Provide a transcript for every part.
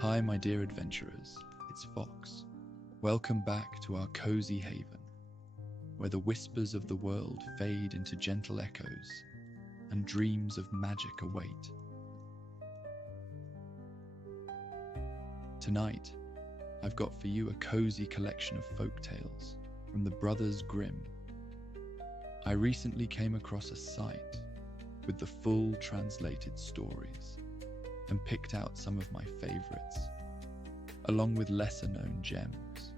Hi, my dear adventurers, it's Fox. Welcome back to our cozy haven, where the whispers of the world fade into gentle echoes and dreams of magic await. Tonight, I've got for you a cozy collection of folktales from the Brothers Grimm. I recently came across a site with the full translated stories and picked out some of my favorites, along with lesser-known gems.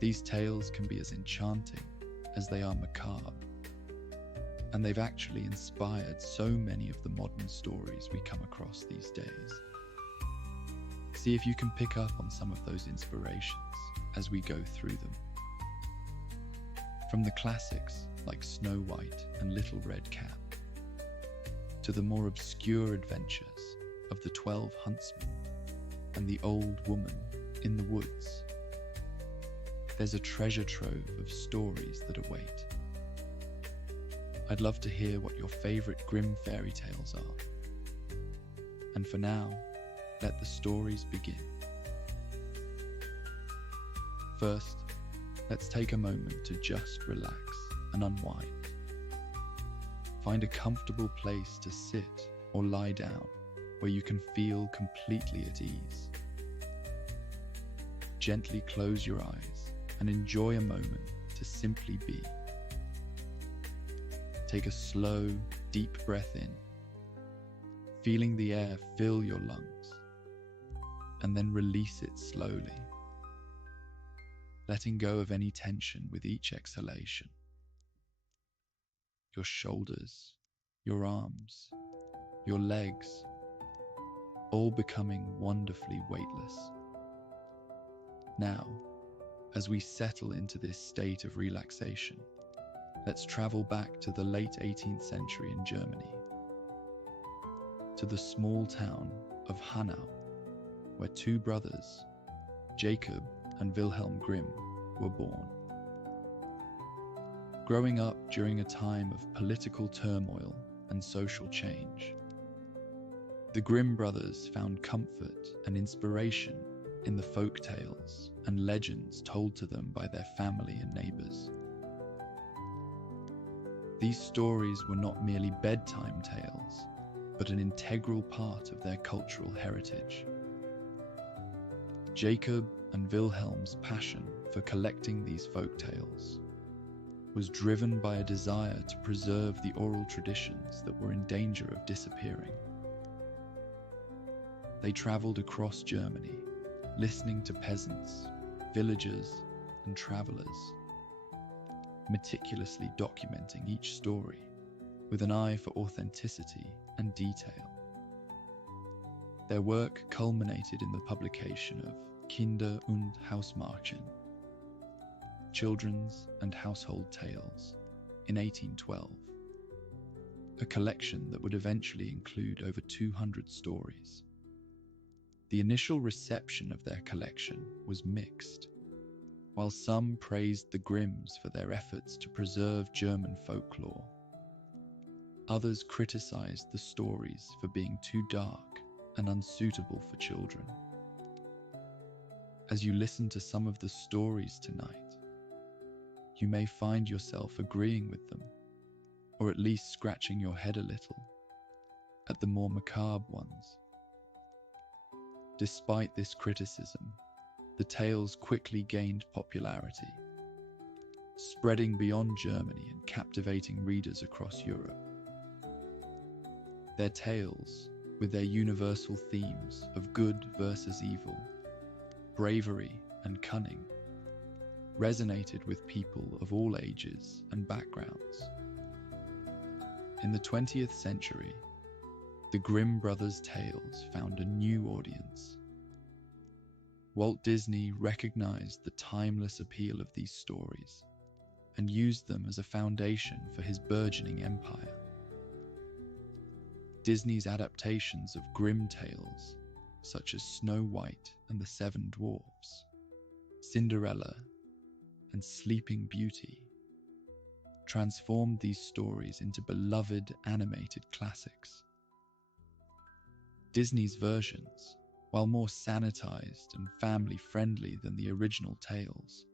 These tales can be as enchanting as they are macabre, and they've actually inspired so many of the modern stories we come across these days. See if you can pick up on some of those inspirations as we go through them. From the classics like Snow White and Little Red Cap, to the more obscure adventures of the 12 Huntsmen and the Old Woman in the Woods. There's a treasure trove of stories that await. I'd love to hear what your favorite Grimm fairy tales are. And for now, let the stories begin. First, let's take a moment to just relax and unwind. Find a comfortable place to sit or lie down where you can feel completely at ease. Gently close your eyes and enjoy a moment to simply be. Take a slow, deep breath in, feeling the air fill your lungs, and then release it slowly, letting go of any tension with each exhalation. Your shoulders, your arms, your legs, all becoming wonderfully weightless. Now, as we settle into this state of relaxation, let's travel back to the late 18th century in Germany, to the small town of Hanau, where two brothers, Jacob and Wilhelm Grimm, were born. Growing up during a time of political turmoil and social change, the Grimm brothers found comfort and inspiration in the folk tales and legends told to them by their family and neighbors. These stories were not merely bedtime tales, but an integral part of their cultural heritage. Jacob and Wilhelm's passion for collecting these folk tales was driven by a desire to preserve the oral traditions that were in danger of disappearing. They traveled across Germany, listening to peasants, villagers, and travelers, meticulously documenting each story with an eye for authenticity and detail. Their work culminated in the publication of Kinder- und Hausmärchen, Children's and Household Tales, in 1812, a collection that would eventually include over 200 stories. The initial reception of their collection was mixed. While some praised the Grimms for their efforts to preserve German folklore, others criticized the stories for being too dark and unsuitable for children. As you listen to some of the stories tonight, you may find yourself agreeing with them, or at least scratching your head a little at the more macabre ones. Despite this criticism, the tales quickly gained popularity, spreading beyond Germany and captivating readers across Europe. Their tales, with their universal themes of good versus evil, bravery and cunning, resonated with people of all ages and backgrounds. In the 20th century, the Grimm Brothers' tales found a new audience. Walt Disney recognized the timeless appeal of these stories and used them as a foundation for his burgeoning empire. Disney's adaptations of Grimm tales, such as Snow White and the Seven Dwarfs, Cinderella, and Sleeping Beauty, transformed these stories into beloved animated classics. Disney's versions, while more sanitized and family-friendly than the original tales,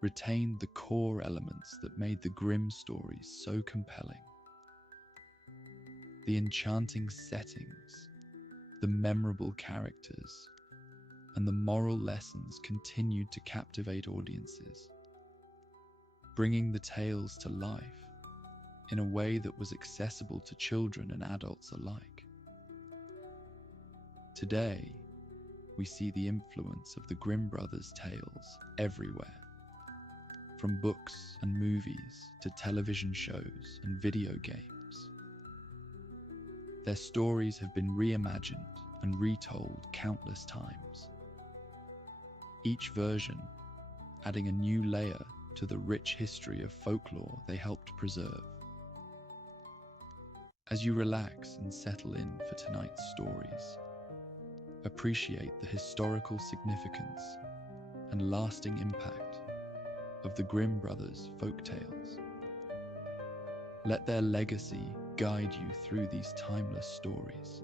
retained the core elements that made the Grimm stories so compelling. The enchanting settings, the memorable characters, and the moral lessons continued to captivate audiences, bringing the tales to life in a way that was accessible to children and adults alike. Today, we see the influence of the Grimm Brothers' tales everywhere, from books and movies to television shows and video games. Their stories have been reimagined and retold countless times, each version adding a new layer to the rich history of folklore they helped preserve. As you relax and settle in for tonight's stories, appreciate the historical significance and lasting impact of the Grimm Brothers' folktales. Let their legacy guide you through these timeless stories,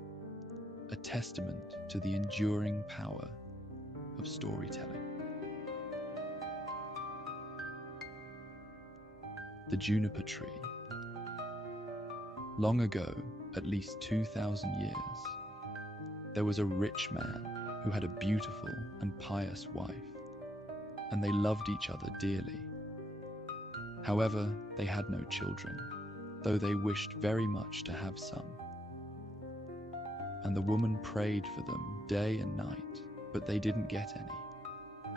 a testament to the enduring power of storytelling. The Juniper Tree. Long ago, at least 2,000 years, there was a rich man who had a beautiful and pious wife, and they loved each other dearly. However, they had no children, though they wished very much to have some. And the woman prayed for them day and night, but they didn't get any.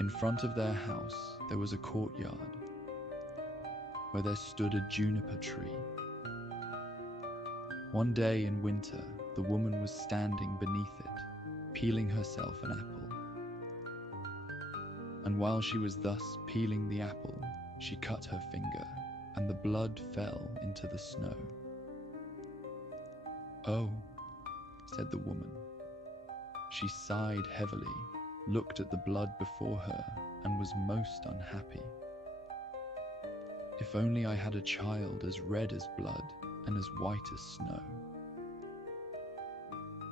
In front of their house, there was a courtyard where there stood a juniper tree. One day in winter, the woman was standing beneath it, peeling herself an apple. And while she was thus peeling the apple, she cut her finger, and the blood fell into the snow. "Oh," said the woman. She sighed heavily, looked at the blood before her, and was most unhappy. "If only I had a child as red as blood and as white as snow."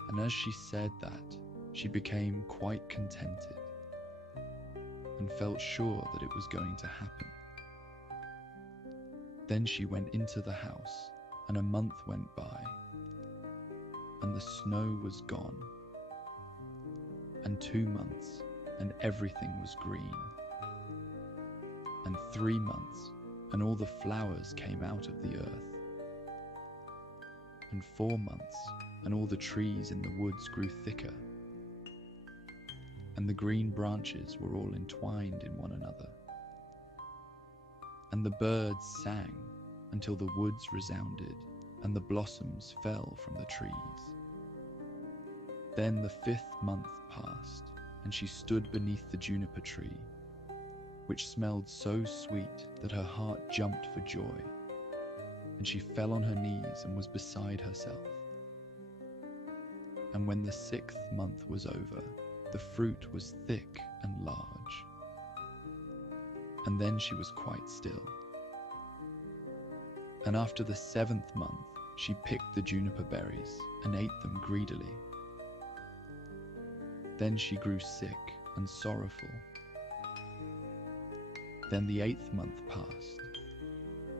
And as she said that, she became quite contented and felt sure that it was going to happen. Then she went into the house, and a month went by, and the snow was gone, and 2 months, and everything was green, and 3 months, and all the flowers came out of the earth, and 4 months, and all the trees in the woods grew thicker, and the green branches were all entwined in one another, and the birds sang until the woods resounded, and the blossoms fell from the trees. Then the 5th month passed, and she stood beneath the juniper tree, which smelled so sweet that her heart jumped for joy, and she fell on her knees and was beside herself. And when the 6th month was over, the fruit was thick and large. And then she was quite still. And after the 7th month, she picked the juniper berries and ate them greedily. Then she grew sick and sorrowful. Then the 8th month passed,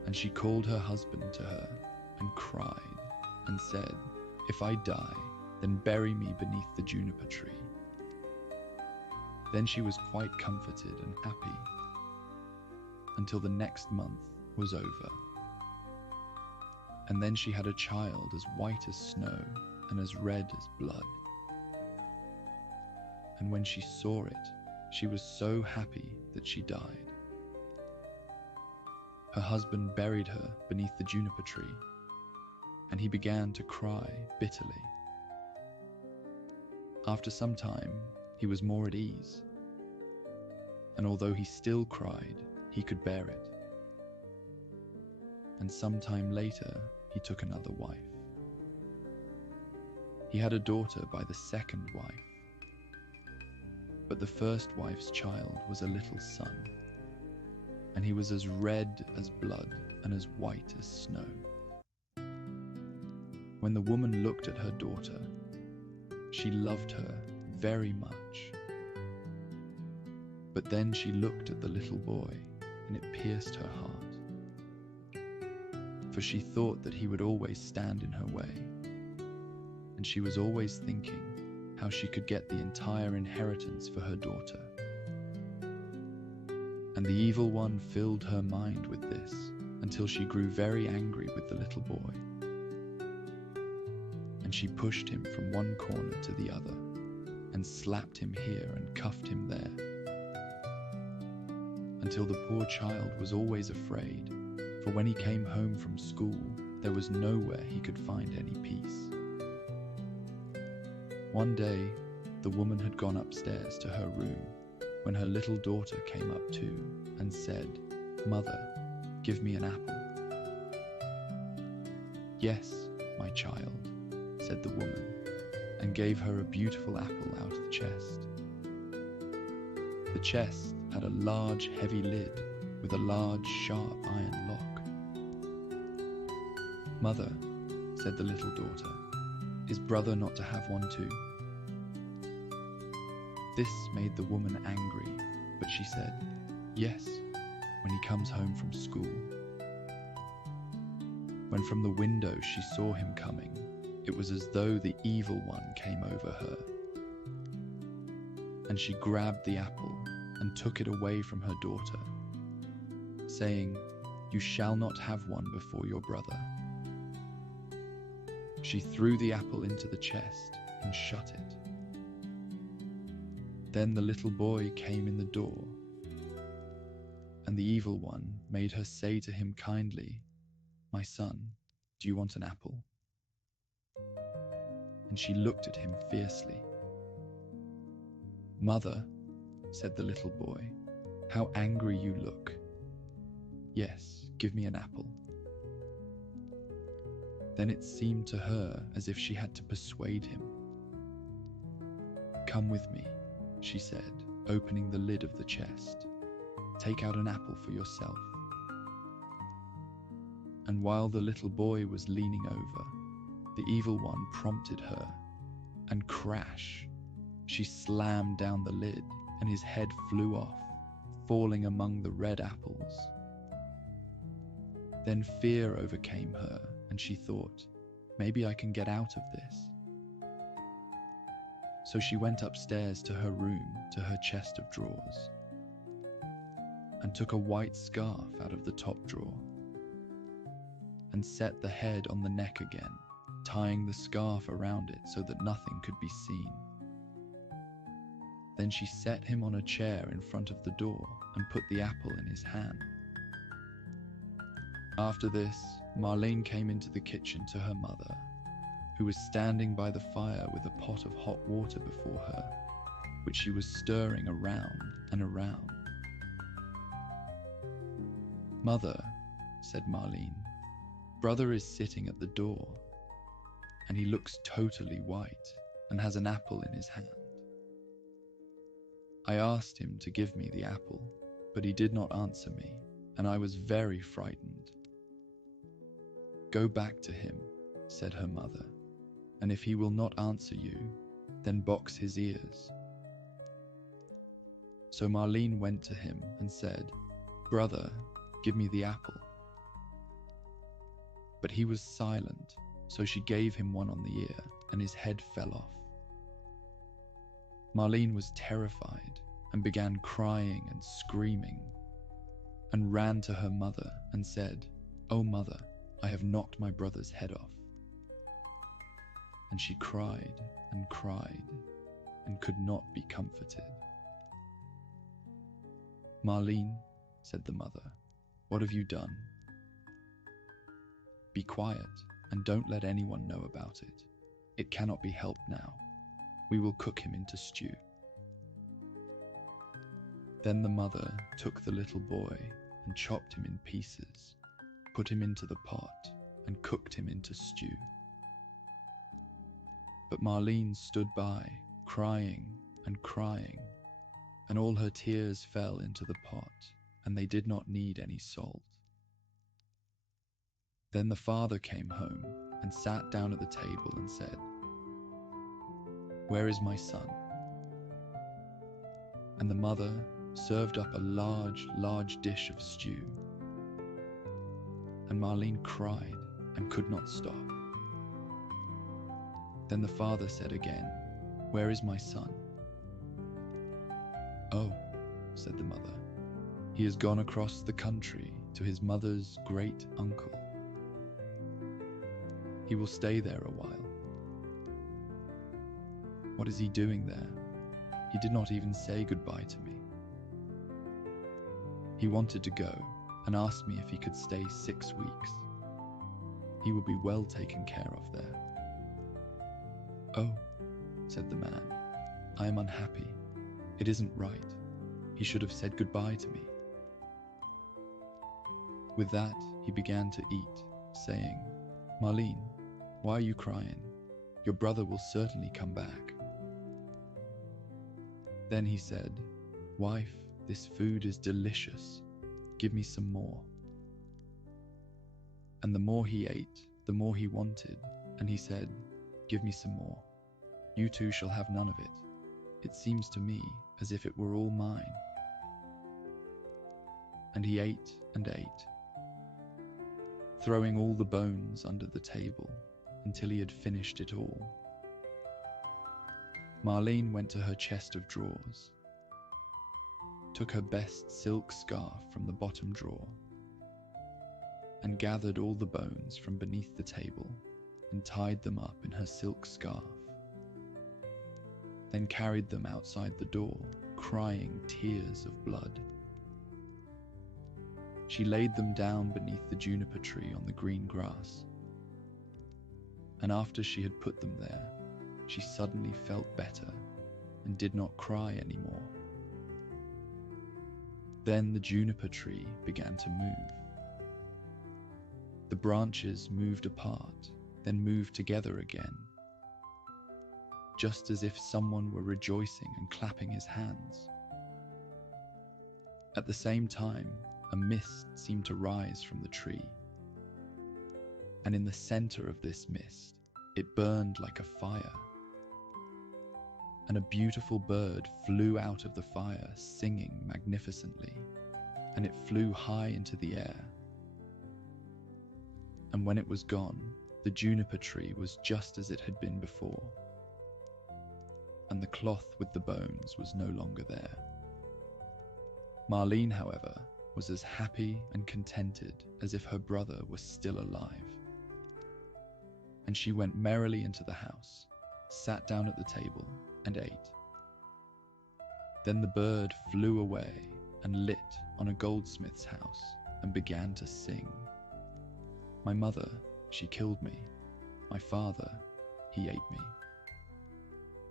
and she called her husband to her and cried and said, "If I die, then bury me beneath the juniper tree." Then she was quite comforted and happy until the next month was over. And then she had a child as white as snow and as red as blood. And when she saw it, she was so happy that she died. Her husband buried her beneath the juniper tree, and he began to cry bitterly. After some time, he was more at ease, and although he still cried, he could bear it. And some time later, he took another wife. He had a daughter by the second wife, but the first wife's child was a little son, and he was as red as blood and as white as snow. When the woman looked at her daughter, She loved her very much. But then she looked at the little boy, and it pierced her heart. For she thought that he would always stand in her way, and she was always thinking how she could get the entire inheritance for her daughter. And the evil one filled her mind with this until she grew very angry with the little boy. And she pushed him from one corner to the other, and slapped him here and cuffed him there, until the poor child was always afraid, for when he came home from school, there was nowhere he could find any peace. One day, the woman had gone upstairs to her room when her little daughter came up too and said, "Mother, give me an apple." "Yes, my child," said the woman, and gave her a beautiful apple out of the chest. The chest had a large, heavy lid with a large, sharp iron lock. "Mother," said the little daughter, "is brother not to have one too?" This made the woman angry, but she said, "Yes, when he comes home from school." When from the window she saw him coming, it was as though the evil one came over her. And she grabbed the apple and took it away from her daughter, saying, "You shall not have one before your brother." She threw the apple into the chest and shut it. Then the little boy came in the door, and the evil one made her say to him kindly, "My son, do you want an apple?" And she looked at him fiercely. "Mother," said the little boy, "how angry you look. Yes, give me an apple." Then it seemed to her as if she had to persuade him. "Come with me," she said, opening the lid of the chest. "Take out an apple for yourself." And while the little boy was leaning over, the evil one prompted her, and crash, she slammed down the lid, and his head flew off, falling among the red apples. Then fear overcame her, and she thought, "Maybe I can get out of this." So she went upstairs to her room, to her chest of drawers, and took a white scarf out of the top drawer, and set the head on the neck again, tying the scarf around it so that nothing could be seen. Then she set him on a chair in front of the door and put the apple in his hand. After this, Marlene came into the kitchen to her mother, who was standing by the fire with a pot of hot water before her, which she was stirring around and around. "Mother," said Marlene, "brother is sitting at the door, and he looks totally white and has an apple in his hand. I asked him to give me the apple, but he did not answer me, and I was very frightened." "Go back to him," said her mother, "and if he will not answer you, then box his ears." So Marlene went to him and said, "Brother, give me the apple." But he was silent, so she gave him one on the ear, and his head fell off. Marlene was terrified and began crying and screaming, and ran to her mother and said, "Oh mother, I have knocked my brother's head off." And she cried and cried and could not be comforted. "Marlene," said the mother, "what have you done?" "Be quiet and don't let anyone know about it. It cannot be helped now. We will cook him into stew." Then the mother took the little boy and chopped him in pieces, put him into the pot, and cooked him into stew. But Marlene stood by, crying and crying, and all her tears fell into the pot, and they did not need any salt. Then the father came home and sat down at the table and said, where is my son?" And the mother served up a large dish of stew. And Marlene cried and could not stop. Then the father said again, "Where is my son?" "Oh," said the mother, "he has gone across the country to his mother's great uncle. He will stay there a while." "What is he doing there? He did not even say goodbye to me." "He wanted to go and asked me if he could stay 6 weeks. He will be well taken care of there." "Oh," said the man, "I am unhappy. It isn't right. He should have said goodbye to me." With that, he began to eat, saying, "Marlene, why are you crying? Your brother will certainly come back." Then he said, "Wife, this food is delicious. Give me some more." And the more he ate, the more he wanted, and he said, "Give me some more. You two shall have none of it. It seems to me as if it were all mine." And he ate and ate, throwing all the bones under the table until he had finished it all. Marlene went to her chest of drawers, took her best silk scarf from the bottom drawer, and gathered all the bones from beneath the table and tied them up in her silk scarf, then carried them outside the door, crying tears of blood. She laid them down beneath the juniper tree on the green grass, and after she had put them there, she suddenly felt better and did not cry anymore. Then the juniper tree began to move. The branches moved apart, then moved together again, just as if someone were rejoicing and clapping his hands. At the same time, a mist seemed to rise from the tree, and in the center of this mist, it burned like a fire. And a beautiful bird flew out of the fire, singing magnificently, and it flew high into the air. And when it was gone, the juniper tree was just as it had been before, and the cloth with the bones was no longer there. Marlene, however, was as happy and contented as if her brother was still alive. And she went merrily into the house, sat down at the table, and ate. Then the bird flew away and lit on a goldsmith's house and began to sing. "My mother, she killed me. My father, he ate me.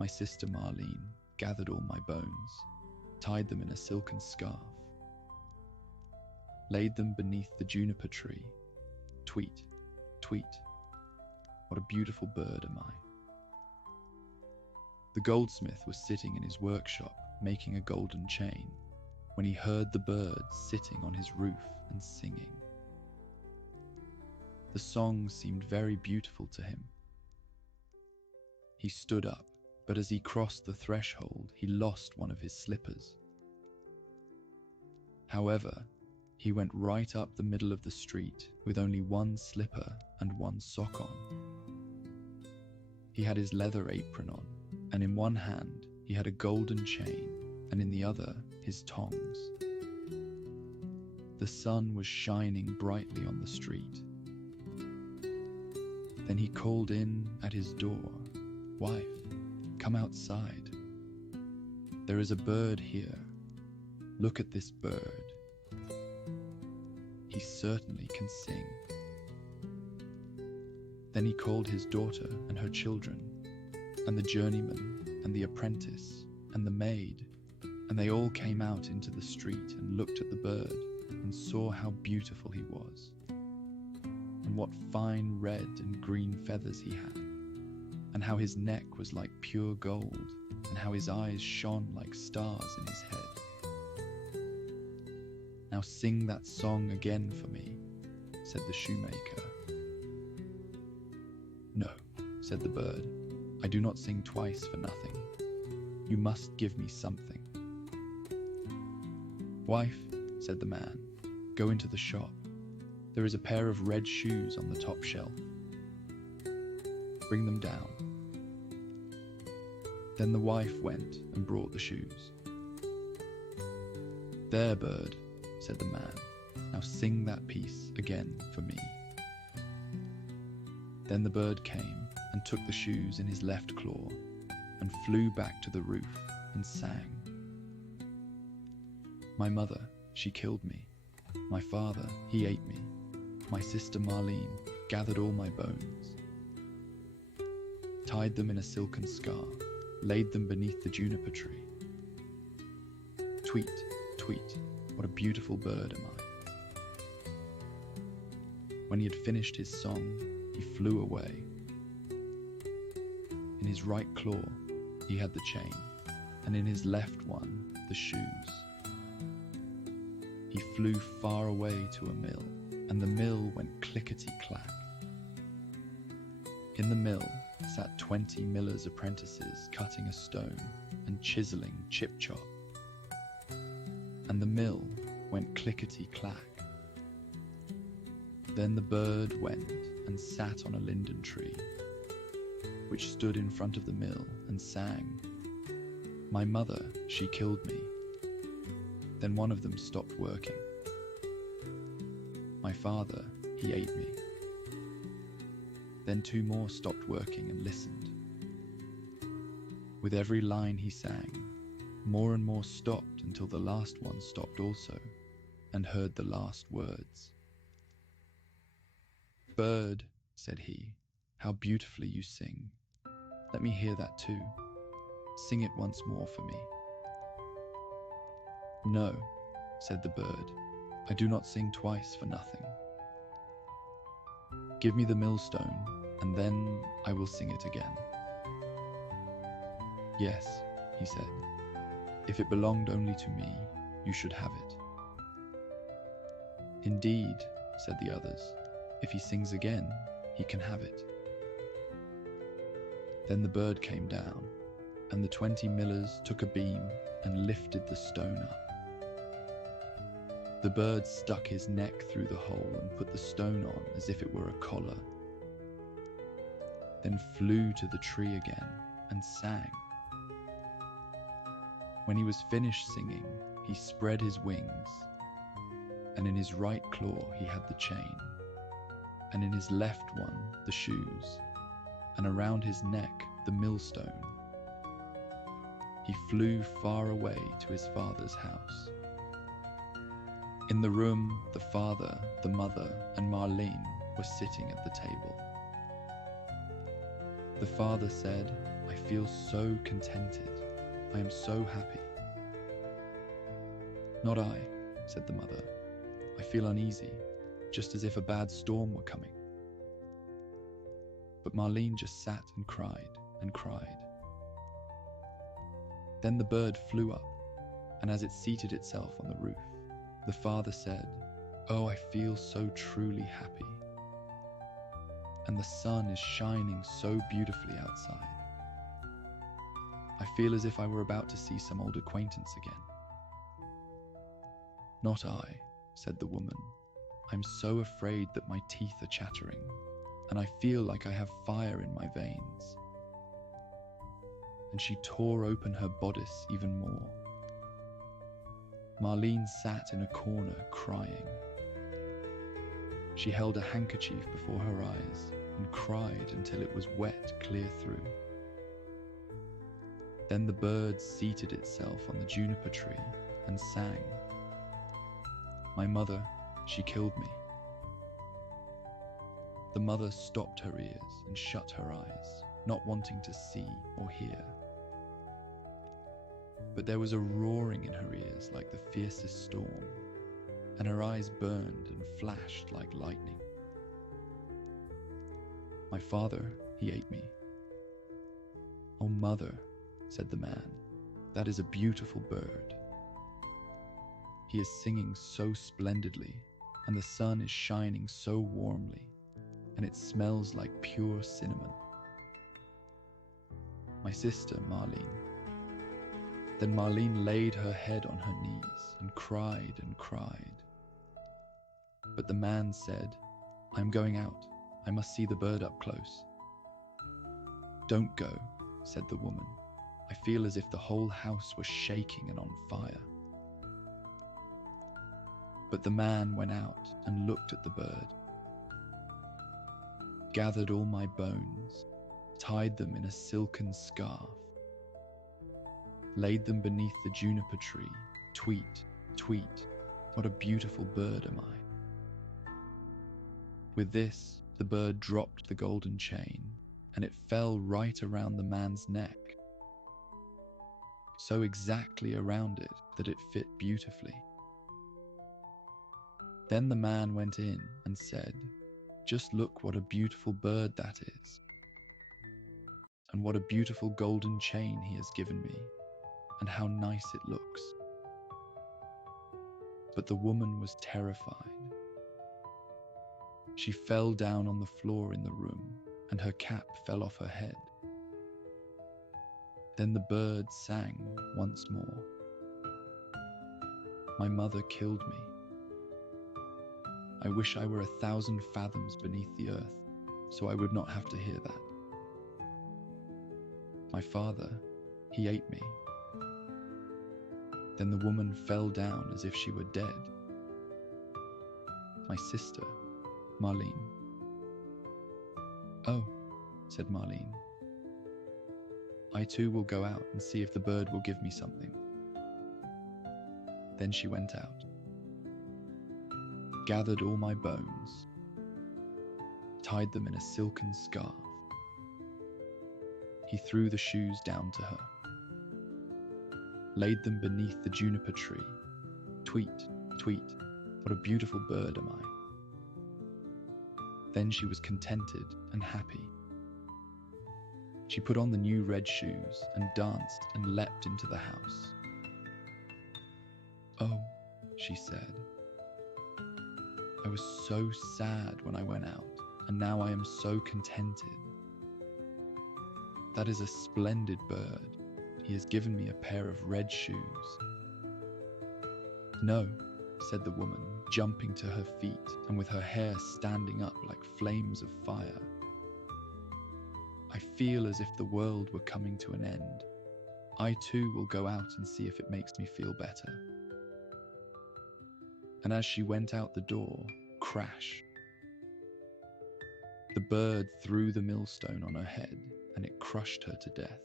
My sister Marlene gathered all my bones, tied them in a silken scarf, laid them beneath the juniper tree. Tweet, tweet, what a beautiful bird am I." The goldsmith was sitting in his workshop making a golden chain when he heard the bird sitting on his roof and singing. The song seemed very beautiful to him. He stood up, but as he crossed the threshold, he lost one of his slippers. However, he went right up the middle of the street with only one slipper and one sock on. He had his leather apron on, and in one hand he had a golden chain, and in the other his tongs. The sun was shining brightly on the street. Then he called in at his door, "Wife, come outside. There is a bird here. Look at this bird. He certainly can sing." Then he called his daughter and her children, and the journeyman, and the apprentice, and the maid, and they all came out into the street and looked at the bird and saw how beautiful he was, and what fine red and green feathers he had, and how his neck was like pure gold, and how his eyes shone like stars in his head. "Now sing that song again for me," said the shoemaker. "No," said the bird, I do not sing twice for nothing. You must give me something." "Wife," said the man, "go into the shop. There is a pair of red shoes on the top shelf. Bring them down." Then the wife went and brought the shoes. "There, bird," said the man, "now sing that piece again for me." Then the bird came and took the shoes in his left claw and flew back to the roof and sang. "My mother, she killed me. My father, he ate me. My sister Marlene gathered all my bones, tied them in a silken scarf, laid them beneath the juniper tree. Tweet, tweet, what a beautiful bird am I." When he had finished his song, he flew away. In his right claw, he had the chain, and in his left one, the shoes. He flew far away to a mill, and the mill went clickety-clack. In the mill sat 20 miller's apprentices cutting a stone and chiseling chip-chop. And the mill went clickety-clack. Then the bird went and sat on a linden tree, which stood in front of the mill and sang, "My mother, she killed me." Then one of them stopped working. "My father, he ate me." Then two more stopped working and listened. With every line he sang, more and more stopped until the last one stopped also and heard the last words. "Bird," said he, "how beautifully you sing. Let me hear that too. Sing it once more for me." "No," said the bird, "I do not sing twice for nothing. Give me the millstone, and then I will sing it again." "Yes," he said, "if it belonged only to me, you should have it." "Indeed," said the others, "if he sings again, he can have it." Then the bird came down, and the 20 millers took a beam and lifted the stone up. The bird stuck his neck through the hole and put the stone on as if it were a collar, then flew to the tree again and sang. When he was finished singing, he spread his wings, and in his right claw he had the chain, and in his left one the shoes, and around his neck the millstone. He flew far away to his father's house. In the room, the father, the mother, and Marlene were sitting at the table. The father said, "I feel so contented. I am so happy." "Not I," said the mother. "I feel uneasy, just as if a bad storm were coming." But Marlene just sat and cried and cried. Then the bird flew up, and as it seated itself on the roof, the father said, "Oh, I feel so truly happy. And the sun is shining so beautifully outside. I feel as if I were about to see some old acquaintance again." "Not I," said the woman. "I'm so afraid that my teeth are chattering, and I feel like I have fire in my veins." And she tore open her bodice even more. Marlene sat in a corner crying. She held a handkerchief before her eyes and cried until it was wet clear through. Then the bird seated itself on the juniper tree and sang, "My mother, she killed me." The mother stopped her ears and shut her eyes, not wanting to see or hear. But there was a roaring in her ears like the fiercest storm, and her eyes burned and flashed like lightning. "My father, he ate me." "Oh, mother," said the man, "that is a beautiful bird. He is singing so splendidly, and the sun is shining so warmly, and it smells like pure cinnamon." my sister Marlene. Then Marlene laid her head on her knees and cried and cried. But the man said, "I'm going out. I must see the bird up close." "Don't go," said the woman. "I feel as if the whole house was shaking and on fire." But the man went out and looked at the bird, gathered all my bones, tied them in a silken scarf, laid them beneath the juniper tree. Tweet, tweet, what a beautiful bird am I. With this, the bird dropped the golden chain, and it fell right around the man's neck, so exactly around it that it fit beautifully. Then the man went in and said, "Just look what a beautiful bird that is, and what a beautiful golden chain he has given me, and how nice it looks." But the woman was terrified. She fell down on the floor in the room, and her cap fell off her head. Then the bird sang once more. "My mother killed me. I wish I were 1,000 fathoms beneath the earth, so I would not have to hear that. My father, he ate me." Then the woman fell down as if she were dead. My sister, Marlene. "Oh," said Marlene. "I too will go out and see if the bird will give me something." Then she went out, gathered all my bones, tied them in a silken scarf. He threw the shoes down to her, laid them beneath the juniper tree. Tweet, tweet, what a beautiful bird am I. Then she was contented and happy. She put on the new red shoes and danced and leapt into the house. "Oh," she said, "I was so sad when I went out, and now I am so contented. That is a splendid bird. He has given me a pair of red shoes." "No," said the woman, jumping to her feet and with her hair standing up like flames of fire. "I feel as if the world were coming to an end. I too will go out and see if it makes me feel better." And as she went out the door, crash! The bird threw the millstone on her head, and it crushed her to death.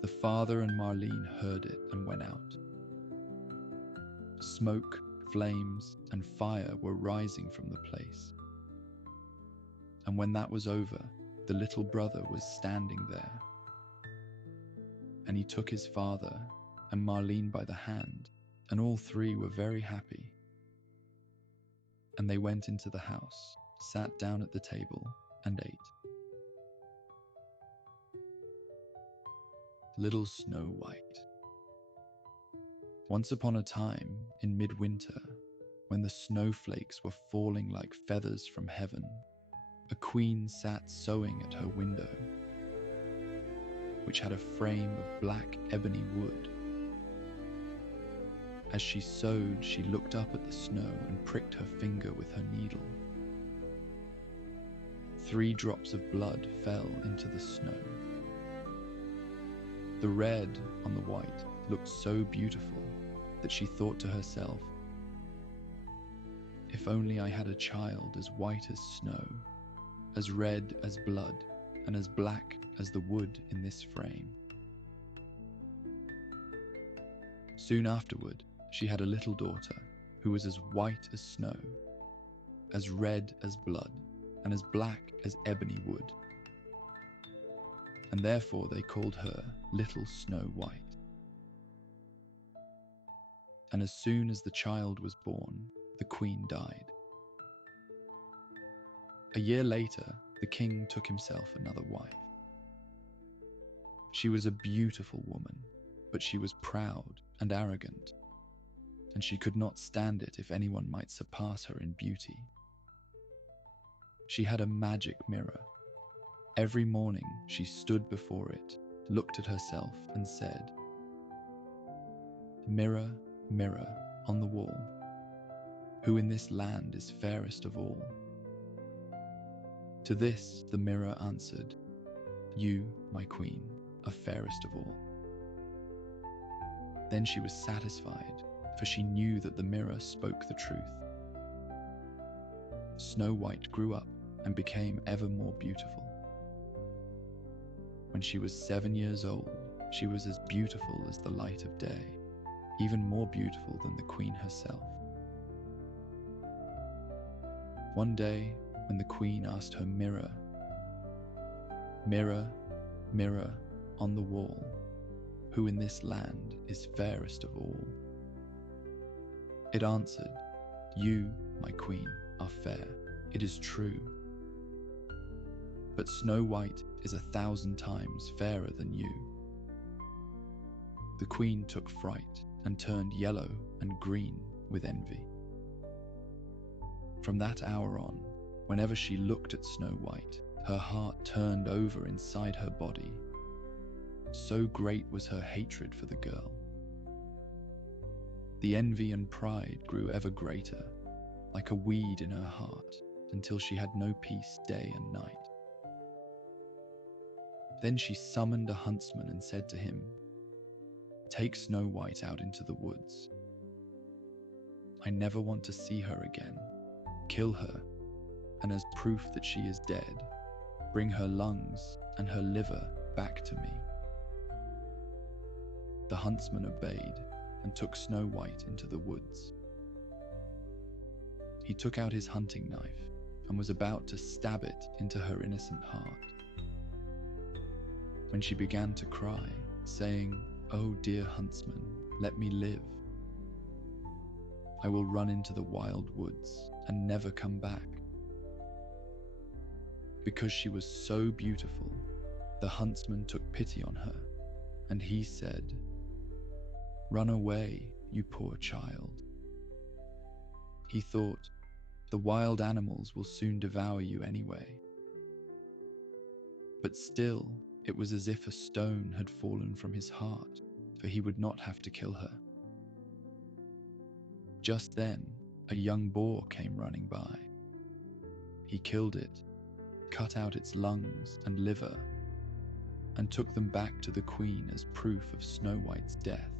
The father and Marlene heard it and went out. Smoke, flames, and fire were rising from the place. And when that was over, the little brother was standing there. And he took his father and Marlene by the hand, and all three were very happy. And they went into the house, sat down at the table, and ate. Little Snow White. Once upon a time, in midwinter, when the snowflakes were falling like feathers from heaven, a queen sat sewing at her window, which had a frame of black ebony wood. As she sewed, she looked up at the snow and pricked her finger with her needle. 3 drops of blood fell into the snow. The red on the white looked so beautiful that she thought to herself, "If only I had a child as white as snow, as red as blood, and as black as the wood in this frame." Soon afterward, she had a little daughter who was as white as snow, as red as blood, and as black as ebony wood. And therefore they called her Little Snow White. And as soon as the child was born, the queen died. A year later, the king took himself another wife. She was a beautiful woman, but she was proud and arrogant, and she could not stand it if anyone might surpass her in beauty. She had a magic mirror. Every morning she stood before it, looked at herself and said, "Mirror, mirror on the wall, who in this land is fairest of all?" To this the mirror answered, "You, my queen, are fairest of all." Then she was satisfied, for she knew that the mirror spoke the truth. Snow White grew up and became ever more beautiful. When she was 7 years old, she was as beautiful as the light of day, even more beautiful than the queen herself. One day, when the queen asked her mirror, "Mirror, mirror on the wall, who in this land is fairest of all?" it answered, "You, my queen, are fair, it is true. But Snow White is 1,000 times fairer than you." The queen took fright and turned yellow and green with envy. From that hour on, whenever she looked at Snow White, her heart turned over inside her body. So great was her hatred for the girl. The envy and pride grew ever greater, like a weed in her heart, until she had no peace day and night. Then she summoned a huntsman and said to him, "Take Snow White out into the woods. I never want to see her again. Kill her, and as proof that she is dead, bring her lungs and her liver back to me." The huntsman obeyed and took Snow White into the woods. He took out his hunting knife and was about to stab it into her innocent heart, when she began to cry, saying, "Oh dear huntsman, let me live. I will run into the wild woods and never come back." Because she was so beautiful, the huntsman took pity on her, and he said, "Run away, you poor child." He thought, "The wild animals will soon devour you anyway." But still, it was as if a stone had fallen from his heart, for he would not have to kill her. Just then, a young boar came running by. He killed it, cut out its lungs and liver, and took them back to the queen as proof of Snow White's death.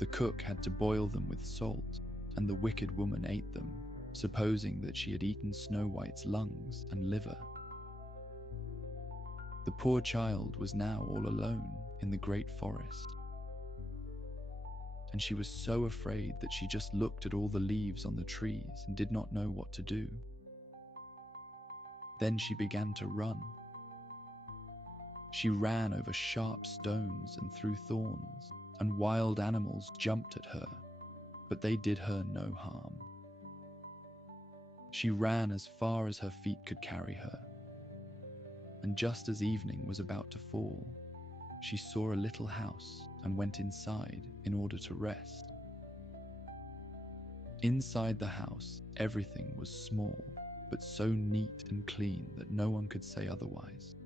The cook had to boil them with salt, and the wicked woman ate them, supposing that she had eaten Snow White's lungs and liver. The poor child was now all alone in the great forest, and she was so afraid that she just looked at all the leaves on the trees and did not know what to do. Then she began to run. She ran over sharp stones and through thorns, and wild animals jumped at her, but they did her no harm. She ran as far as her feet could carry her, and just as evening was about to fall, she saw a little house and went inside in order to rest. Inside the house, everything was small, but so neat and clean that no one could say otherwise.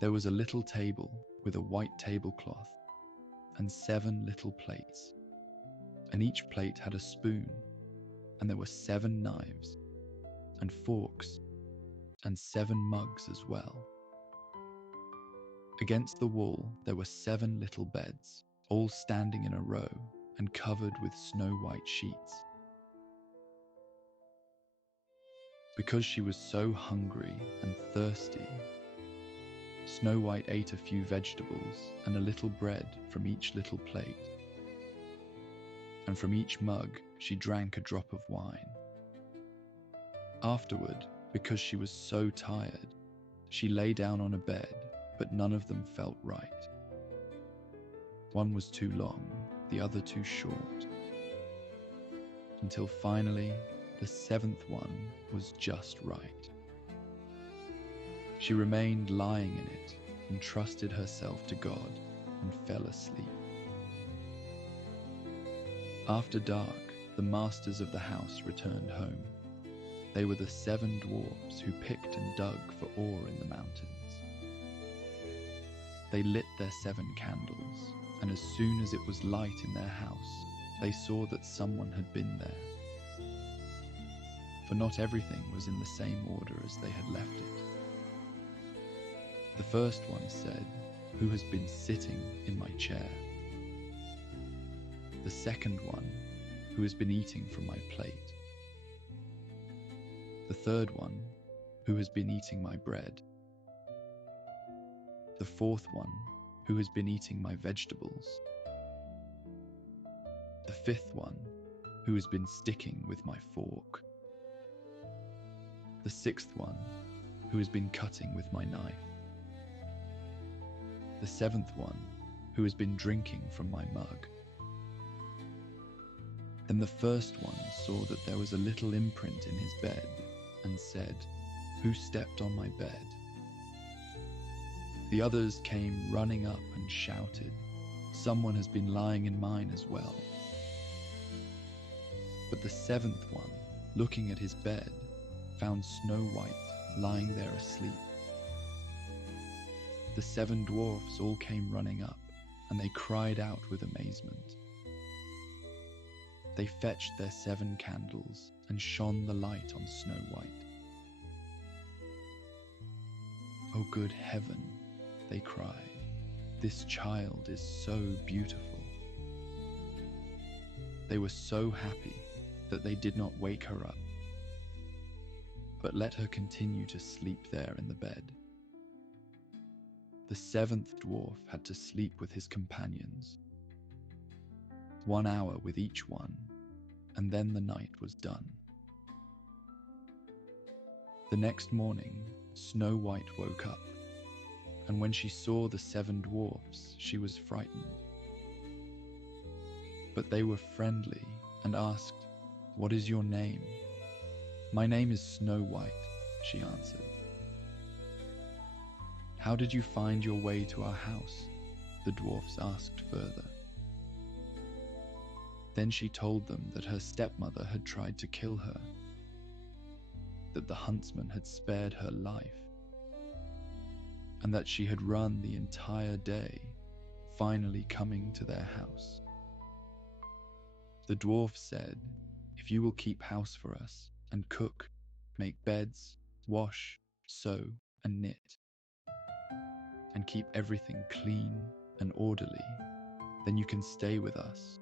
There was a little table with a white tablecloth and 7 little plates, and each plate had a spoon, and there were 7 knives and forks and 7 mugs as well. Against the wall there were 7 little beds, all standing in a row and covered with snow white sheets. Because she was so hungry and thirsty, Snow White ate a few vegetables and a little bread from each little plate, and from each mug she drank a drop of wine. Afterward, because she was so tired, she lay down on a bed, but none of them felt right. One was too long, the other too short, until finally the 7th one was just right. She remained lying in it and trusted herself to God and fell asleep. After dark, the masters of the house returned home. They were the 7 dwarfs who picked and dug for ore in the mountains. They lit their 7 candles, and as soon as it was light in their house, they saw that someone had been there. For not everything was in the same order as they had left it. The first one said, "Who has been sitting in my chair?" The second one, "Who has been eating from my plate?" The third one, "Who has been eating my bread?" The fourth one, "Who has been eating my vegetables?" The fifth one, "Who has been sticking with my fork?" The sixth one, "Who has been cutting with my knife?" The seventh one, "Who has been drinking from my mug?" Then the first one saw that there was a little imprint in his bed and said, "Who stepped on my bed?" The others came running up and shouted, "Someone has been lying in mine as well." But the seventh one, looking at his bed, found Snow White lying there asleep. The 7 dwarfs all came running up, and they cried out with amazement. They fetched their 7 candles and shone the light on Snow White. "Oh, good heaven," they cried, "this child is so beautiful." They were so happy that they did not wake her up, but let her continue to sleep there in the bed. The 7th dwarf had to sleep with his companions, 1 hour with each one, and then the night was done. The next morning, Snow White woke up, and when she saw the 7 dwarfs, she was frightened. But they were friendly and asked, "What is your name?" "My name is Snow White," she answered. "How did you find your way to our house?" the dwarfs asked further. Then she told them that her stepmother had tried to kill her, that the huntsman had spared her life, and that she had run the entire day, finally coming to their house. The dwarf said, "If you will keep house for us, and cook, make beds, wash, sew, and knit, and keep everything clean and orderly, then you can stay with us,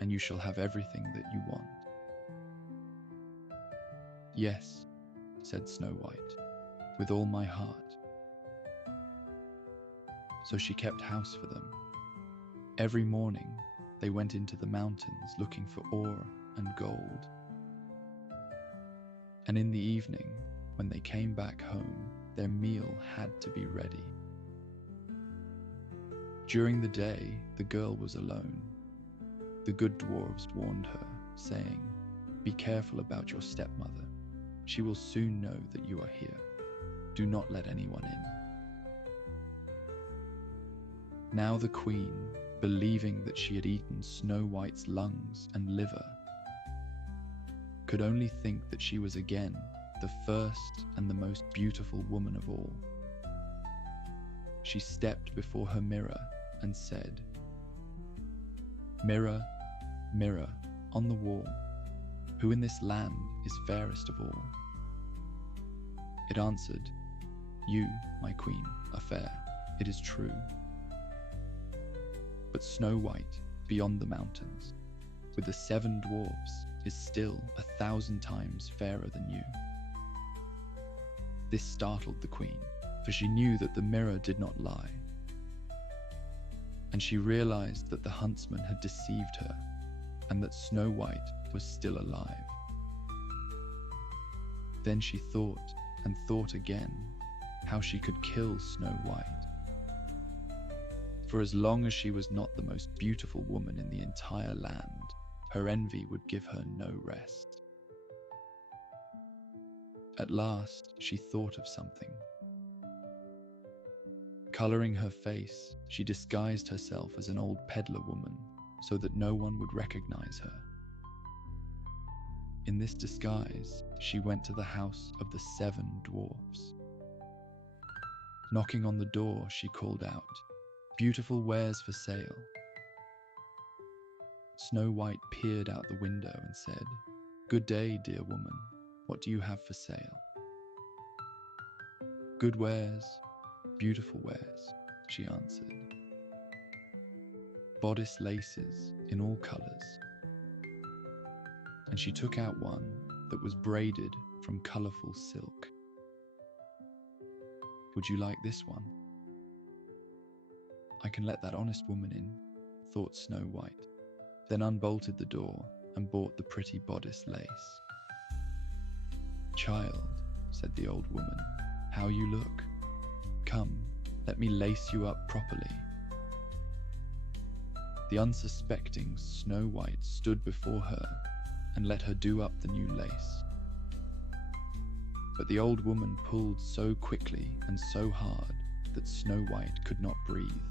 and you shall have everything that you want." "Yes," said Snow White, "with all my heart." So she kept house for them. Every morning, they went into the mountains looking for ore and gold. And in the evening, when they came back home, their meal had to be ready. During the day, the girl was alone. The good dwarves warned her, saying, "Be careful about your stepmother. She will soon know that you are here. Do not let anyone in." Now the queen, believing that she had eaten Snow White's lungs and liver, could only think that she was again the first and the most beautiful woman of all. She stepped before her mirror and said, "Mirror, mirror on the wall, who in this land is fairest of all?" It answered, "You, my queen, are fair, it is true. But Snow White, beyond the mountains, with the 7 dwarfs, is still 1,000 times fairer than you." This startled the queen, for she knew that the mirror did not lie. And she realized that the huntsman had deceived her, and that Snow White was still alive. Then she thought and thought again how she could kill Snow White. For as long as she was not the most beautiful woman in the entire land, her envy would give her no rest. At last, she thought of something. Coloring her face, she disguised herself as an old peddler woman so that no one would recognize her. In this disguise, she went to the house of the 7 dwarfs. Knocking on the door, she called out, "Beautiful wares for sale." Snow White peered out the window and said, "Good day, dear woman. What do you have for sale?" "Good wares, beautiful wares," she answered. "Bodice laces in all colours." And she took out one that was braided from colourful silk. "Would you like this one?" "I can let that honest woman in," thought Snow White, then unbolted the door and bought the pretty bodice lace. "Child," said the old woman, "how you look. Come, let me lace you up properly." The unsuspecting Snow White stood before her and let her do up the new lace. But the old woman pulled so quickly and so hard that Snow White could not breathe.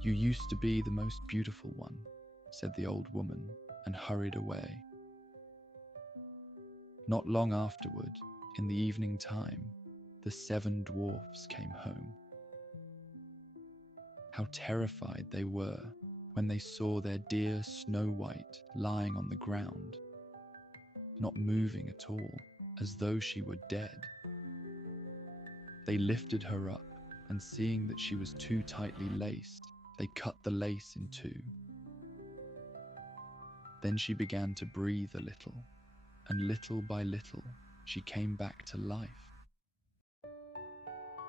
"You used to be the most beautiful one," said the old woman, and hurried away. Not long afterward, in the evening time, the 7 dwarfs came home. How terrified they were when they saw their dear Snow White lying on the ground, not moving at all, as though she were dead. They lifted her up, and seeing that she was too tightly laced, they cut the lace in two. Then she began to breathe a little, and little by little she came back to life.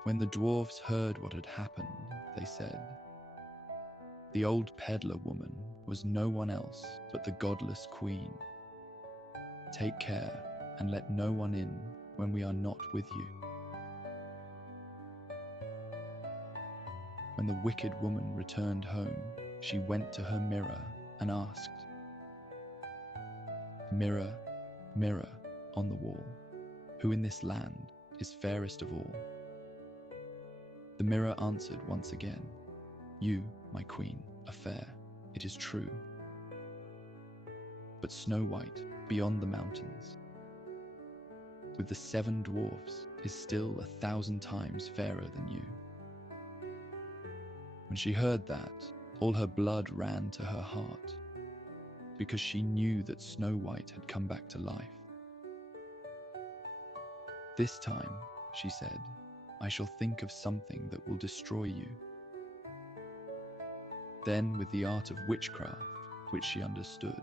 When the dwarfs heard what had happened, they said, "The old peddler woman was no one else but the godless queen. Take care and let no one in when we are not with you." When the wicked woman returned home, she went to her mirror and asked, "Mirror, mirror on the wall, who in this land is fairest of all?" The mirror answered once again, "You, my queen, are fair, it is true. But Snow White, beyond the mountains, with the 7 dwarfs, is still 1,000 times fairer than you." When she heard that, all her blood ran to her heart, because she knew that Snow White had come back to life. "This time," she said, "I shall think of something that will destroy you." Then, with the art of witchcraft, which she understood,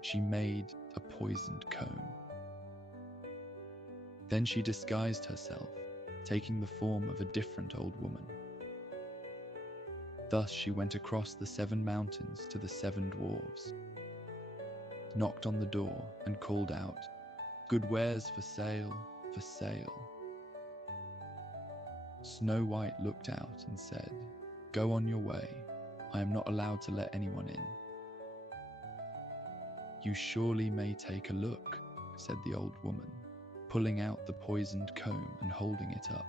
she made a poisoned comb. Then she disguised herself, taking the form of a different old woman. Thus she went across the 7 mountains to the 7 dwarves, knocked on the door and called out, "Good wares for sale, for sale." Snow White looked out and said, "Go on your way. I am not allowed to let anyone in." "You surely may take a look," said the old woman, pulling out the poisoned comb and holding it up.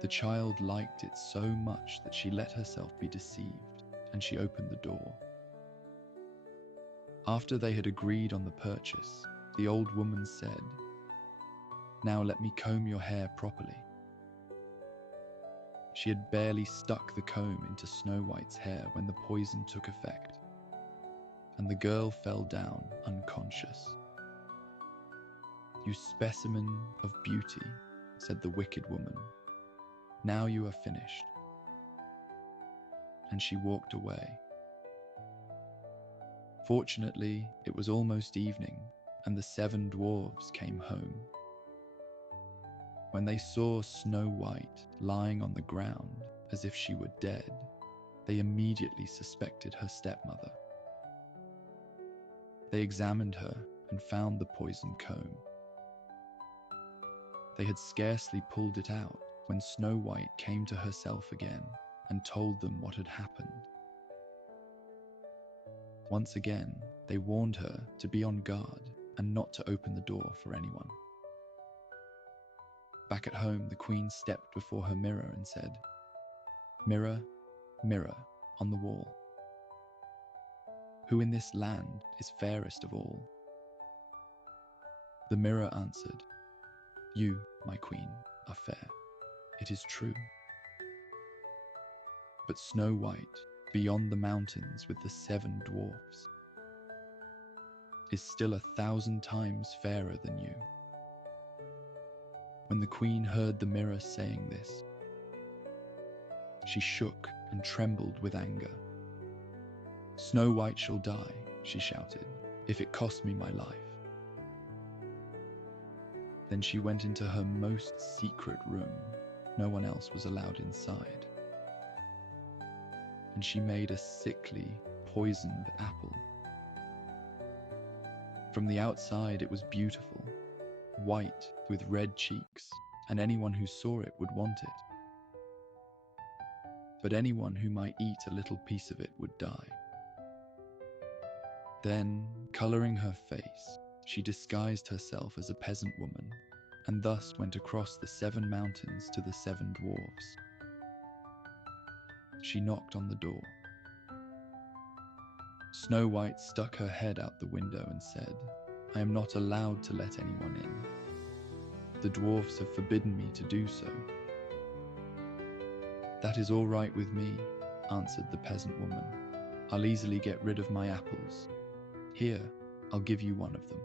The child liked it so much that she let herself be deceived, and she opened the door. After they had agreed on the purchase, the old woman said, "Now let me comb your hair properly." She had barely stuck the comb into Snow White's hair when the poison took effect, and the girl fell down unconscious. "You specimen of beauty," said the wicked woman. "Now you are finished." And she walked away. Fortunately, it was almost evening, and the 7 dwarves came home. When they saw Snow White lying on the ground as if she were dead, they immediately suspected her stepmother. They examined her and found the poisoned comb. They had scarcely pulled it out when Snow White came to herself again and told them what had happened. Once again, they warned her to be on guard and not to open the door for anyone. Back at home, the queen stepped before her mirror and said, "Mirror, mirror on the wall, who in this land is fairest of all?" The mirror answered, "You, my queen, are fair. It is true. But Snow White, beyond the mountains with the 7 dwarfs, is still 1,000 times fairer than you." When the queen heard the mirror saying this, she shook and trembled with anger. "Snow White shall die," she shouted, "if it costs me my life." Then she went into her most secret room. No one else was allowed inside. And she made a sickly, poisoned apple. From the outside it was beautiful, white with red cheeks, and anyone who saw it would want it. But anyone who might eat a little piece of it would die. Then, coloring her face, she disguised herself as a peasant woman, and thus went across the 7 mountains to the 7 dwarfs. She knocked on the door. Snow White stuck her head out the window and said, "I am not allowed to let anyone in. The dwarfs have forbidden me to do so." "That is all right with me," answered the peasant woman. "I'll easily get rid of my apples. Here, I'll give you one of them."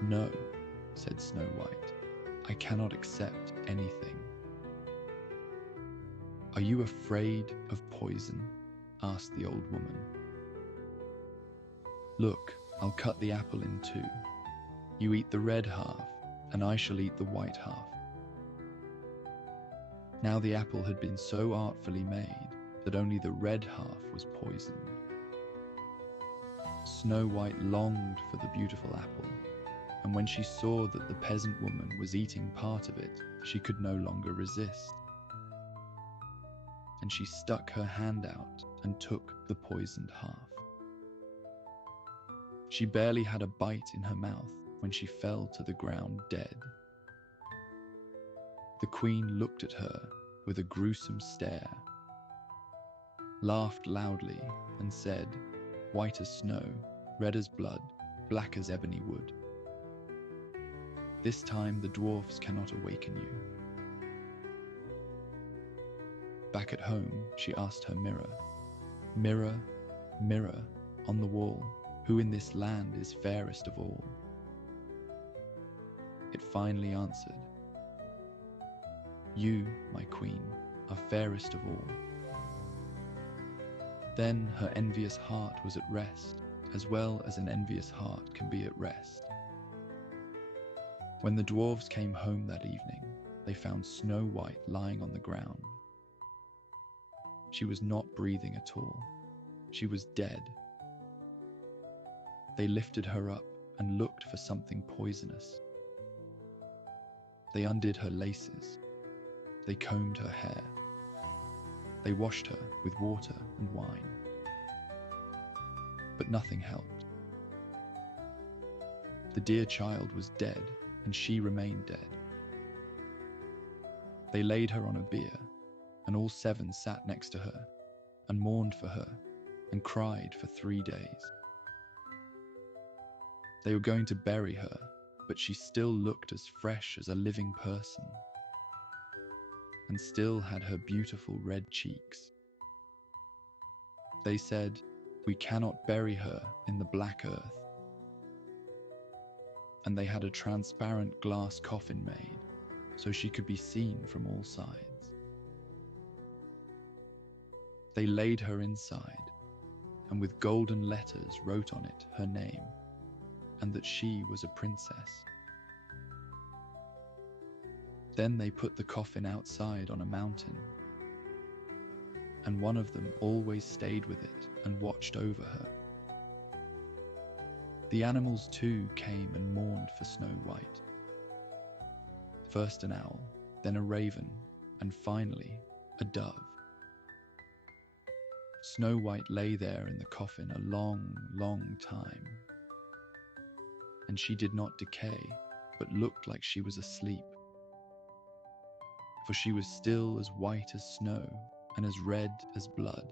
"No," said Snow White, "I cannot accept anything." "Are you afraid of poison?" asked the old woman. "Look, I'll cut the apple in 2. You eat the red half, and I shall eat the white half." Now the apple had been so artfully made that only the red half was poisoned. Snow White longed for the beautiful apple, and when she saw that the peasant woman was eating part of it, she could no longer resist. And she stuck her hand out and took the poisoned half. She barely had a bite in her mouth when she fell to the ground dead. The queen looked at her with a gruesome stare, laughed loudly, and said, "White as snow, red as blood, black as ebony wood. This time the dwarfs cannot awaken you." Back at home, she asked her mirror, "Mirror, mirror on the wall, who in this land is fairest of all?" It finally answered, "You, my queen, are fairest of all." Then her envious heart was at rest, as well as an envious heart can be at rest. When the dwarves came home that evening, they found Snow White lying on the ground. She was not breathing at all. She was dead. They lifted her up and looked for something poisonous. They undid her laces. They combed her hair. They washed her with water and wine. But nothing helped. The dear child was dead, and she remained dead. They laid her on a bier, and all 7 sat next to her, and mourned for her, and cried for 3 days. They were going to bury her, but she still looked as fresh as a living person, and still had her beautiful red cheeks. They said, "We cannot bury her in the black earth." And they had a transparent glass coffin made, so she could be seen from all sides. They laid her inside, and with golden letters wrote on it her name, and that she was a princess. Then they put the coffin outside on a mountain, and one of them always stayed with it and watched over her. The animals too came and mourned for Snow White. First an owl, then a raven, and finally a dove. Snow White lay there in the coffin a long, long time, and she did not decay, but looked like she was asleep. For she was still as white as snow and as red as blood.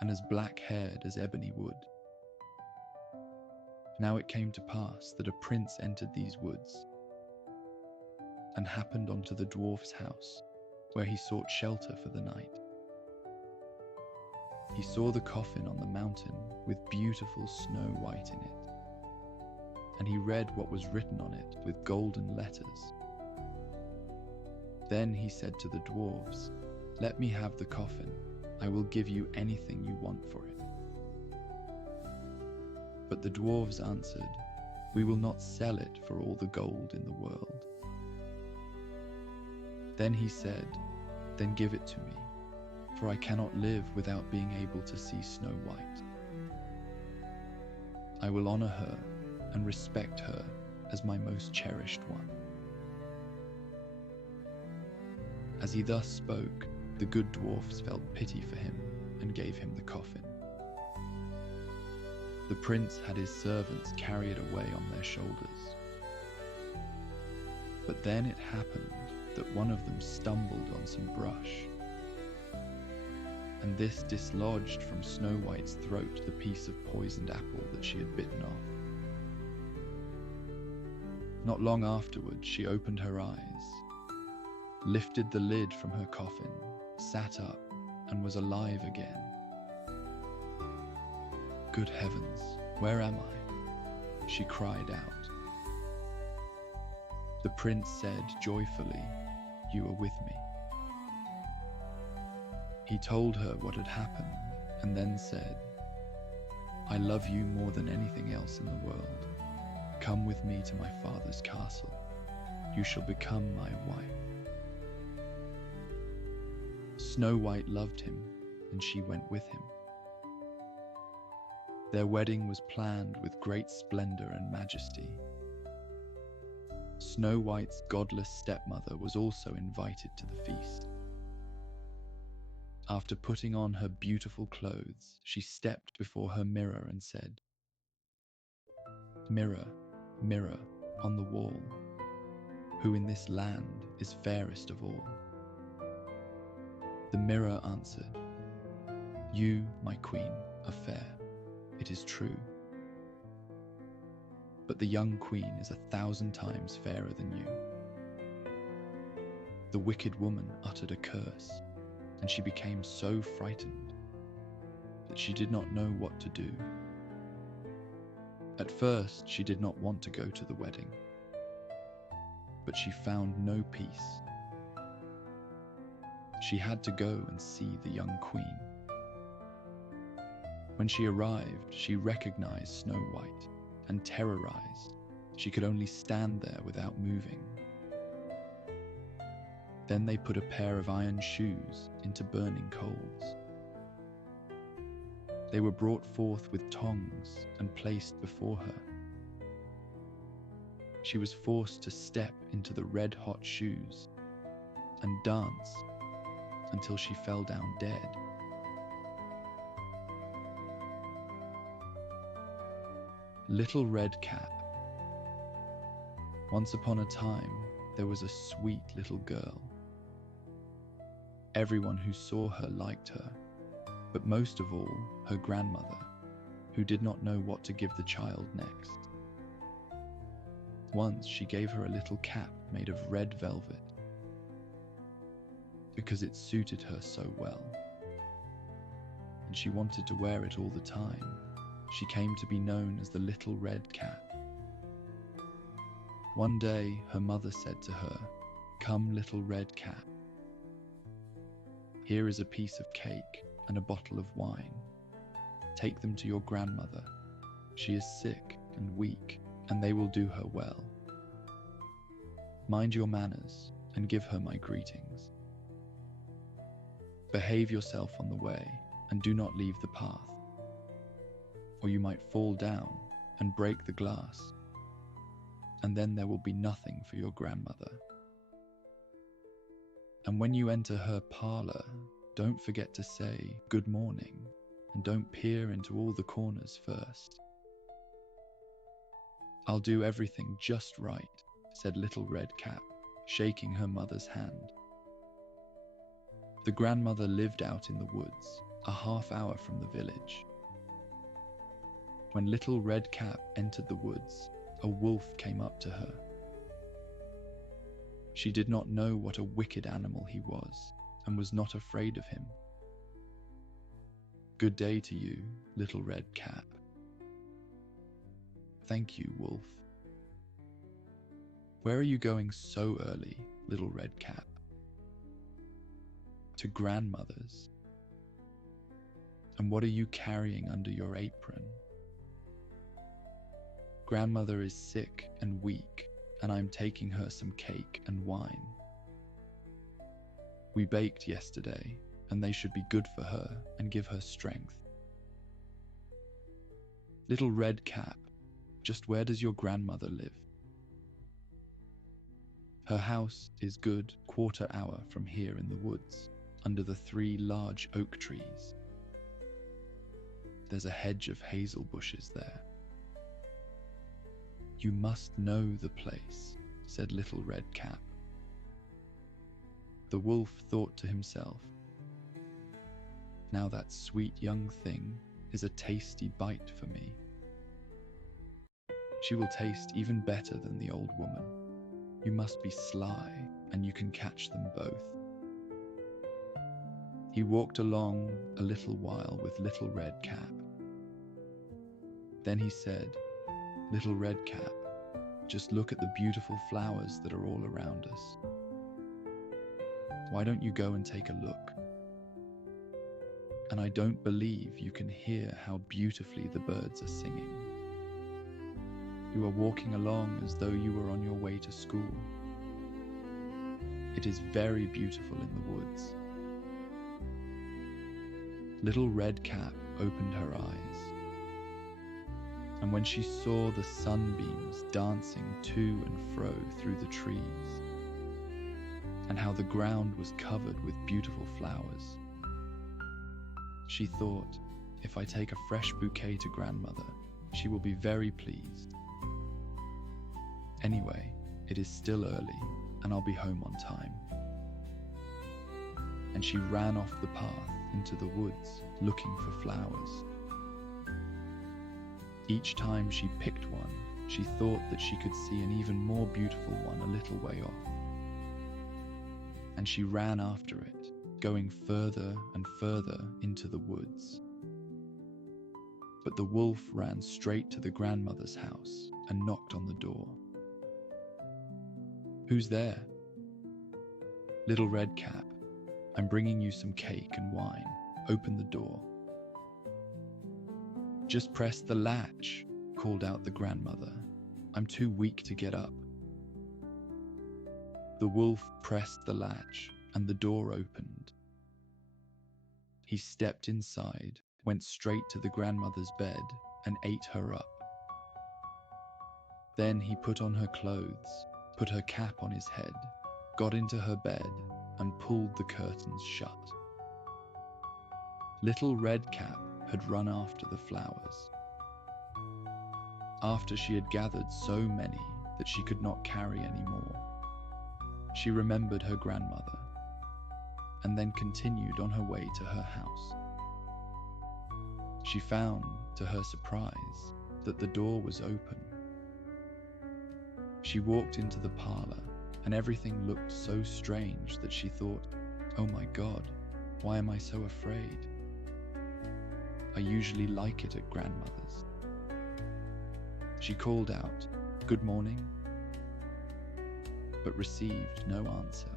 and as black-haired as ebony wood. Now it came to pass that a prince entered these woods and happened onto the dwarf's house, where he sought shelter for the night. He saw the coffin on the mountain with beautiful Snow White in it, and he read what was written on it with golden letters. Then he said to the dwarves, "Let me have the coffin. I will give you anything you want for it." But the dwarves answered, "We will not sell it for all the gold in the world." Then he said, "Then give it to me, for I cannot live without being able to see Snow White. I will honor her and respect her as my most cherished one." As he thus spoke, the good dwarfs felt pity for him and gave him the coffin. The prince had his servants carry it away on their shoulders. But then it happened that one of them stumbled on some brush, and this dislodged from Snow White's throat the piece of poisoned apple that she had bitten off. Not long afterwards, she opened her eyes, lifted the lid from her coffin, sat up, and was alive again. "Good heavens, where am I?" she cried out. The prince said joyfully, "You are with me." He told her what had happened and then said, "I love you more than anything else in the world. Come with me to my father's castle. You shall become my wife." Snow White loved him, and she went with him. Their wedding was planned with great splendor and majesty. Snow White's godless stepmother was also invited to the feast. After putting on her beautiful clothes, she stepped before her mirror and said, "Mirror, mirror on the wall, who in this land is fairest of all?" The mirror answered, "You, my queen, are fair, it is true. But the young queen is 1,000 times fairer than you." The wicked woman uttered a curse, and she became so frightened that she did not know what to do. At first, she did not want to go to the wedding, but she found no peace. She had to go and see the young queen. When she arrived, she recognized Snow White, and terrorized, she could only stand there without moving. Then they put a pair of iron shoes into burning coals. They were brought forth with tongs and placed before her. She was forced to step into the red-hot shoes and dance until she fell down dead. Little Red Cap. Once upon a time, there was a sweet little girl. Everyone who saw her liked her, but most of all, her grandmother, who did not know what to give the child next. Once she gave her a little cap made of red velvet, because it suited her so well, and she wanted to wear it all the time. She came to be known as the Little Red Cap. One day, her mother said to her, "Come, Little Red Cap. Here is a piece of cake and a bottle of wine. Take them to your grandmother. She is sick and weak, and they will do her well. Mind your manners and give her my greetings. Behave yourself on the way and do not leave the path, or you might fall down and break the glass, and then there will be nothing for your grandmother. And when you enter her parlor, don't forget to say good morning, and don't peer into all the corners first." "I'll do everything just right," said Little Red Cap, shaking her mother's hand. The grandmother lived out in the woods, a half hour from the village. When Little Red Cap entered the woods, a wolf came up to her. She did not know what a wicked animal he was, and was not afraid of him. "Good day to you, Little Red Cap." "Thank you, Wolf." "Where are you going so early, Little Red Cap?" "To grandmother's." "And what are you carrying under your apron?" "Grandmother is sick and weak, and I'm taking her some cake and wine. We baked yesterday, and they should be good for her and give her strength." "Little Red Cap, just where does your grandmother live?" "Her house is good quarter hour from here in the woods, under the 3 large oak trees. There's a hedge of hazel bushes there." "You must know the place," said Little Red Cap. The wolf thought to himself, "Now that sweet young thing is a tasty bite for me. She will taste even better than the old woman. You must be sly, and you can catch them both." He walked along a little while with Little Red Cap. Then he said, "Little Red Cap, just look at the beautiful flowers that are all around us. Why don't you go and take a look? And I don't believe you can hear how beautifully the birds are singing. You are walking along as though you were on your way to school. It is very beautiful in the woods." Little Red Cap opened her eyes, and when she saw the sunbeams dancing to and fro through the trees, and how the ground was covered with beautiful flowers, she thought, "If I take a fresh bouquet to grandmother, she will be very pleased. Anyway, it is still early, and I'll be home on time." And she ran off the path into the woods, looking for flowers. Each time she picked one, she thought that she could see an even more beautiful one a little way off. And she ran after it, going further and further into the woods. But the wolf ran straight to the grandmother's house and knocked on the door. "Who's there?" "Little Red Cap, I'm bringing you some cake and wine. Open the door." "Just press the latch," called out the grandmother. "I'm too weak to get up." The wolf pressed the latch, and the door opened. He stepped inside, went straight to the grandmother's bed, and ate her up. Then he put on her clothes, put her cap on his head, got into her bed, and pulled the curtains shut. Little Red Cap had run after the flowers. After she had gathered so many that she could not carry any more, she remembered her grandmother, and then continued on her way to her house. She found, to her surprise, that the door was open. She walked into the parlor, and everything looked so strange that she thought, "Oh my God, why am I so afraid? I usually like it at grandmother's." She called out, "Good morning," but received no answer.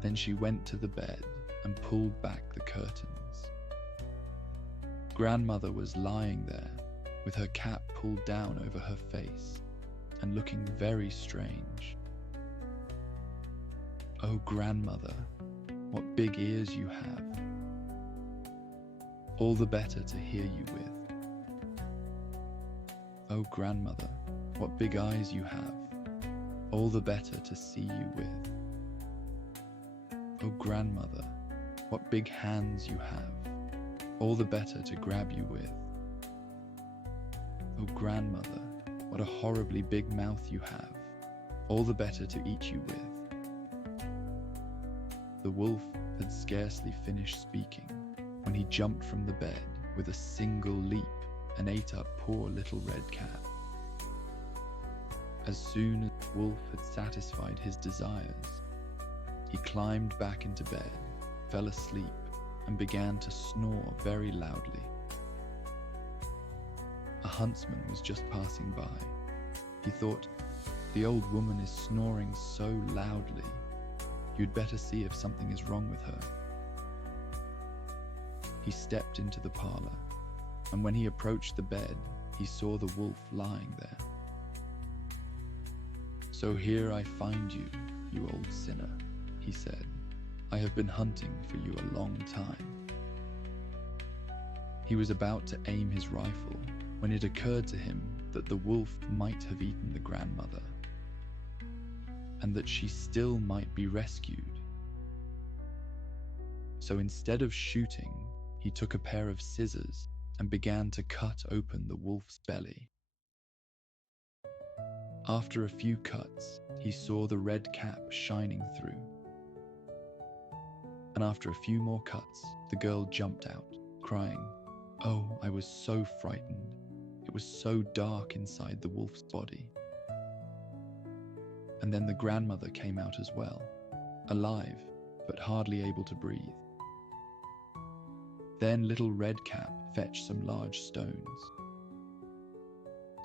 Then she went to the bed and pulled back the curtains. Grandmother was lying there with her cap pulled down over her face and looking very strange. "Oh, grandmother, what big ears you have. All the better to hear you with. Oh, grandmother, what big eyes you have. All the better to see you with. Oh, grandmother, what big hands you have. All the better to grab you with. Oh, grandmother, what a horribly big mouth you have. All the better to eat you with." The wolf had scarcely finished speaking when he jumped from the bed with a single leap and ate up poor little red cap. As soon as the wolf had satisfied his desires, he climbed back into bed, fell asleep, and began to snore very loudly. A huntsman was just passing by. He thought, "The old woman is snoring so loudly. You'd better see if something is wrong with her." He stepped into the parlor, and when he approached the bed, he saw the wolf lying there. "So here I find you, you old sinner," he said. "I have been hunting for you a long time." He was about to aim his rifle when it occurred to him that the wolf might have eaten the grandmother, and that she still might be rescued. So instead of shooting, he took a pair of scissors and began to cut open the wolf's belly. After a few cuts, he saw the red cap shining through. And after a few more cuts, the girl jumped out, crying, "Oh, I was so frightened. It was so dark inside the wolf's body." And then the grandmother came out as well, alive, but hardly able to breathe. Then little Red Cap fetched some large stones.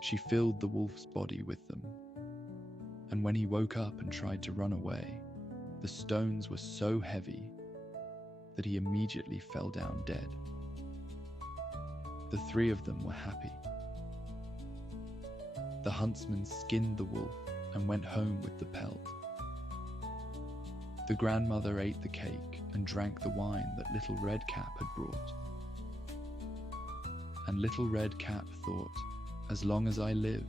She filled the wolf's body with them, and when he woke up and tried to run away, the stones were so heavy that he immediately fell down dead. The three of them were happy. The huntsman skinned the wolf and went home with the pelt. The grandmother ate the cake and drank the wine that Little Red Cap had brought. And Little Red Cap thought, "As long as I live,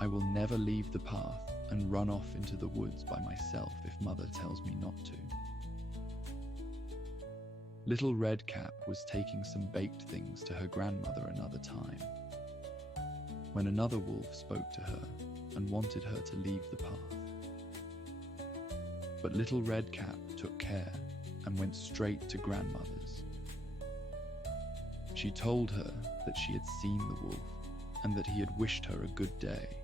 I will never leave the path and run off into the woods by myself if Mother tells me not to." Little Red Cap was taking some baked things to her grandmother another time, when another wolf spoke to her and wanted her to leave the path. But Little Red Cap took care and went straight to grandmother's. She told her that she had seen the wolf and that he had wished her a good day,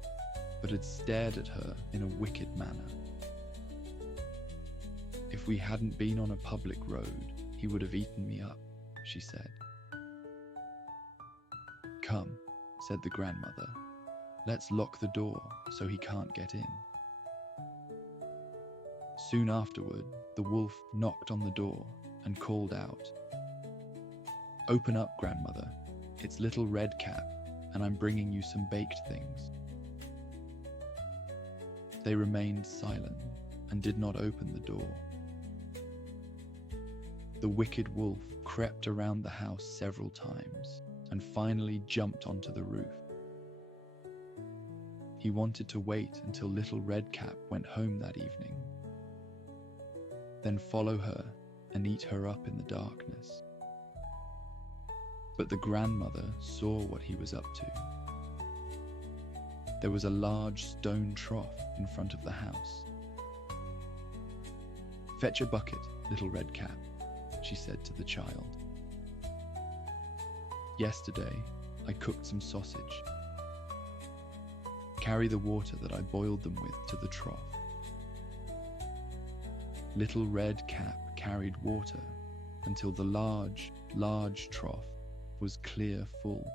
but had stared at her in a wicked manner. "If we hadn't been on a public road, he would have eaten me up," she said. "Come," said the grandmother, "let's lock the door so he can't get in." Soon afterward, the wolf knocked on the door and called out, "Open up, grandmother. It's Little Red Cap, and I'm bringing you some baked things." They remained silent and did not open the door. The wicked wolf crept around the house several times and finally jumped onto the roof. He wanted to wait until Little Red Cap went home that evening, then follow her and eat her up in the darkness. But the grandmother saw what he was up to. There was a large stone trough in front of the house. "Fetch a bucket, Little Red Cap," she said to the child. "Yesterday, I cooked some sausage. Carry the water that I boiled them with to the trough." Little Red Cap carried water until the large trough was clear full.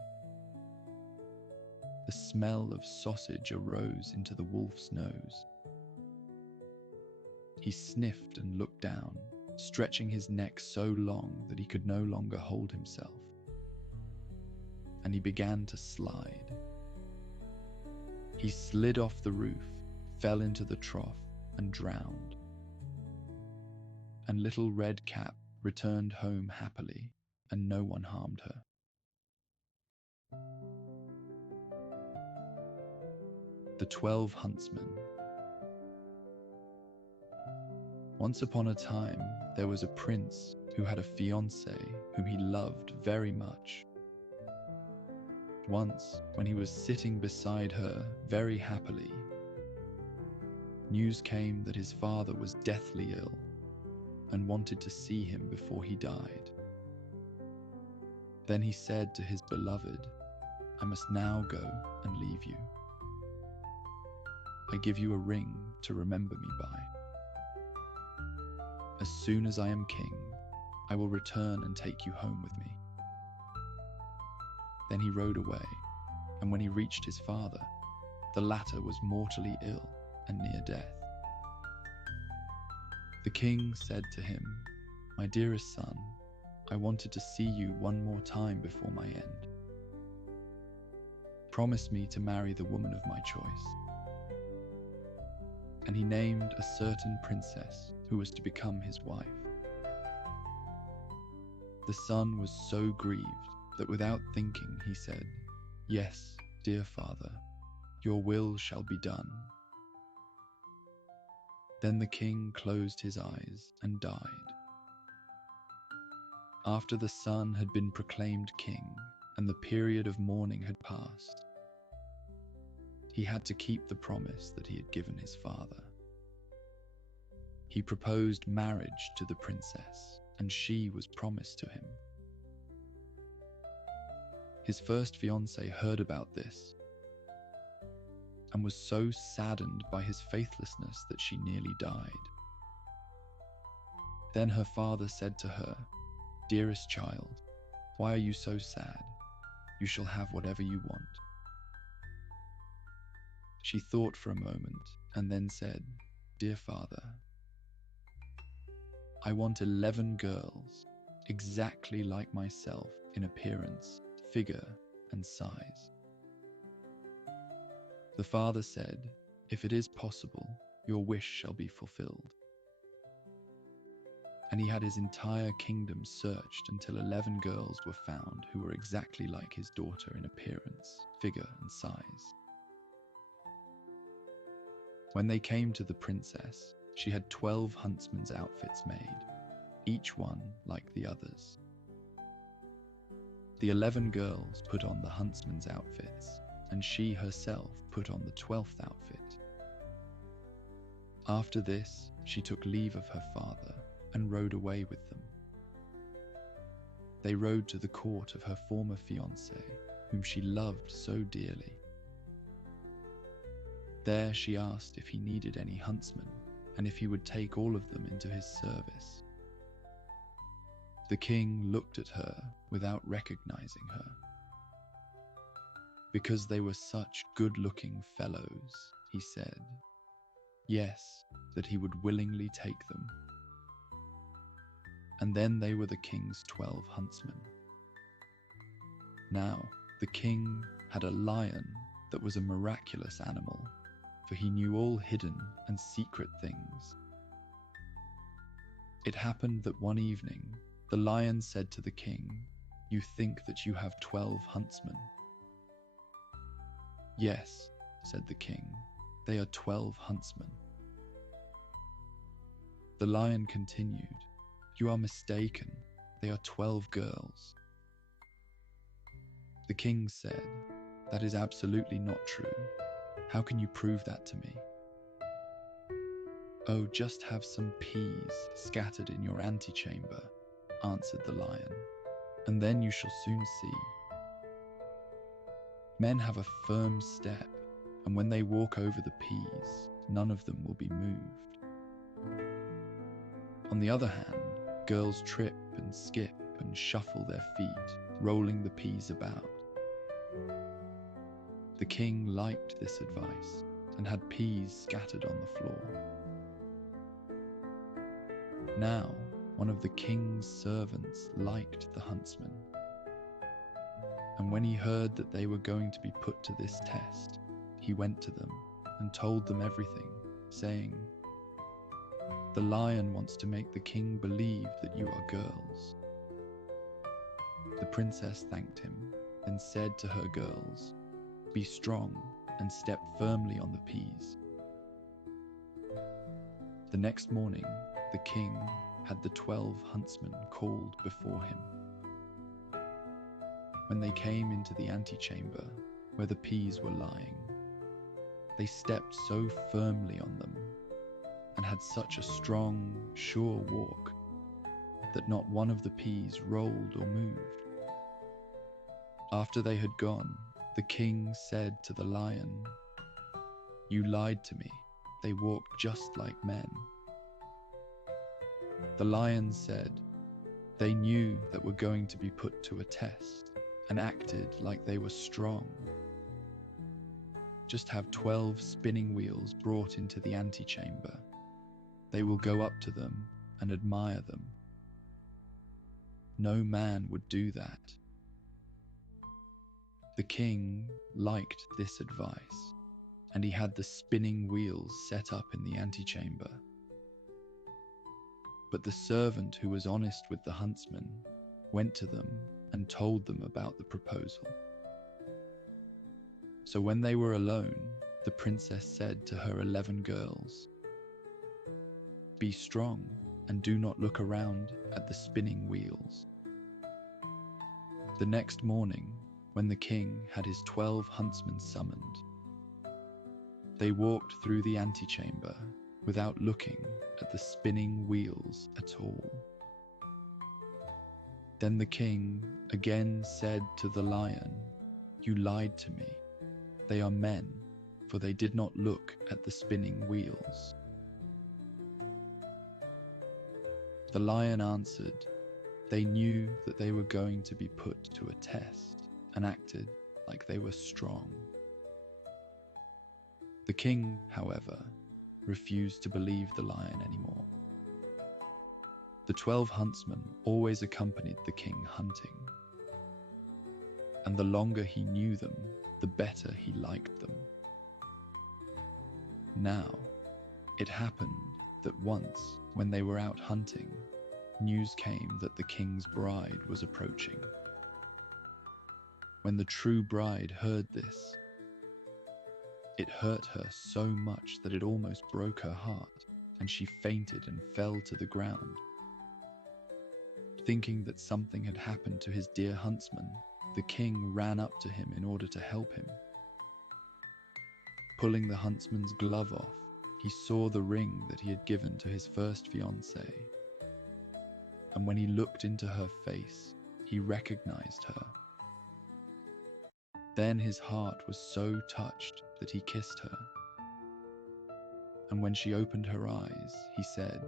The smell of sausage arose into the wolf's nose. He sniffed and looked down, stretching his neck so long that he could no longer hold himself. And he began to slide. He slid off the roof, fell into the trough, and drowned. And Little Red Cap returned home happily, and no one harmed her. The 12 Huntsmen. Once upon a time, there was a prince who had a fiancée whom he loved very much. Once, when he was sitting beside her very happily, news came that his father was deathly ill and wanted to see him before he died. Then he said to his beloved, "I must now go and leave you. I give you a ring to remember me by. As soon as I am king, I will return and take you home with me." Then he rode away, and when he reached his father, the latter was mortally ill and near death. The king said to him, "My dearest son, I wanted to see you one more time before my end. Promise me to marry the woman of my choice." And he named a certain princess who was to become his wife. The son was so grieved that without thinking he said, "Yes, dear father, your will shall be done." Then the king closed his eyes and died. After the son had been proclaimed king and the period of mourning had passed, he had to keep the promise that he had given his father. He proposed marriage to the princess, and she was promised to him. His first fiancée heard about this and was so saddened by his faithlessness that she nearly died. Then her father said to her, "Dearest child, why are you so sad? You shall have whatever you want." She thought for a moment and then said, "Dear father, I want 11 girls, exactly like myself in appearance, figure, and size." The father said, "If it is possible, your wish shall be fulfilled." And he had his entire kingdom searched until 11 girls were found who were exactly like his daughter in appearance, figure, and size. When they came to the princess, she had 12 huntsmen's outfits made, each one like the others. The 11 girls put on the huntsmen's outfits, and she herself put on the 12th outfit. After this, she took leave of her father and rode away with them. They rode to the court of her former fiancé, whom she loved so dearly. There she asked if he needed any huntsmen, and if he would take all of them into his service. The king looked at her without recognizing her. Because they were such good-looking fellows, he said, yes, that he would willingly take them. And then they were the king's 12 huntsmen. Now, the king had a lion that was a miraculous animal, for he knew all hidden and secret things. It happened that one evening, the lion said to the king, "You think that you have 12 huntsmen?" "Yes," said the king, "they are 12 huntsmen." The lion continued, "You are mistaken, they are 12 girls." The king said, "That is absolutely not true. How can you prove that to me?" "Oh, just have some peas scattered in your antechamber," answered the lion, "and then you shall soon see. Men have a firm step, and when they walk over the peas, none of them will be moved. On the other hand, girls trip and skip and shuffle their feet, rolling the peas about." The king liked this advice and had peas scattered on the floor. Now, one of the king's servants liked the huntsmen, and when he heard that they were going to be put to this test, he went to them and told them everything, saying, "The lion wants to make the king believe that you are girls." The princess thanked him, then said to her girls, "Be strong and step firmly on the peas." The next morning, the king had the 12 huntsmen called before him. When they came into the antechamber where the peas were lying, they stepped so firmly on them and had such a strong, sure walk that not one of the peas rolled or moved. After they had gone, the king said to the lion, "You lied to me. They walk just like men." The lion said, "They knew that were going to be put to a test and acted like they were strong. Just have 12 spinning wheels brought into the antechamber. They will go up to them and admire them. No man would do that." The king liked this advice, and he had the spinning wheels set up in the antechamber. But the servant who was honest with the huntsmen went to them and told them about the proposal. So when they were alone, the princess said to her 11 girls, "Be strong and do not look around at the spinning wheels." The next morning, when the king had his 12 huntsmen summoned, they walked through the antechamber without looking at the spinning wheels at all. Then the king again said to the lion, "You lied to me. They are men, for they did not look at the spinning wheels." The lion answered, "They knew that they were going to be put to a test and acted like they were strong." The king, however, refused to believe the lion anymore. The 12 huntsmen always accompanied the king hunting, and the longer he knew them, the better he liked them. Now, it happened that once, when they were out hunting, news came that the king's bride was approaching. When the true bride heard this, it hurt her so much that it almost broke her heart, and she fainted and fell to the ground. Thinking that something had happened to his dear huntsman, the king ran up to him in order to help him. Pulling the huntsman's glove off, he saw the ring that he had given to his first fiancée, and when he looked into her face, he recognized her. Then his heart was so touched that he kissed her. And when she opened her eyes, he said,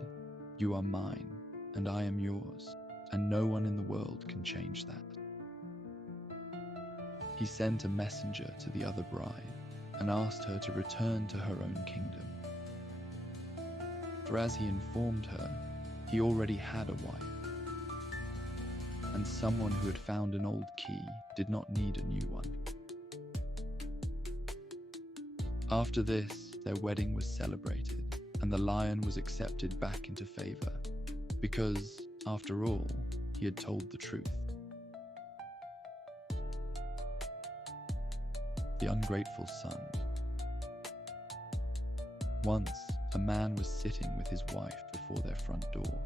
"You are mine, and I am yours, and no one in the world can change that." He sent a messenger to the other bride and asked her to return to her own kingdom. For as he informed her, he already had a wife, and someone who had found an old key did not need a new one. After this, their wedding was celebrated, and the lion was accepted back into favor, because, after all, he had told the truth. The Ungrateful Son. Once, a man was sitting with his wife before their front door.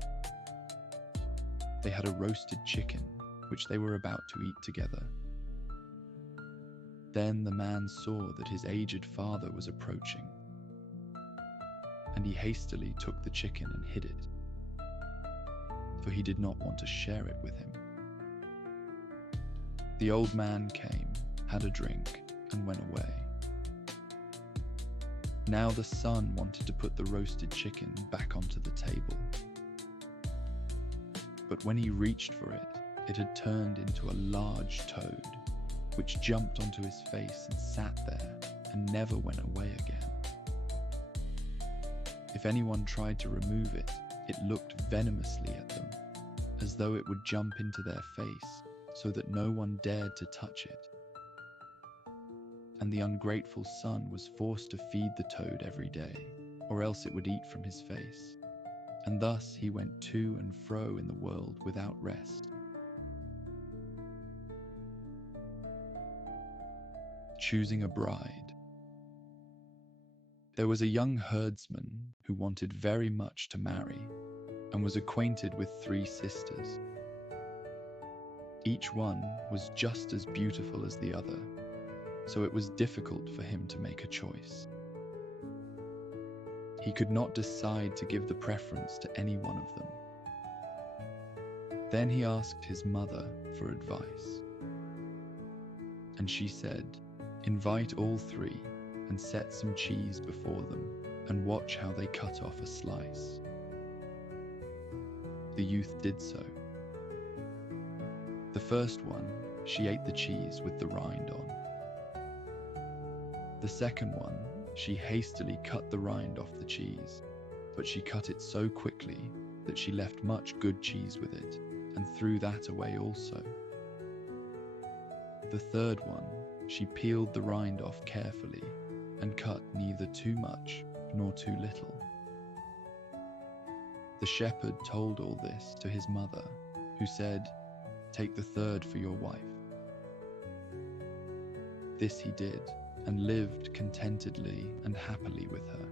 They had a roasted chicken, which they were about to eat together. Then the man saw that his aged father was approaching, and he hastily took the chicken and hid it, for he did not want to share it with him. The old man came, had a drink, and went away. Now the son wanted to put the roasted chicken back onto the table. But when he reached for it, it had turned into a large toad, which jumped onto his face and sat there and never went away again. If anyone tried to remove it, it looked venomously at them, as though it would jump into their face, so that no one dared to touch it. And the ungrateful son was forced to feed the toad every day, or else it would eat from his face, and thus he went to and fro in the world without rest. Choosing a bride. There was a young herdsman who wanted very much to marry, and was acquainted with 3 sisters. Each one was just as beautiful as the other, so it was difficult for him to make a choice. He could not decide to give the preference to any one of them. Then he asked his mother for advice. And she said, "Invite all three and set some cheese before them and watch how they cut off a slice." The youth did so. The first one, she ate the cheese with the rind on. The second one, she hastily cut the rind off the cheese, but she cut it so quickly that she left much good cheese with it and threw that away also. The third one, she peeled the rind off carefully and cut neither too much nor too little. The shepherd told all this to his mother, who said, "Take the third for your wife." This he did, and lived contentedly and happily with her.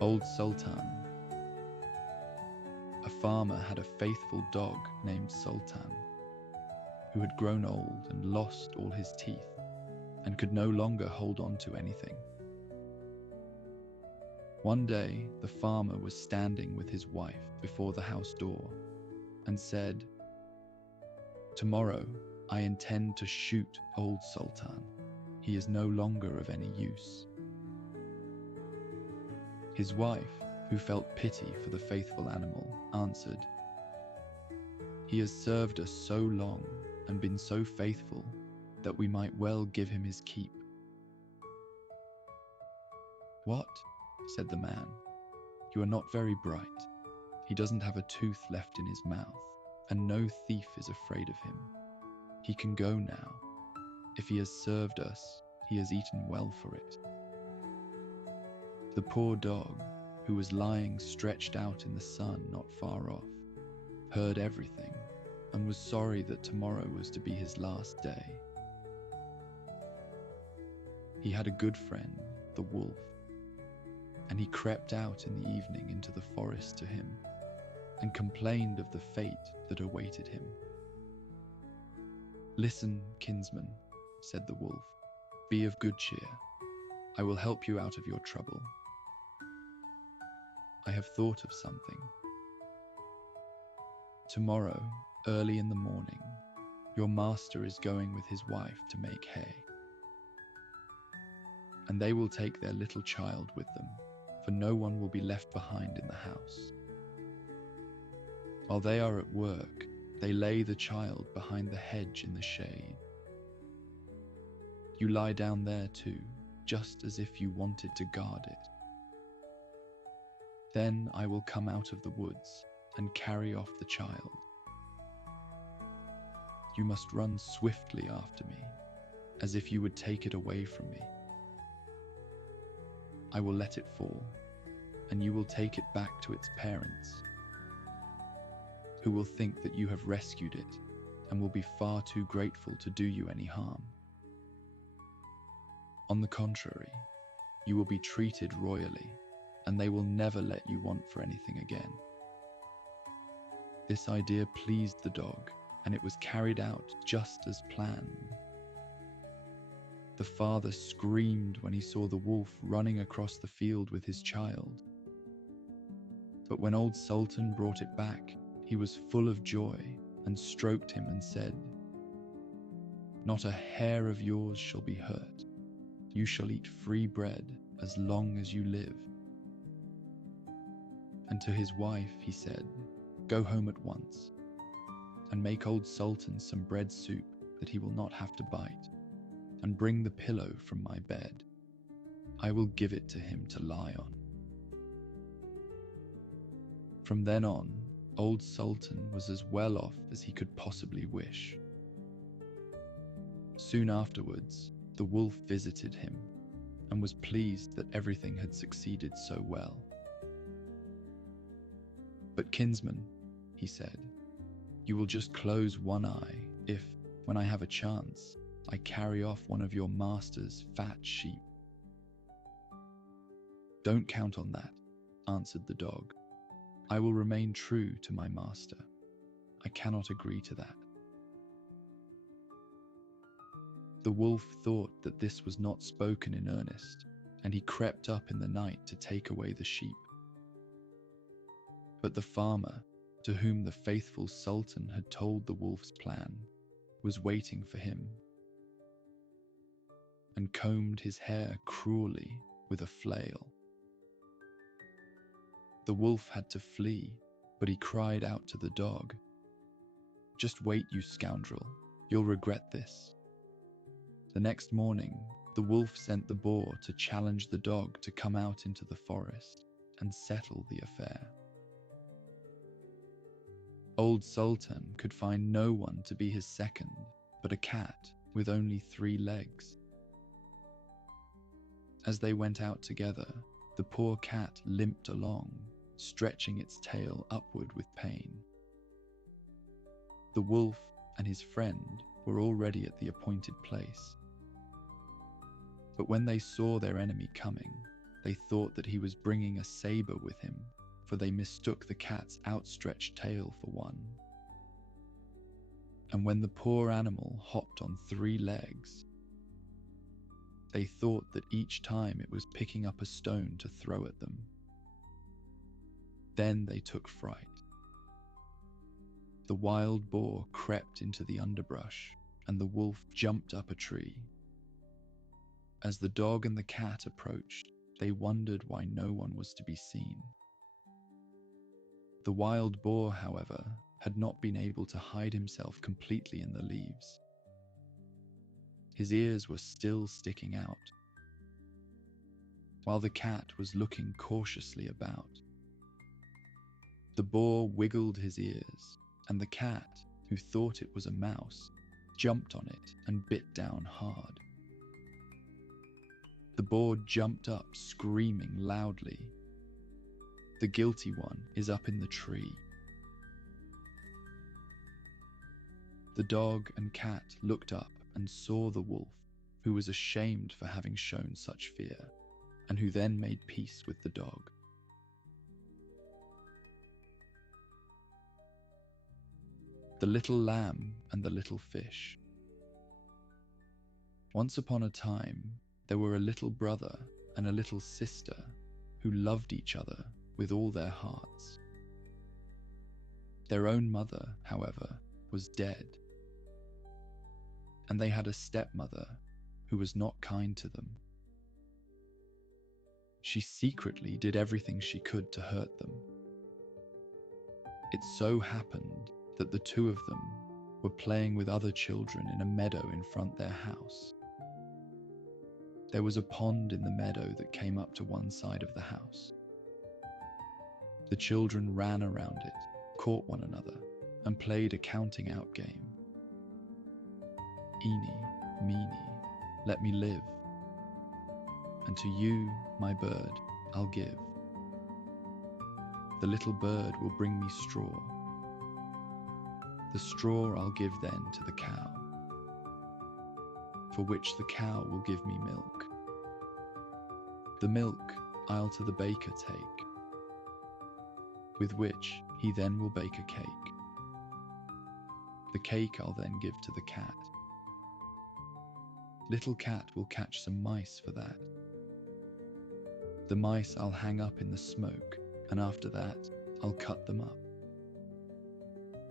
Old Sultan. A farmer had a faithful dog named Sultan, who had grown old and lost all his teeth, and could no longer hold on to anything. One day, the farmer was standing with his wife before the house door, and said, "Tomorrow, I intend to shoot old Sultan. He is no longer of any use." His wife, who felt pity for the faithful animal, answered, "He has served us so long and been so faithful that we might well give him his keep." "What?" said the man. "You are not very bright. He doesn't have a tooth left in his mouth, and no thief is afraid of him. He can go now. If he has served us, he has eaten well for it." The poor dog, who was lying stretched out in the sun not far off, heard everything and was sorry that tomorrow was to be his last day. He had a good friend, the wolf, and he crept out in the evening into the forest to him and complained of the fate that awaited him. "Listen, kinsman," said the wolf, "be of good cheer. I will help you out of your trouble. I have thought of something. Tomorrow, early in the morning, your master is going with his wife to make hay. And they will take their little child with them, for no one will be left behind in the house. While they are at work, they lay the child behind the hedge in the shade. You lie down there too, just as if you wanted to guard it. Then I will come out of the woods and carry off the child. You must run swiftly after me, as if you would take it away from me. I will let it fall, and you will take it back to its parents, who will think that you have rescued it and will be far too grateful to do you any harm. On the contrary, you will be treated royally, and they will never let you want for anything again." This idea pleased the dog, and it was carried out just as planned. The father screamed when he saw the wolf running across the field with his child. But when old Sultan brought it back, he was full of joy and stroked him and said, "Not a hair of yours shall be hurt. You shall eat free bread as long as you live." And to his wife he said, "Go home at once, and make old Sultan some bread soup that he will not have to bite, and bring the pillow from my bed. I will give it to him to lie on." From then on, old Sultan was as well off as he could possibly wish. Soon afterwards, the wolf visited him, and was pleased that everything had succeeded so well. "But kinsman," he said, "you will just close one eye if, when I have a chance, I carry off one of your master's fat sheep." "Don't count on that," answered the dog. "I will remain true to my master. I cannot agree to that." The wolf thought that this was not spoken in earnest, and he crept up in the night to take away the sheep. But the farmer, to whom the faithful Sultan had told the wolf's plan, was waiting for him, and combed his hair cruelly with a flail. The wolf had to flee, but he cried out to the dog, "Just wait, you scoundrel, you'll regret this." The next morning, the wolf sent the boar to challenge the dog to come out into the forest and settle the affair. Old Sultan could find no one to be his second but a cat with only 3 legs. As they went out together, the poor cat limped along, stretching its tail upward with pain. The wolf and his friend were already at the appointed place. But when they saw their enemy coming, they thought that he was bringing a saber with him, for they mistook the cat's outstretched tail for one. And when the poor animal hopped on 3 legs, they thought that each time it was picking up a stone to throw at them. Then they took fright. The wild boar crept into the underbrush, and the wolf jumped up a tree. As the dog and the cat approached, they wondered why no one was to be seen. The wild boar, however, had not been able to hide himself completely in the leaves. His ears were still sticking out, while the cat was looking cautiously about. The boar wiggled his ears, and the cat, who thought it was a mouse, jumped on it and bit down hard. The boar jumped up, screaming loudly, "The guilty one is up in the tree." The dog and cat looked up and saw the wolf, who was ashamed for having shown such fear, and who then made peace with the dog. The Little Lamb and the Little Fish. Once upon a time, there were a little brother and a little sister who loved each other with all their hearts. Their own mother, however, was dead, and they had a stepmother who was not kind to them. She secretly did everything she could to hurt them. It so happened that the 2 of them were playing with other children in a meadow in front their house. There was a pond in the meadow that came up to one side of the house. The children ran around it, caught one another, and played a counting out game. "Eeny, meeny, let me live, and to you, my bird, I'll give. The little bird will bring me straw. The straw I'll give then to the cow, for which the cow will give me milk. The milk I'll to the baker take, with which he then will bake a cake. The cake I'll then give to the cat. Little cat will catch some mice for that. The mice I'll hang up in the smoke, and after that I'll cut them up."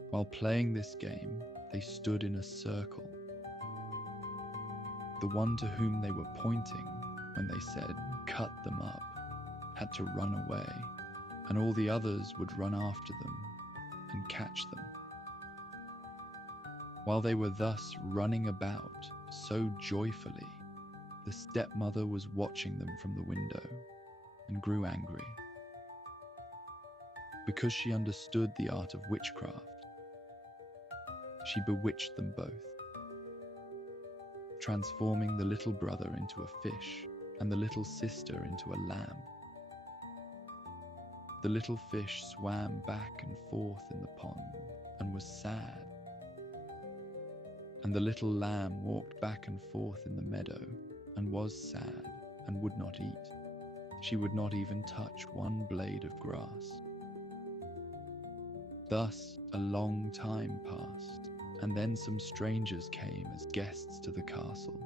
While playing this game, they stood in a circle. The one to whom they were pointing when they said, "Cut them up," had to run away, and all the others would run after them and catch them. While they were thus running about so joyfully, the stepmother was watching them from the window and grew angry. Because she understood the art of witchcraft, she bewitched them both, transforming the little brother into a fish and the little sister into a lamb. The little fish swam back and forth in the pond and was sad, and the little lamb walked back and forth in the meadow and was sad and would not eat. She would not even touch one blade of grass. Thus a long time passed, and then some strangers came as guests to the castle.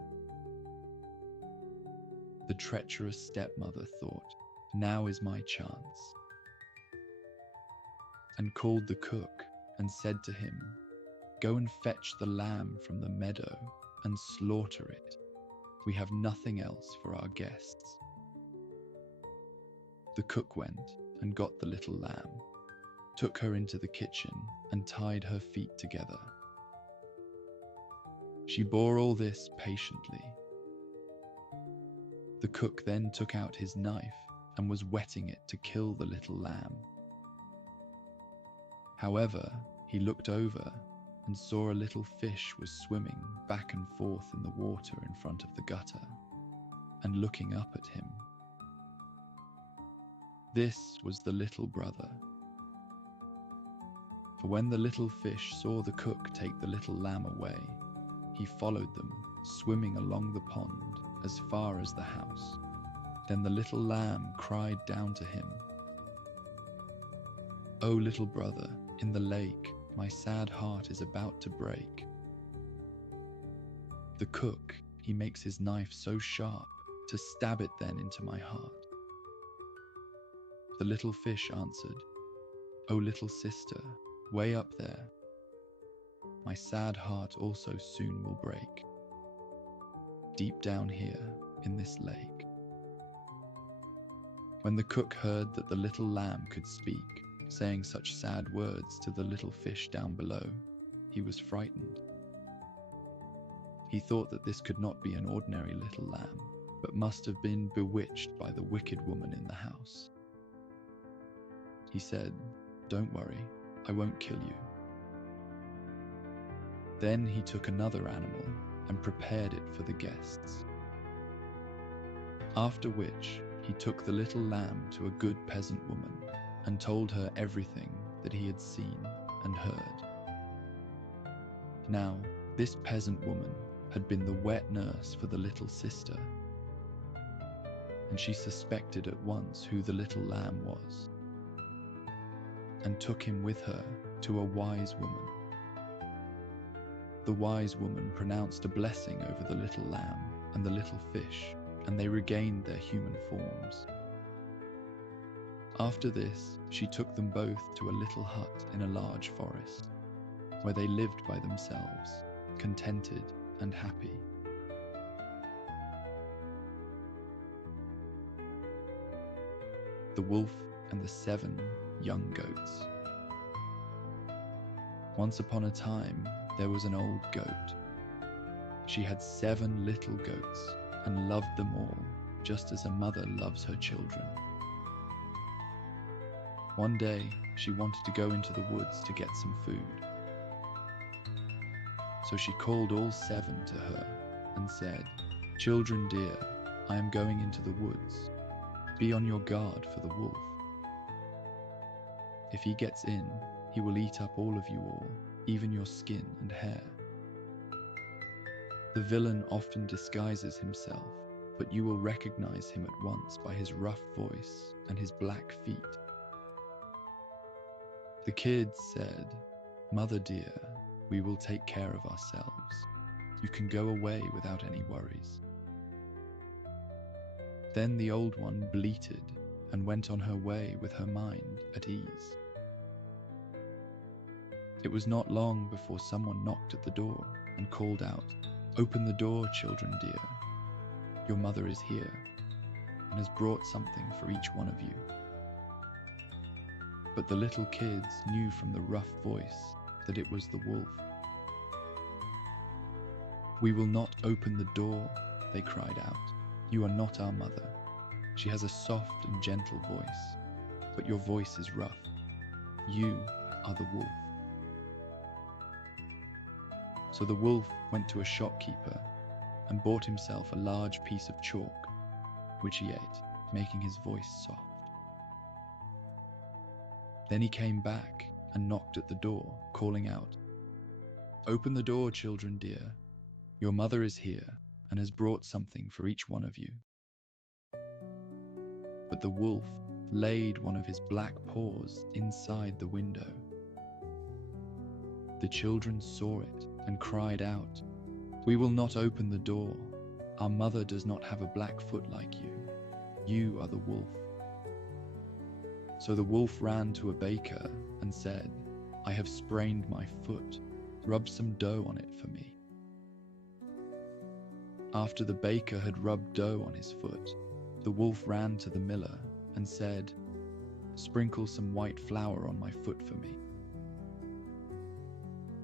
The treacherous stepmother thought, "Now is my chance." and called the cook and said to him, "Go and fetch the lamb from the meadow and slaughter it. We have nothing else for our guests." The cook went and got the little lamb, took her into the kitchen and tied her feet together. She bore all this patiently. The cook then took out his knife and was whetting it to kill the little lamb. However, he looked over and saw a little fish was swimming back and forth in the water in front of the gutter and looking up at him. This was the little brother. For when the little fish saw the cook take the little lamb away, he followed them, swimming along the pond as far as the house. Then the little lamb cried down to him, "O little brother, in the lake, my sad heart is about to break." The cook, he makes his knife so sharp to stab it then into my heart. The little fish answered, "O little sister, way up there, my sad heart also soon will break, deep down here in this lake." When the cook heard that the little lamb could speak, saying such sad words to the little fish down below, he was frightened. He thought that this could not be an ordinary little lamb, but must have been bewitched by the wicked woman in the house. He said, "Don't worry, I won't kill you." Then he took another animal and prepared it for the guests. After which, he took the little lamb to a good peasant woman and told her everything that he had seen and heard. Now, this peasant woman had been the wet nurse for the little sister, and she suspected at once who the little lamb was, and took him with her to a wise woman. The wise woman pronounced a blessing over the little lamb and the little fish, and they regained their human forms. After this, she took them both to a little hut in a large forest, where they lived by themselves, contented and happy. The Wolf and the 7 Young Goats. Once upon a time, there was an old goat. She had 7 little goats and loved them all, just as a mother loves her children. One day, she wanted to go into the woods to get some food. So she called all 7 to her and said, "Children dear, I am going into the woods. Be on your guard for the wolf. If he gets in, he will eat up all of you all, even your skin and hair. The villain often disguises himself, but you will recognize him at once by his rough voice and his black feet." The kids said, "Mother dear, we will take care of ourselves. You can go away without any worries." Then the old one bleated and went on her way with her mind at ease. It was not long before someone knocked at the door and called out, "Open the door, children dear. Your mother is here and has brought something for each one of you." But the little kids knew from the rough voice that it was the wolf. "We will not open the door," they cried out. "You are not our mother. She has a soft and gentle voice, but your voice is rough. You are the wolf." So the wolf went to a shopkeeper and bought himself a large piece of chalk, which he ate, making his voice soft. Then he came back and knocked at the door, calling out, "Open the door, children dear. Your mother is here and has brought something for each one of you." But the wolf laid one of his black paws inside the window. The children saw it and cried out, "We will not open the door. Our mother does not have a black foot like you. You are the wolf." So the wolf ran to a baker and said, "I have sprained my foot. Rub some dough on it for me." After the baker had rubbed dough on his foot, the wolf ran to the miller and said, "Sprinkle some white flour on my foot for me."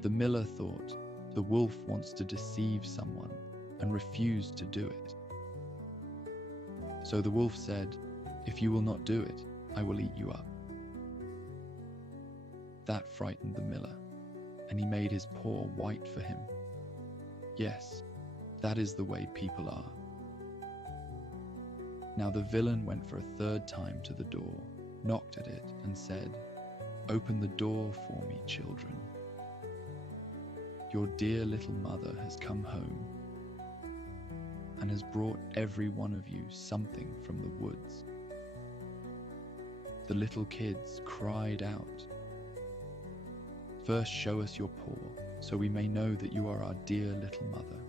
The miller thought, the wolf wants to deceive someone, and refused to do it. So the wolf said, "If you will not do it, I will eat you up." That frightened the miller, and he made his paw white for him. Yes, that is the way people are. Now the villain went for a third time to the door, knocked at it, and said, "Open the door for me, children. Your dear little mother has come home and has brought every one of you something from the woods." The little kids cried out, "First show us your paw, so we may know that you are our dear little mother."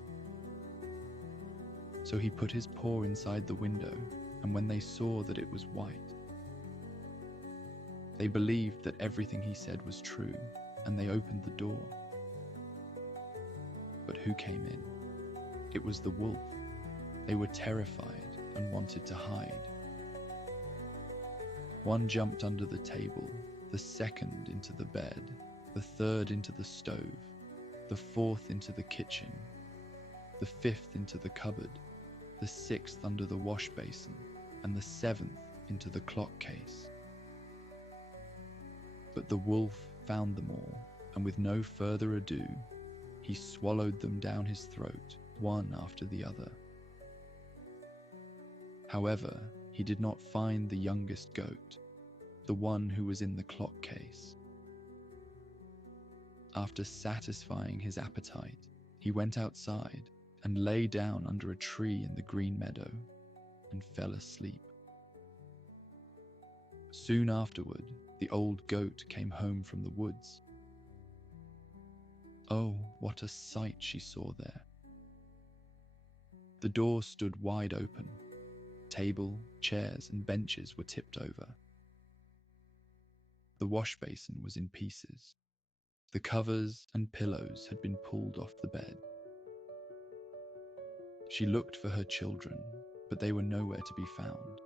So he put his paw inside the window, and when they saw that it was white, they believed that everything he said was true, and they opened the door. But who came in? It was the wolf. They were terrified and wanted to hide. One jumped under the table, the second into the bed, the third into the stove, the fourth into the kitchen, the fifth into the cupboard, the sixth under the wash basin, and the seventh into the clock case. But the wolf found them all, and with no further ado, he swallowed them down his throat, one after the other. However, he did not find the youngest goat, the one who was in the clock case. After satisfying his appetite, he went outside and lay down under a tree in the green meadow and fell asleep. Soon afterward, the old goat came home from the woods. Oh, what a sight she saw there! The door stood wide open. Table, chairs, and benches were tipped over. The wash basin was in pieces. The covers and pillows had been pulled off the bed. She looked for her children, but they were nowhere to be found.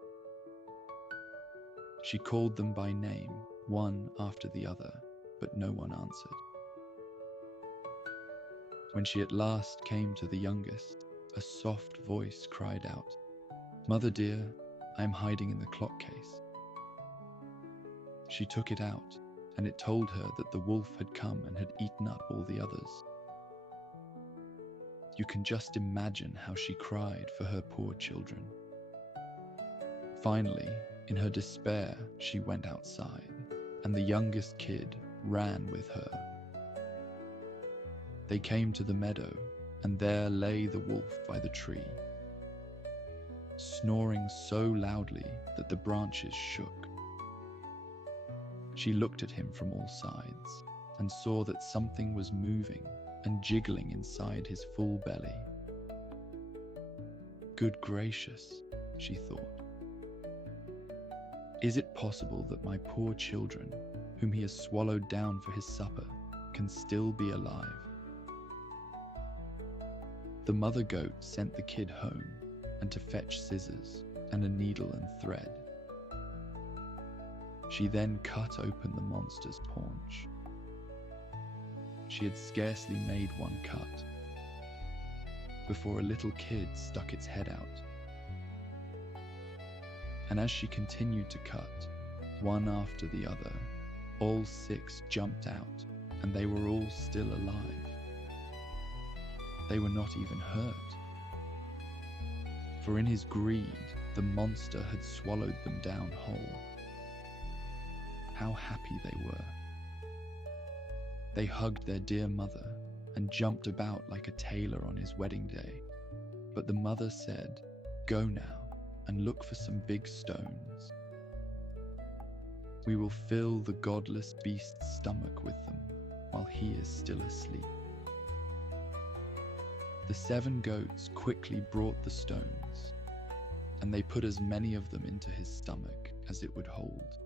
She called them by name, one after the other, but no one answered. When she at last came to the youngest, a soft voice cried out, "Mother dear, I am hiding in the clock case." She took it out, and it told her that the wolf had come and had eaten up all the others. You can just imagine how she cried for her poor children. Finally, in her despair, she went outside, and the youngest kid ran with her. They came to the meadow, and there lay the wolf by the tree, snoring so loudly that the branches shook. She looked at him from all sides and saw that something was moving and jiggling inside his full belly. Good gracious, she thought. Is it possible that my poor children, whom he has swallowed down for his supper, can still be alive? The mother goat sent the kid home and to fetch scissors and a needle and thread. She then cut open the monster's paunch. She had scarcely made one cut before a little kid stuck its head out. And as she continued to cut, one after the other, all 6 jumped out, and they were all still alive. They were not even hurt. For in his greed, the monster had swallowed them down whole. How happy they were. They hugged their dear mother and jumped about like a tailor on his wedding day. But the mother said, "Go now and look for some big stones. We will fill the godless beast's stomach with them while he is still asleep." The 7 goats quickly brought the stones, and they put as many of them into his stomach as it would hold.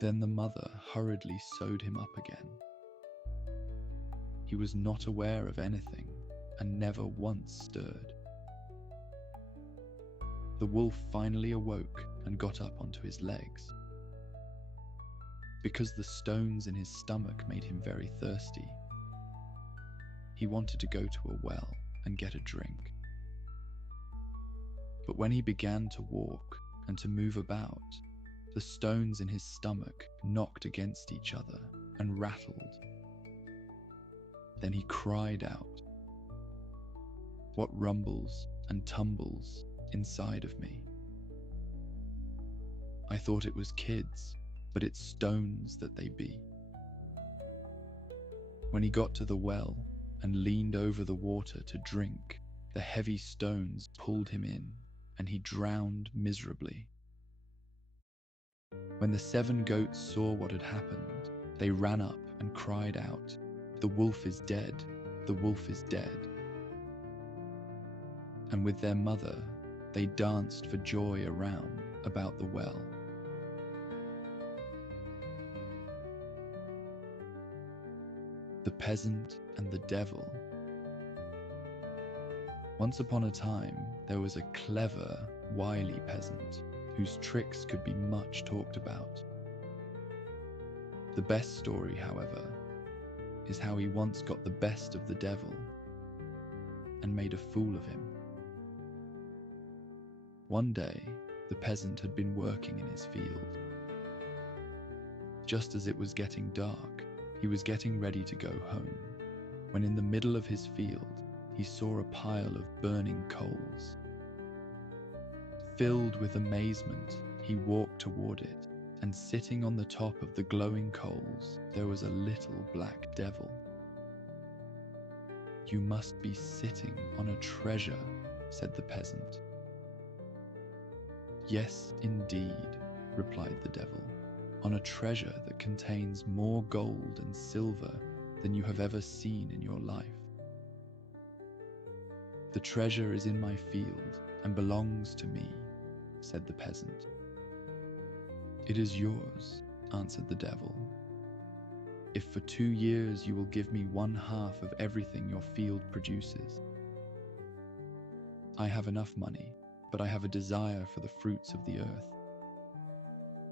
Then the mother hurriedly sewed him up again. He was not aware of anything and never once stirred. The wolf finally awoke and got up onto his legs. Because the stones in his stomach made him very thirsty, he wanted to go to a well and get a drink. But when he began to walk and to move about, the stones in his stomach knocked against each other and rattled. Then he cried out, "What rumbles and tumbles inside of me?" I thought it was kids, but it's stones that they be. When he got to the well and leaned over the water to drink, the heavy stones pulled him in, and he drowned miserably. When the 7 goats saw what had happened, they ran up and cried out, "The wolf is dead, the wolf is dead." And with their mother, they danced for joy around about the well. The Peasant and the Devil. Once upon a time, there was a clever, wily peasant whose tricks could be much talked about. The best story, however, is how he once got the best of the devil and made a fool of him. One day, the peasant had been working in his field. Just as it was getting dark, he was getting ready to go home, when in the middle of his field, he saw a pile of burning coals. Filled with amazement, he walked toward it, and sitting on the top of the glowing coals, there was a little black devil. "You must be sitting on a treasure," said the peasant. "Yes, indeed," replied the devil, "on a treasure that contains more gold and silver than you have ever seen in your life. The treasure is in my field and belongs to me," said the peasant. "It is yours," answered the devil, "if for 2 years you will give me 1/2 of everything your field produces. I have enough money, but I have a desire for the fruits of the earth."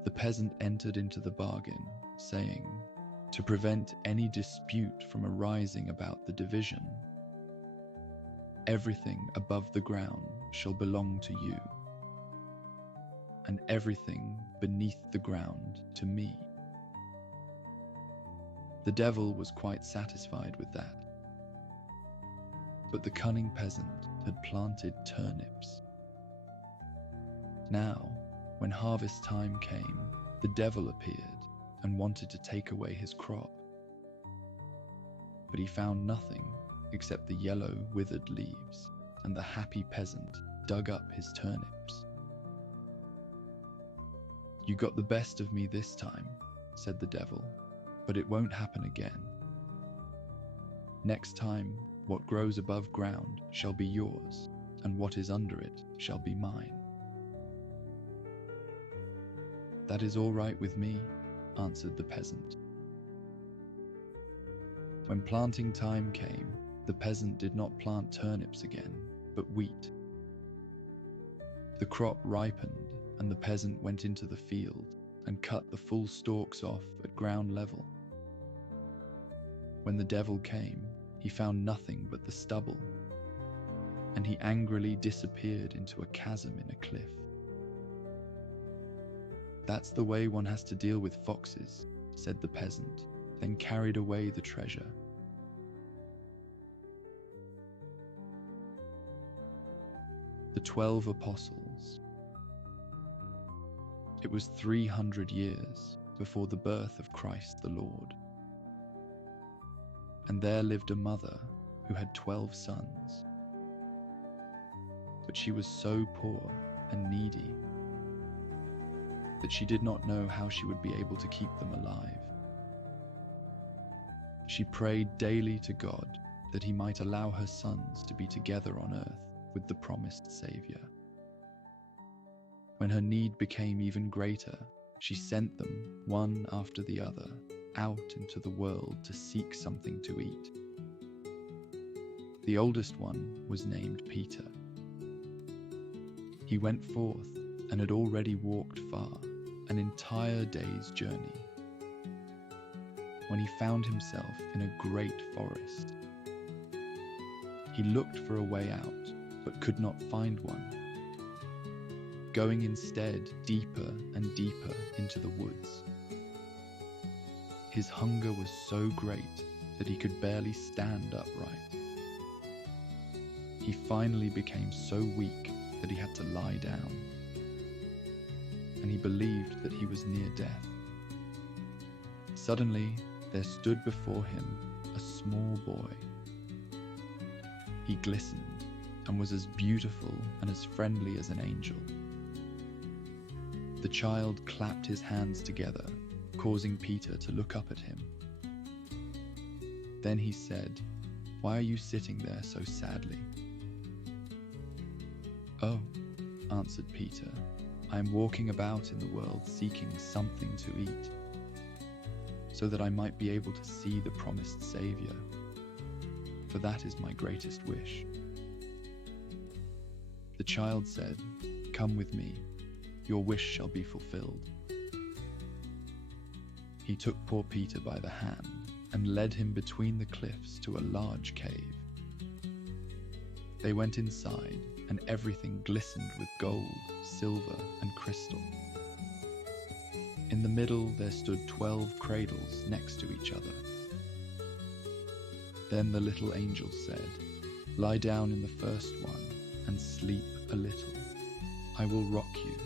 The peasant entered into the bargain, saying, "To prevent any dispute from arising about the division, everything above the ground shall belong to you, and everything beneath the ground to me." The devil was quite satisfied with that. But the cunning peasant had planted turnips. Now, when harvest time came, the devil appeared and wanted to take away his crop. But he found nothing except the yellow, withered leaves, and the happy peasant dug up his turnips. "You got the best of me this time," said the devil, "but it won't happen again. Next time, what grows above ground shall be yours, and what is under it shall be mine." "That is all right with me," answered the peasant. When planting time came, the peasant did not plant turnips again, but wheat. The crop ripened, and the peasant went into the field and cut the full stalks off at ground level. When the devil came, he found nothing but the stubble, and he angrily disappeared into a chasm in a cliff. "That's the way one has to deal with foxes," said the peasant, then carried away the treasure. The 12 Apostles. It was 300 years before the birth of Christ the Lord. And there lived a mother who had 12 sons. But she was so poor and needy that she did not know how she would be able to keep them alive. She prayed daily to God that he might allow her sons to be together on earth with the promised Saviour. When her need became even greater, She sent them, one after the other, out into the world to seek something to eat. The oldest one was named Peter. He went forth and had already walked far, an entire day's journey, when he found himself in a great forest. He looked for a way out, but could not find one, going instead deeper and deeper into the woods. His hunger was so great that he could barely stand upright. He finally became so weak that he had to lie down, and he believed that he was near death. Suddenly, there stood before him a small boy. He glistened and was as beautiful and as friendly as an angel. The child clapped his hands together, causing Peter to look up at him. Then he said, "Why are you sitting there so sadly?" "Oh," answered Peter, "I am walking about in the world seeking something to eat, so that I might be able to see the promised Saviour, for that is my greatest wish." The child said, "Come with me, your wish shall be fulfilled." He took poor Peter by the hand and led him between the cliffs to a large cave. They went inside, and everything glistened with gold, silver, and crystal. In the middle there stood 12 cradles next to each other. Then the little angel said, "Lie down in the first one and sleep a little. I will rock you."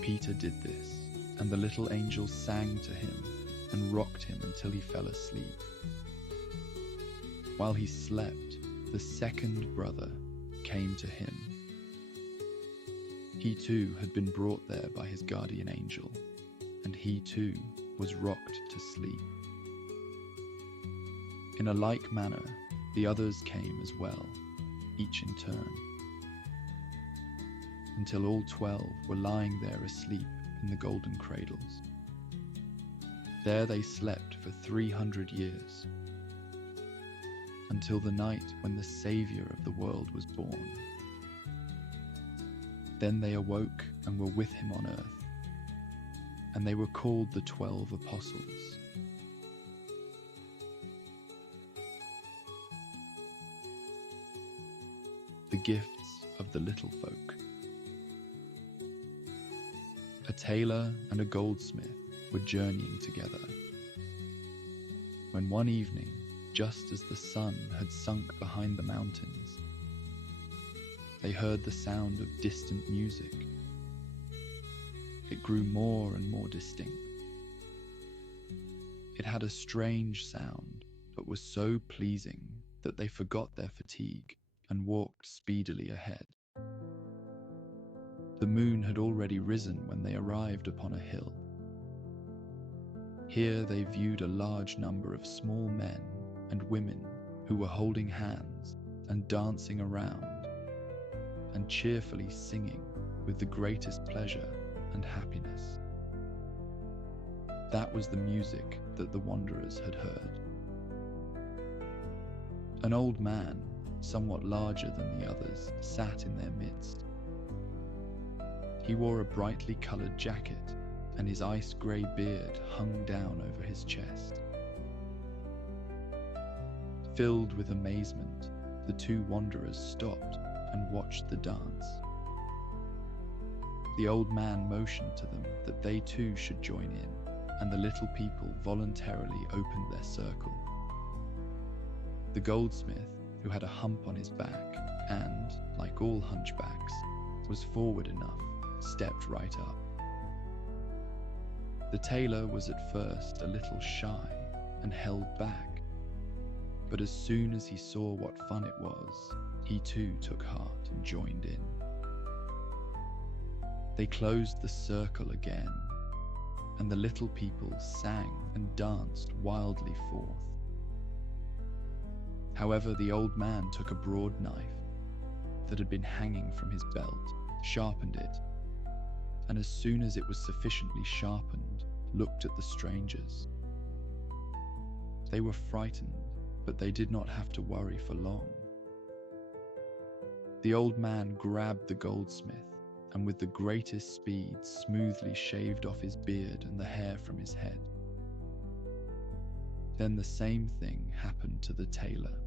Peter did this, and the little angel sang to him and rocked him until he fell asleep. While he slept, the second brother came to him. He too had been brought there by his guardian angel, and he too was rocked to sleep. In a like manner, the others came as well, each in turn, until all 12 were lying there asleep in the golden cradles. There they slept for 300 years, until the night when the Saviour of the world was born. Then they awoke and were with him on earth, and they were called the 12 Apostles. The gifts of the little folk. A tailor and a goldsmith were journeying together, when one evening, just as the sun had sunk behind the mountains, they heard the sound of distant music. It grew more and more distinct. It had a strange sound, but was so pleasing that they forgot their fatigue and walked speedily ahead. The moon had already risen when they arrived upon a hill. Here they viewed a large number of small men and women who were holding hands and dancing around and cheerfully singing with the greatest pleasure and happiness. That was the music that the wanderers had heard. An old man, somewhat larger than the others, sat in their midst. He wore a brightly coloured jacket, and his ice-grey beard hung down over his chest. Filled with amazement, the two wanderers stopped and watched the dance. The old man motioned to them that they too should join in, and the little people voluntarily opened their circle. The goldsmith, who had a hump on his back and, like all hunchbacks, was forward enough, stepped right up. The tailor was at first a little shy and held back, but as soon as he saw what fun it was, he too took heart and joined in. They closed the circle again, and the little people sang and danced wildly forth. However, the old man took a broad knife that had been hanging from his belt, sharpened it, and as soon as it was sufficiently sharpened, looked at the strangers. They were frightened, but they did not have to worry for long. The old man grabbed the goldsmith and with the greatest speed smoothly shaved off his beard and the hair from his head. Then the same thing happened to the tailor.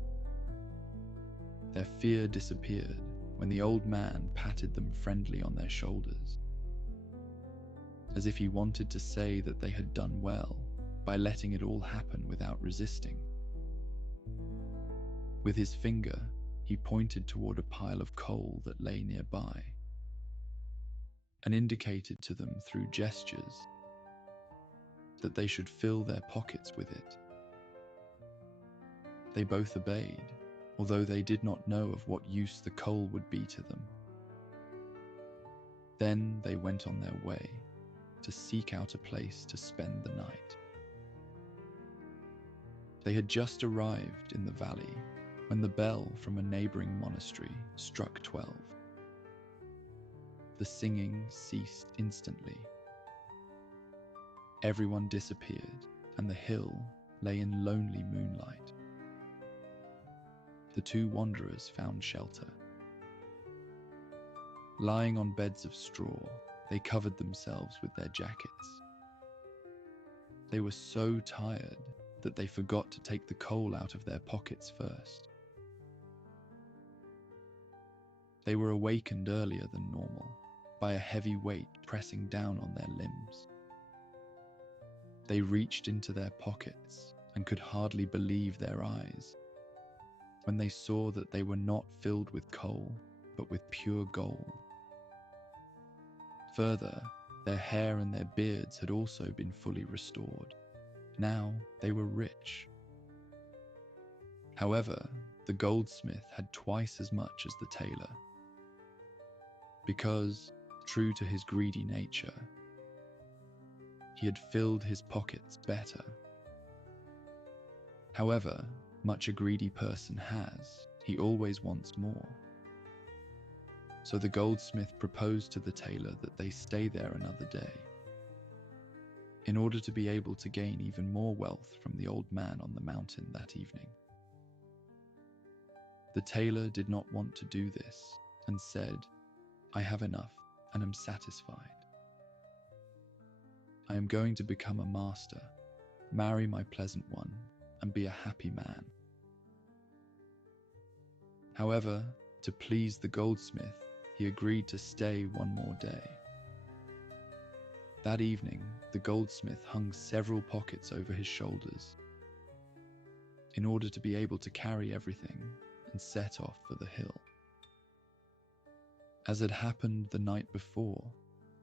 Their fear disappeared when the old man patted them friendly on their shoulders, as if he wanted to say that they had done well by letting it all happen without resisting. With his finger, he pointed toward a pile of coal that lay nearby, and indicated to them through gestures that they should fill their pockets with it. They both obeyed, although they did not know of what use the coal would be to them. Then they went on their way to seek out a place to spend the night. They had just arrived in the valley when the bell from a neighboring monastery struck 12. The singing ceased instantly. Everyone disappeared, and the hill lay in lonely moonlight. The two wanderers found shelter. Lying on beds of straw, they covered themselves with their jackets. They were so tired that they forgot to take the coal out of their pockets first. They were awakened earlier than normal by a heavy weight pressing down on their limbs. They reached into their pockets and could hardly believe their eyes when they saw that they were not filled with coal, but with pure gold. Further, their hair and their beards had also been fully restored. Now they were rich. However, the goldsmith had twice as much as the tailor, because, true to his greedy nature, he had filled his pockets better. However, much a greedy person has, he always wants more. So the goldsmith proposed to the tailor that they stay there another day, in order to be able to gain even more wealth from the old man on the mountain that evening. The tailor did not want to do this, and said, "I have enough, and am satisfied. I am going to become a master, marry my pleasant one, and be a happy man." However, to please the goldsmith, he agreed to stay one more day. That evening, the goldsmith hung several pockets over his shoulders, in order to be able to carry everything and set off for the hill. As had happened the night before,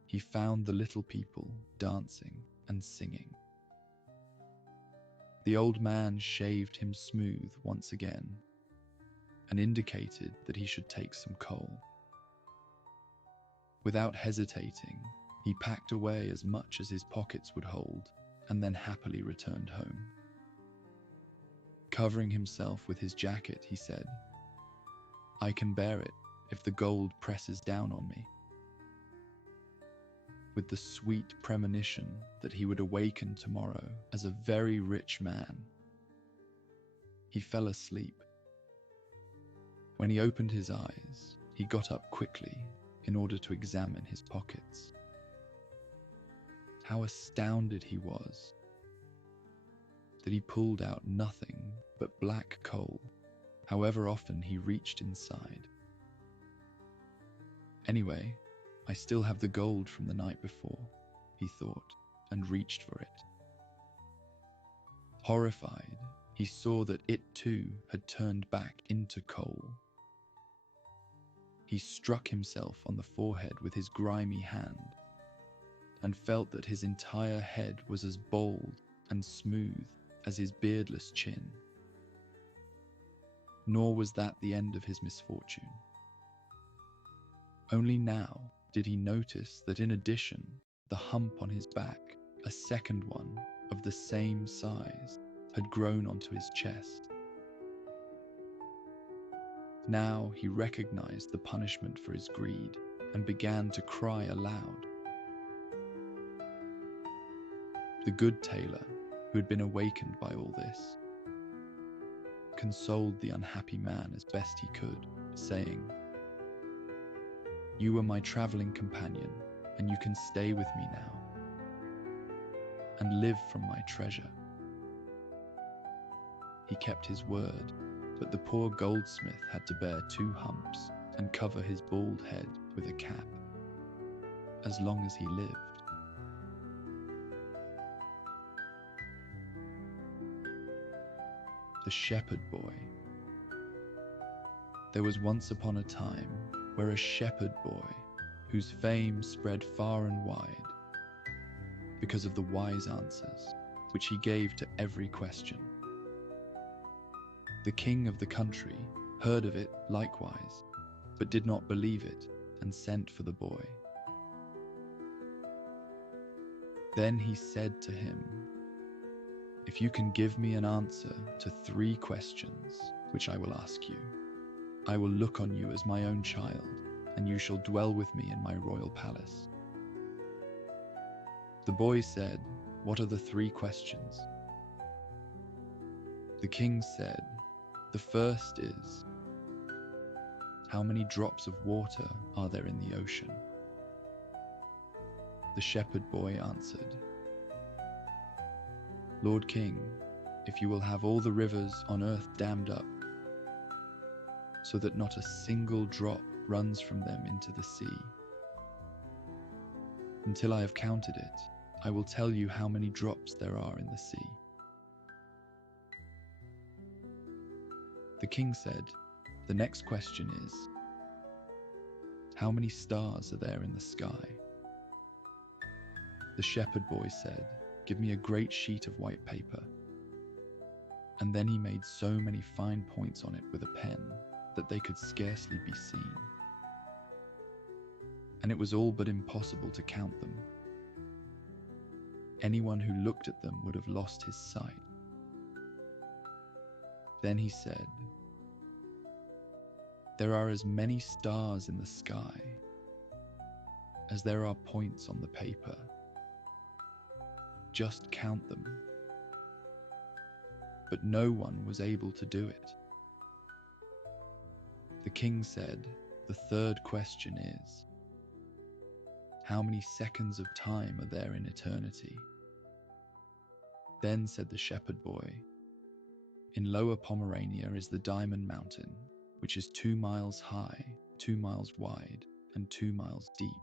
he found the little people dancing and singing. The old man shaved him smooth once again, and indicated that he should take some coal. Without hesitating, he packed away as much as his pockets would hold, and then happily returned home. Covering himself with his jacket, he said, "I can bear it if the gold presses down on me," with the sweet premonition that he would awaken tomorrow as a very rich man. He fell asleep. When he opened his eyes, he got up quickly in order to examine his pockets. How astounded he was that he pulled out nothing but black coal, however often he reached inside. "Anyway, I still have the gold from the night before," he thought, and reached for it. Horrified, he saw that it too had turned back into coal. He struck himself on the forehead with his grimy hand, and felt that his entire head was as bald and smooth as his beardless chin. Nor was that the end of his misfortune. Only now did he notice that in addition, the hump on his back, a second one of the same size, had grown onto his chest. Now he recognized the punishment for his greed and began to cry aloud. The good tailor, who had been awakened by all this, consoled the unhappy man as best he could, saying, "You were my traveling companion, and you can stay with me now, and live from my treasure." He kept his word, but the poor goldsmith had to bear 2 humps and cover his bald head with a cap, as long as he lived. The Shepherd Boy. There was once upon a time where a shepherd boy, whose fame spread far and wide because of the wise answers which he gave to every question. The king of the country heard of it likewise, but did not believe it, and sent for the boy. Then he said to him, "If you can give me an answer to 3 questions which I will ask you, I will look on you as my own child, and you shall dwell with me in my royal palace." The boy said, "What are the 3 questions?" The king said, "The first is, how many drops of water are there in the ocean?" The shepherd boy answered, "Lord King, if you will have all the rivers on earth dammed up, so that not a single drop runs from them into the sea, until I have counted it, I will tell you how many drops there are in the sea." The king said, "The next question is, how many stars are there in the sky?" The shepherd boy said, "Give me a great sheet of white paper." And then he made so many fine points on it with a pen that they could scarcely be seen, and it was all but impossible to count them. Anyone who looked at them would have lost his sight. Then he said, "There are as many stars in the sky as there are points on the paper. Just count them." But no one was able to do it. The king said, "The 3rd question is, how many seconds of time are there in eternity?" Then said the shepherd boy, "In Lower Pomerania is the Diamond Mountain, which is 2 miles high, 2 miles wide, and 2 miles deep.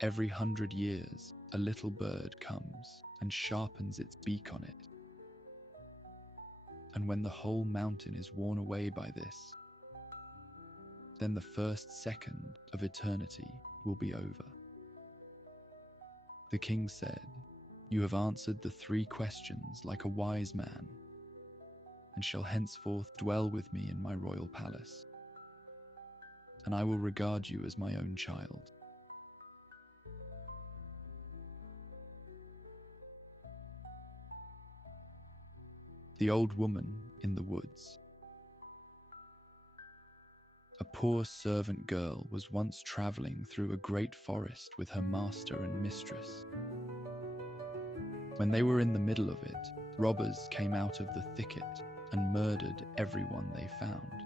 Every 100 years, a little bird comes and sharpens its beak on it. And when the whole mountain is worn away by this, then the 1st second of eternity will be over." The king said, "You have answered the 3 questions like a wise man, and shall henceforth dwell with me in my royal palace, and I will regard you as my own child." The Old Woman in the Woods. A poor servant girl was once travelling through a great forest with her master and mistress. When they were in the middle of it, robbers came out of the thicket and murdered everyone they found.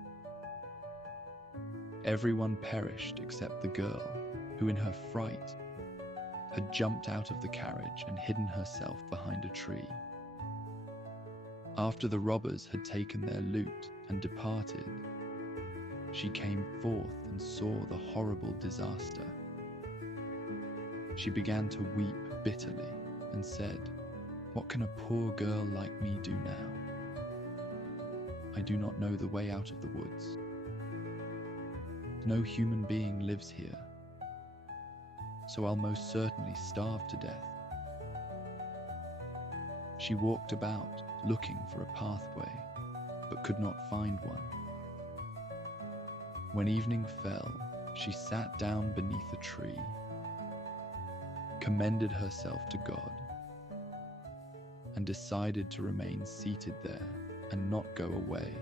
Everyone perished except the girl, who in her fright had jumped out of the carriage and hidden herself behind a tree. After the robbers had taken their loot and departed, she came forth and saw the horrible disaster. She began to weep bitterly and said, "What can a poor girl like me do now? I do not know the way out of the woods. No human being lives here, so I'll most certainly starve to death." She walked about, looking for a pathway, but could not find one. When evening fell, she sat down beneath a tree, commended herself to God, and decided to remain seated there and not go away,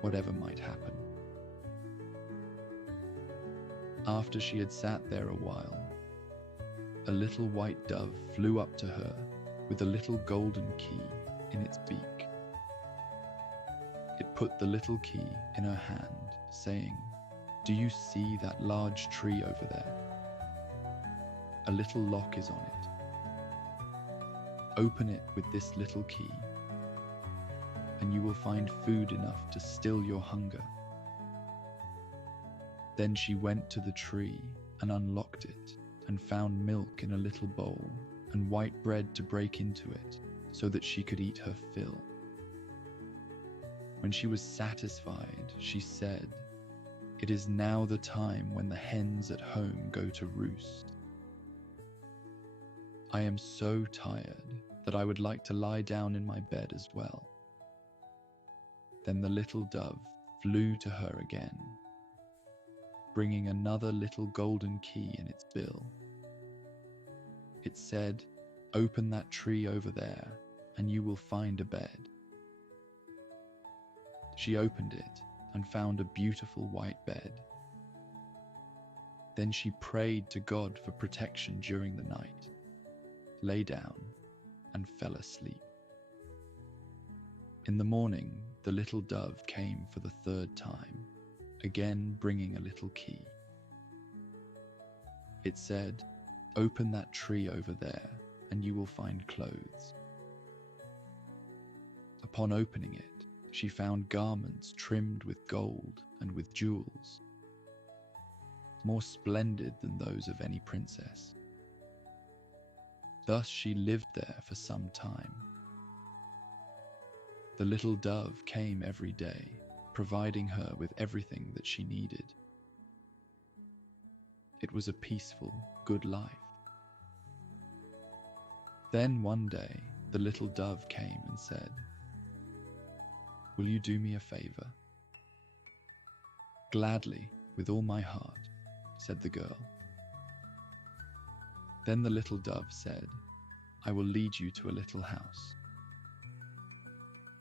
whatever might happen. After she had sat there a while, a little white dove flew up to her with a little golden key in its beak. It put the little key in her hand, saying, "Do you see that large tree over there? A little lock is on it. Open it with this little key, and you will find food enough to still your hunger." Then she went to the tree and unlocked it, and found milk in a little bowl and white bread to break into it so that she could eat her fill. When she was satisfied, she said, "It is now the time when the hens at home go to roost. I am so tired that I would like to lie down in my bed as well." Then the little dove flew to her again, bringing another little golden key in its bill. It said, "Open that tree over there, and you will find a bed." She opened it and found a beautiful white bed. Then she prayed to God for protection during the night, lay down, and fell asleep. In the morning, the little dove came for the third time, again bringing a little key. It said, "Open that tree over there, and you will find clothes." Upon opening it, she found garments trimmed with gold and with jewels, more splendid than those of any princess. Thus she lived there for some time. The little dove came every day, providing her with everything that she needed. It was a peaceful, good life. Then one day, the little dove came and said, "Will you do me a favor?" "Gladly, with all my heart," said the girl. Then the little dove said, "I will lead you to a little house.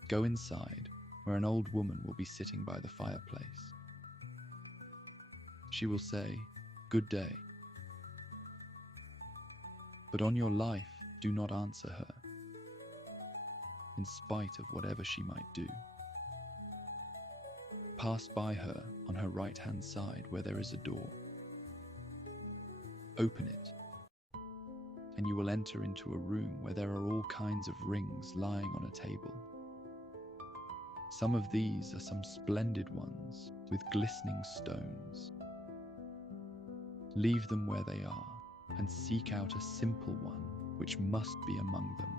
Go inside, where an old woman will be sitting by the fireplace. She will say, 'Good day.' But on your life, do not answer her, in spite of whatever she might do. Pass by her on her right-hand side where there is a door. Open it, and you will enter into a room where there are all kinds of rings lying on a table. Some of these are some splendid ones with glistening stones. Leave them where they are and seek out a simple one which must be among them.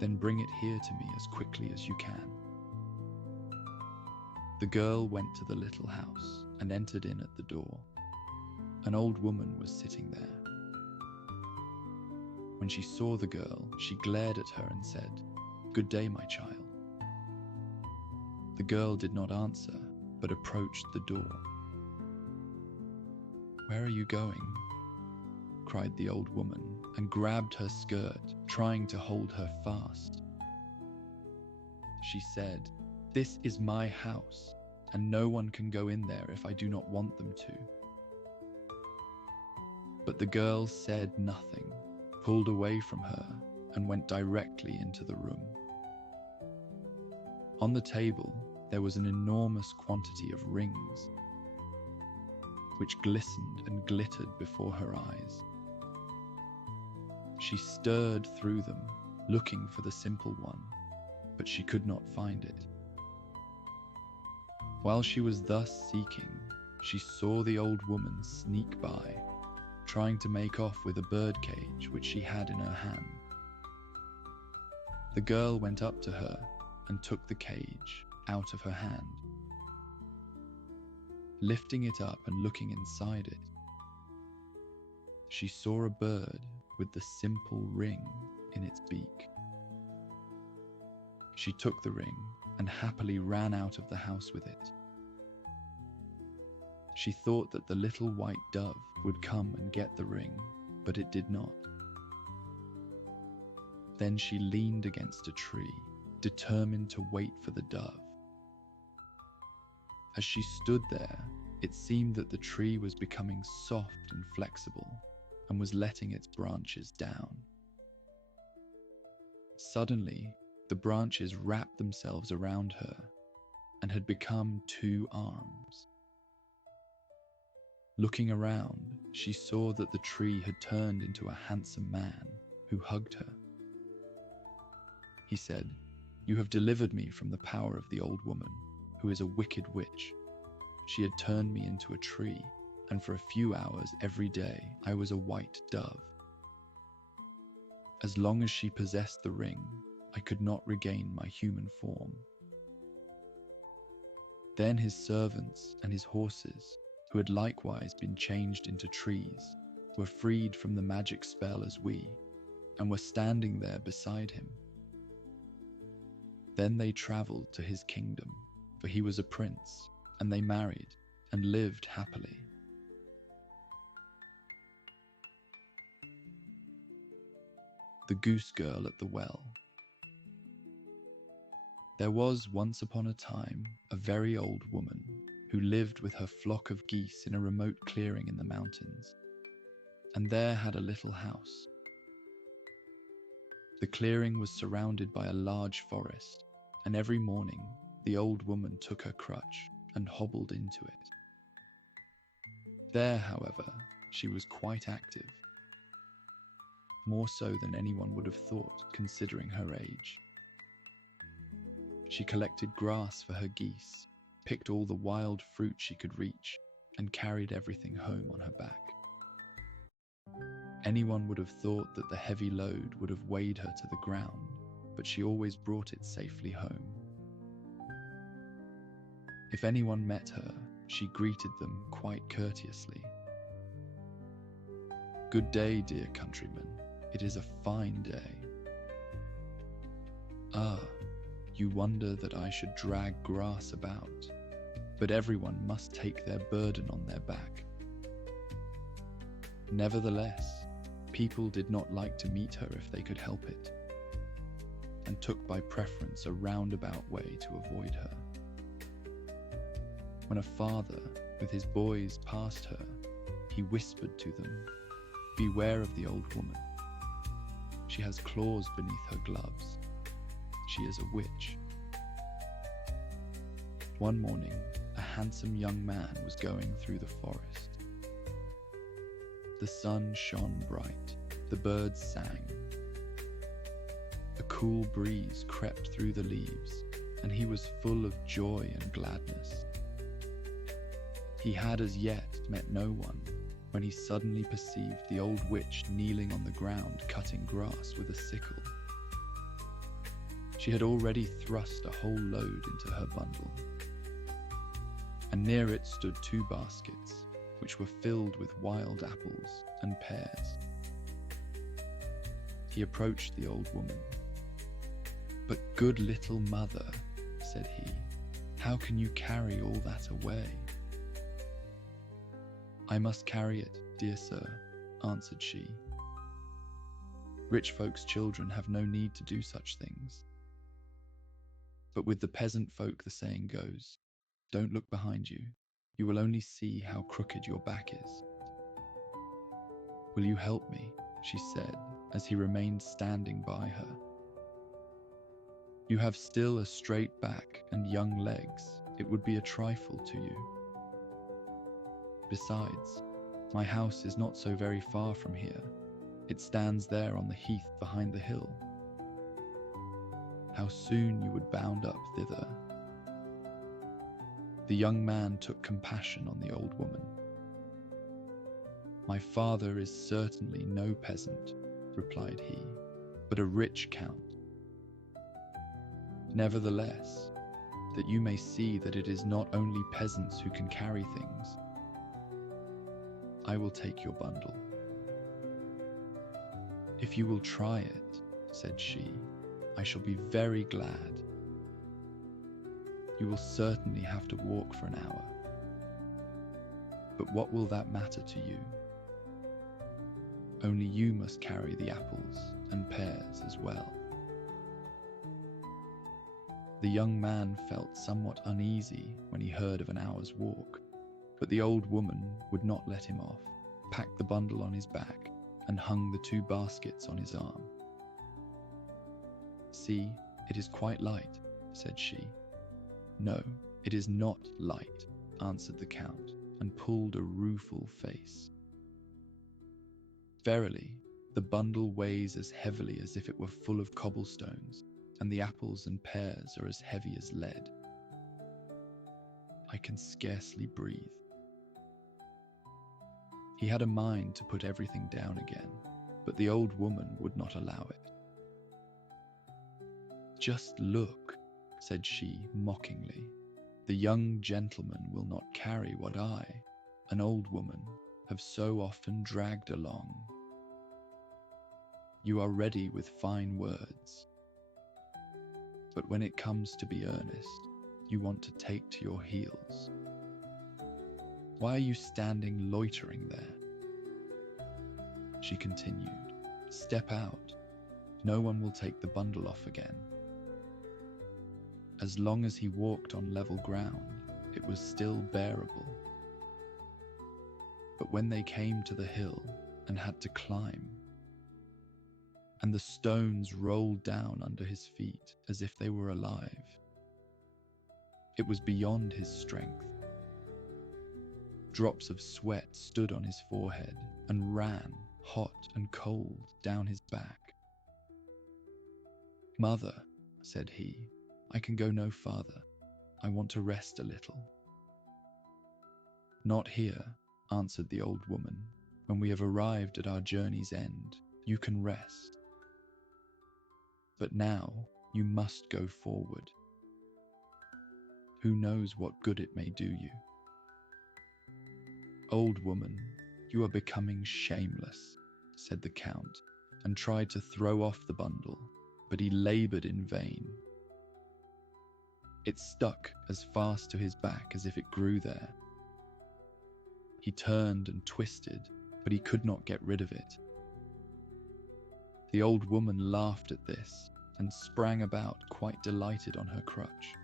Then bring it here to me as quickly as you can." The girl went to the little house and entered in at the door. An old woman was sitting there. When she saw the girl, she glared at her and said, "Good day, my child." The girl did not answer, but approached the door. "Where are you going?" cried the old woman, and grabbed her skirt, trying to hold her fast. She said, "This is my house, and no one can go in there if I do not want them to." But the girl said nothing, pulled away from her, and went directly into the room. On the table, there was an enormous quantity of rings, which glistened and glittered before her eyes. She stirred through them, looking for the simple one, but she could not find it. While she was thus seeking, she saw the old woman sneak by, trying to make off with a bird cage which she had in her hand. The girl went up to her and took the cage out of her hand. Lifting it up and looking inside it, she saw a bird with the simple ring in its beak. She took the ring and happily ran out of the house with it. She thought that the little white dove would come and get the ring, but it did not. Then she leaned against a tree, determined to wait for the dove. As she stood there, it seemed that the tree was becoming soft and flexible, and was letting its branches down. Suddenly, the branches wrapped themselves around her and had become two arms. Looking around, she saw that the tree had turned into a handsome man who hugged her. He said, "You have delivered me from the power of the old woman, who is a wicked witch. She had turned me into a tree, and for a few hours every day I was a white dove. As long as she possessed the ring, I could not regain my human form." Then his servants and his horses, who had likewise been changed into trees, were freed from the magic spell as we, and were standing there beside him. Then they travelled to his kingdom, for he was a prince, and they married and lived happily. The Goose Girl at the Well. There was once upon a time a very old woman who lived with her flock of geese in a remote clearing in the mountains, and there had a little house. The clearing was surrounded by a large forest, and every morning the old woman took her crutch and hobbled into it. There, however, she was quite active, more so than anyone would have thought considering her age. She collected grass for her geese, picked all the wild fruit she could reach, and carried everything home on her back. Anyone would have thought that the heavy load would have weighed her to the ground, but she always brought it safely home. If anyone met her, she greeted them quite courteously. "Good day, dear countryman. It is a fine day." "Ah, you wonder that I should drag grass about, but everyone must take their burden on their back." Nevertheless, people did not like to meet her if they could help it, and took by preference a roundabout way to avoid her. When a father with his boys passed her, he whispered to them, "Beware of the old woman. She has claws beneath her gloves. She is a witch." One morning, a handsome young man was going through the forest. The sun shone bright, the birds sang. A cool breeze crept through the leaves, and he was full of joy and gladness. He had as yet met no one when he suddenly perceived the old witch kneeling on the ground cutting grass with a sickle. She had already thrust a whole load into her bundle, and near it stood two baskets, which were filled with wild apples and pears. He approached the old woman. "But good little mother," said he, "how can you carry all that away?" "I must carry it, dear sir," answered she. "Rich folks' children have no need to do such things. But with the peasant folk the saying goes, 'Don't look behind you. You will only see how crooked your back is.' Will you help me?" she said, as he remained standing by her. "You have still a straight back and young legs. It would be a trifle to you. Besides, my house is not so very far from here. It stands there on the heath behind the hill. How soon you would bound up thither." The young man took compassion on the old woman. "My father is certainly no peasant," replied he, "but a rich count. Nevertheless, that you may see that it is not only peasants who can carry things, I will take your bundle." "If you will try it," said she, "I shall be very glad. You will certainly have to walk for an hour. But what will that matter to you? Only you must carry the apples and pears as well." The young man felt somewhat uneasy when he heard of an hour's walk, but the old woman would not let him off, packed the bundle on his back, and hung the 2 baskets on his arm. "See, it is quite light," said she. "No, it is not light," answered the Count, and pulled a rueful face. "Verily, the bundle weighs as heavily as if it were full of cobblestones, and the apples and pears are as heavy as lead. I can scarcely breathe." He had a mind to put everything down again, but the old woman would not allow it. "Just look," said she mockingly. "The young gentleman will not carry what I, an old woman, have so often dragged along. You are ready with fine words, but when it comes to be earnest, you want to take to your heels. Why are you standing loitering there?" She continued, "Step out. No one will take the bundle off again." As long as he walked on level ground, it was still bearable. But when they came to the hill and had to climb, and the stones rolled down under his feet as if they were alive, it was beyond his strength. Drops of sweat stood on his forehead and ran, hot and cold, down his back. "Mother," said he, "I can go no farther. I want to rest a little." "Not here," answered the old woman. "When we have arrived at our journey's end, you can rest. But now you must go forward. Who knows what good it may do you?" "Old woman, you are becoming shameless," said the Count, and tried to throw off the bundle, but he laboured in vain. It stuck as fast to his back as if it grew there. He turned and twisted, but he could not get rid of it. The old woman laughed at this and sprang about, quite delighted on her crutch.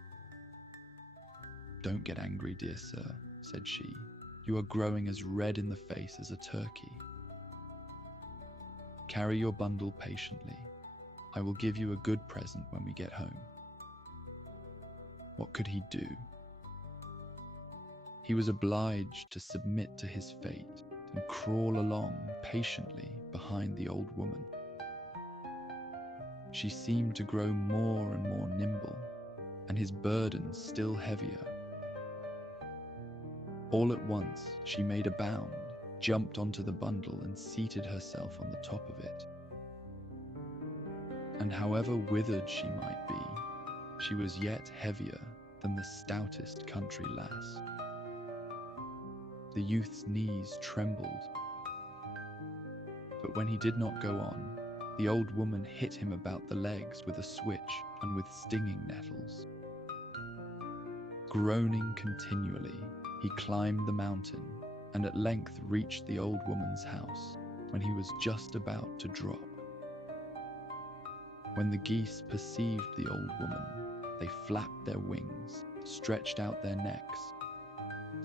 "Don't get angry, dear sir," said she. "You are growing as red in the face as a turkey. Carry your bundle patiently. I will give you a good present when we get home." What could he do? He was obliged to submit to his fate and crawl along patiently behind the old woman. She seemed to grow more and more nimble, and his burden still heavier. All at once she made a bound, jumped onto the bundle and seated herself on the top of it. And however withered she might be, she was yet heavier than the stoutest country lass. The youth's knees trembled, but when he did not go on, the old woman hit him about the legs with a switch and with stinging nettles. Groaning continually, he climbed the mountain and at length reached the old woman's house when he was just about to drop. When the geese perceived the old woman, they flapped their wings, stretched out their necks,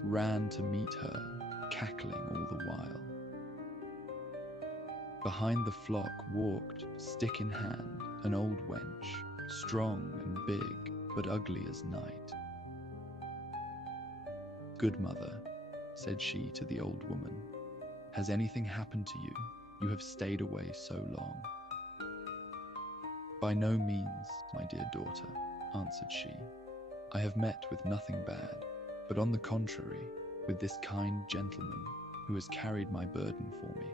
ran to meet her, cackling all the while. Behind the flock walked, stick in hand, an old wench, strong and big, but ugly as night. "Good mother," said she to the old woman, "has anything happened to you? You have stayed away so long." "By no means, my dear daughter," answered she. "I have met with nothing bad, but on the contrary, with this kind gentleman who has carried my burden for me.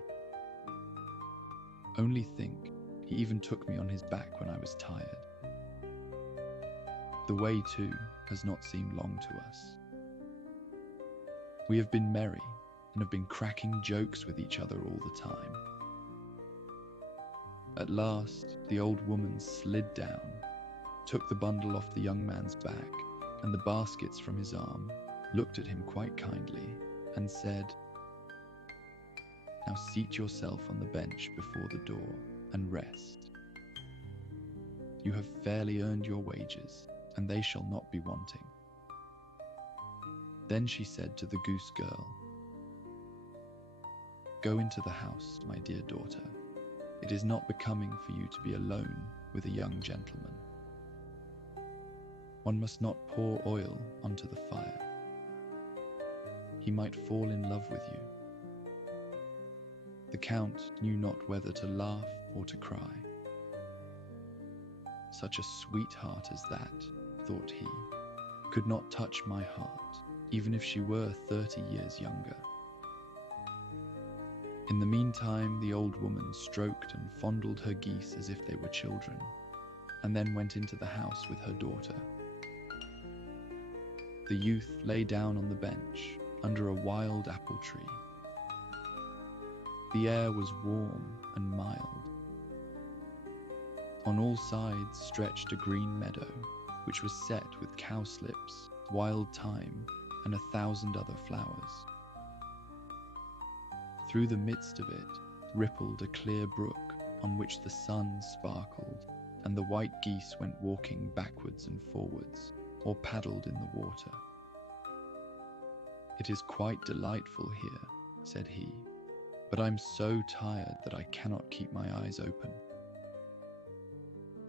Only think, he even took me on his back when I was tired. The way, too, has not seemed long to us. We have been merry and have been cracking jokes with each other all the time. At last, the old woman slid down, took the bundle off the young man's back and the baskets from his arm, looked at him quite kindly, and said, 'Now seat yourself on the bench before the door and rest. You have fairly earned your wages, and they shall not be wanting.' Then she said to the goose girl, Go into the house, my dear daughter. It is not becoming for you to be alone with a young gentleman. One must not pour oil onto the fire. He might fall in love with you. The Count knew not whether to laugh or to cry. Such a sweetheart as that, thought he, could not touch my heart, even if she were 30 years younger. In the meantime, the old woman stroked and fondled her geese as if they were children, and then went into the house with her daughter. The youth lay down on the bench under a wild apple tree. The air was warm and mild. On all sides stretched a green meadow, which was set with cowslips, wild thyme, and 1,000 other flowers. Through the midst of it rippled a clear brook on which the sun sparkled, and the white geese went walking backwards and forwards, or paddled in the water. "It is quite delightful here," said he, "but I'm so tired that I cannot keep my eyes open.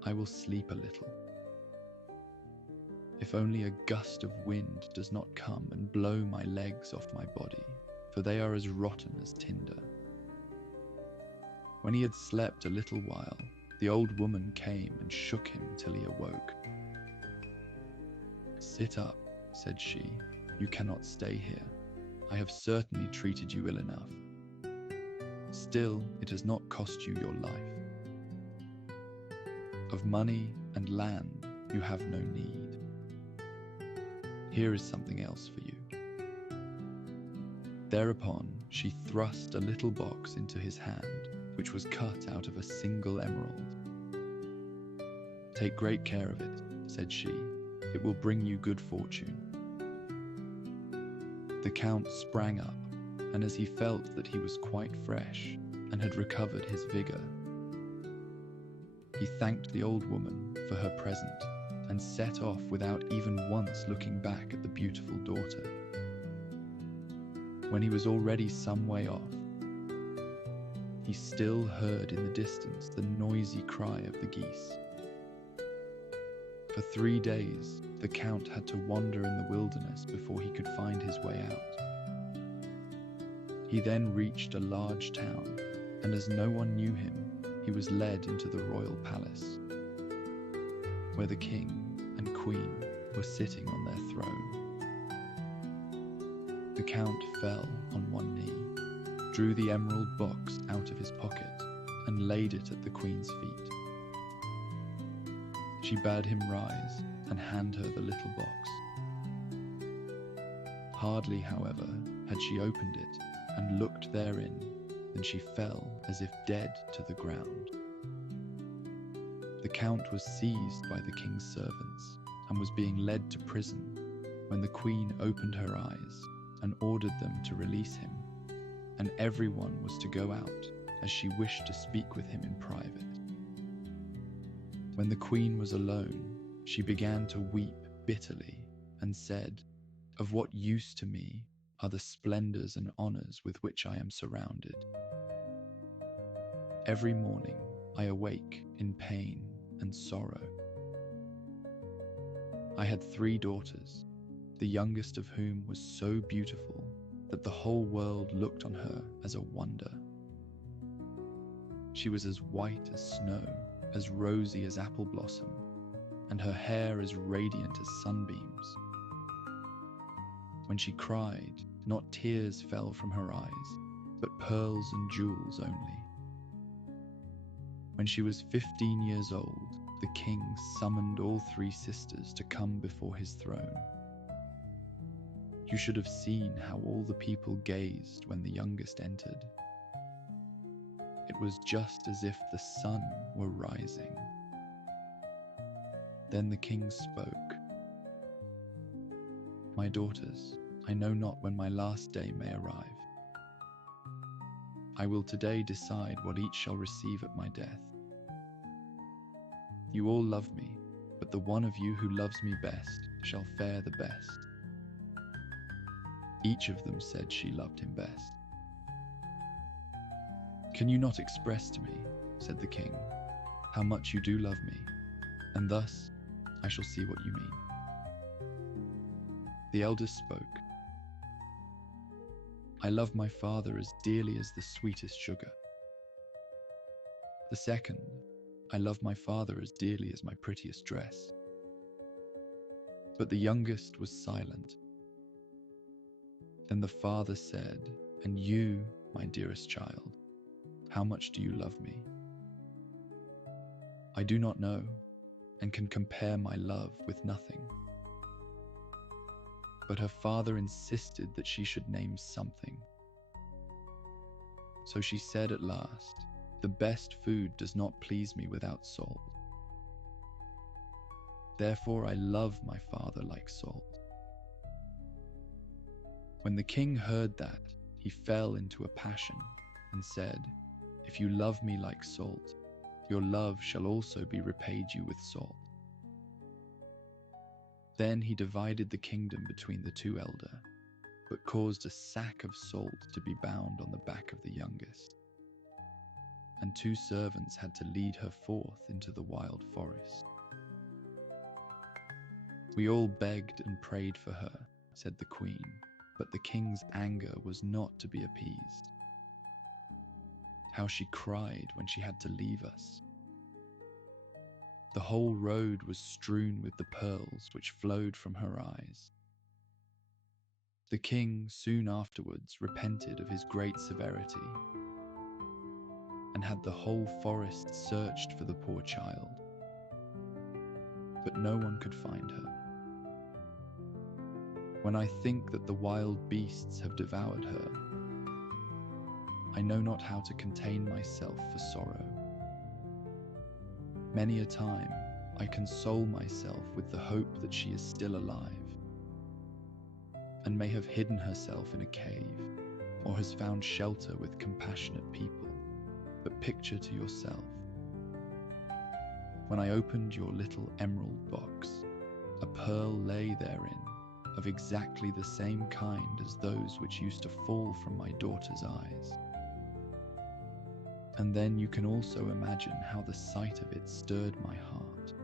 I will sleep a little. If only a gust of wind does not come and blow my legs off my body, for they are as rotten as tinder." When he had slept a little while, the old woman came and shook him till he awoke. "Sit up," said she, "you cannot stay here. I have certainly treated you ill enough. Still, it has not cost you your life. Of money and land you have no need. Here is something else for you." Thereupon she thrust a little box into his hand, which was cut out of a single emerald. "Take great care of it," said she. "It will bring you good fortune." The Count sprang up, and as he felt that he was quite fresh and had recovered his vigour, he thanked the old woman for her present and set off without even once looking back at the beautiful daughter. When he was already some way off, he still heard in the distance the noisy cry of the geese. For 3 days, the Count had to wander in the wilderness before he could find his way out. He then reached a large town, and as no one knew him, he was led into the royal palace, where the king and queen were sitting on their throne. The Count fell on one knee, drew the emerald box out of his pocket, and laid it at the queen's feet. She bade him rise and hand her the little box. Hardly, however, had she opened it and looked therein than she fell as if dead to the ground. The Count was seized by the king's servants and was being led to prison when the queen opened her eyes and ordered them to release him, and everyone was to go out as she wished to speak with him in private. When the queen was alone, she began to weep bitterly and said, "Of what use to me are the splendors and honors with which I am surrounded? Every morning I awake in pain and sorrow. I had 3 daughters, the youngest of whom was so beautiful that the whole world looked on her as a wonder. She was as white as snow, as rosy as apple blossom, and her hair as radiant as sunbeams. When she cried, not tears fell from her eyes, but pearls and jewels only. When she was 15 years old, the king summoned all 3 sisters to come before his throne. You should have seen how all the people gazed when the youngest entered. It was just as if the sun were rising. Then the king spoke. "My daughters, I know not when my last day may arrive. I will today decide what each shall receive at my death. You all love me, but the one of you who loves me best shall fare the best." Each of them said she loved him best. "Can you not express to me," said the king, "how much you do love me, and thus I shall see what you mean." The eldest spoke. "I love my father as dearly as the sweetest sugar." The second, "I love my father as dearly as my prettiest dress." But the youngest was silent. Then the father said, "And you, my dearest child, how much do you love me?" "I do not know, and can compare my love with nothing." But her father insisted that she should name something. So she said at last, "The best food does not please me without salt. Therefore I love my father like salt." When the king heard that, he fell into a passion and said, "If you love me like salt, your love shall also be repaid you with salt." Then he divided the kingdom between the two elder, but caused a sack of salt to be bound on the back of the youngest. And 2 servants had to lead her forth into the wild forest. "We all begged and prayed for her," said the queen, "but the king's anger was not to be appeased. How she cried when she had to leave us. The whole road was strewn with the pearls which flowed from her eyes." The king soon afterwards repented of his great severity and had the whole forest searched for the poor child, but no one could find her. When I think that the wild beasts have devoured her, I know not how to contain myself for sorrow. Many a time I console myself with the hope that she is still alive, and may have hidden herself in a cave, or has found shelter with compassionate people. But picture to yourself, when I opened your little emerald box, a pearl lay therein of exactly the same kind as those which used to fall from my daughter's eyes. And then you can also imagine how the sight of it stirred my heart.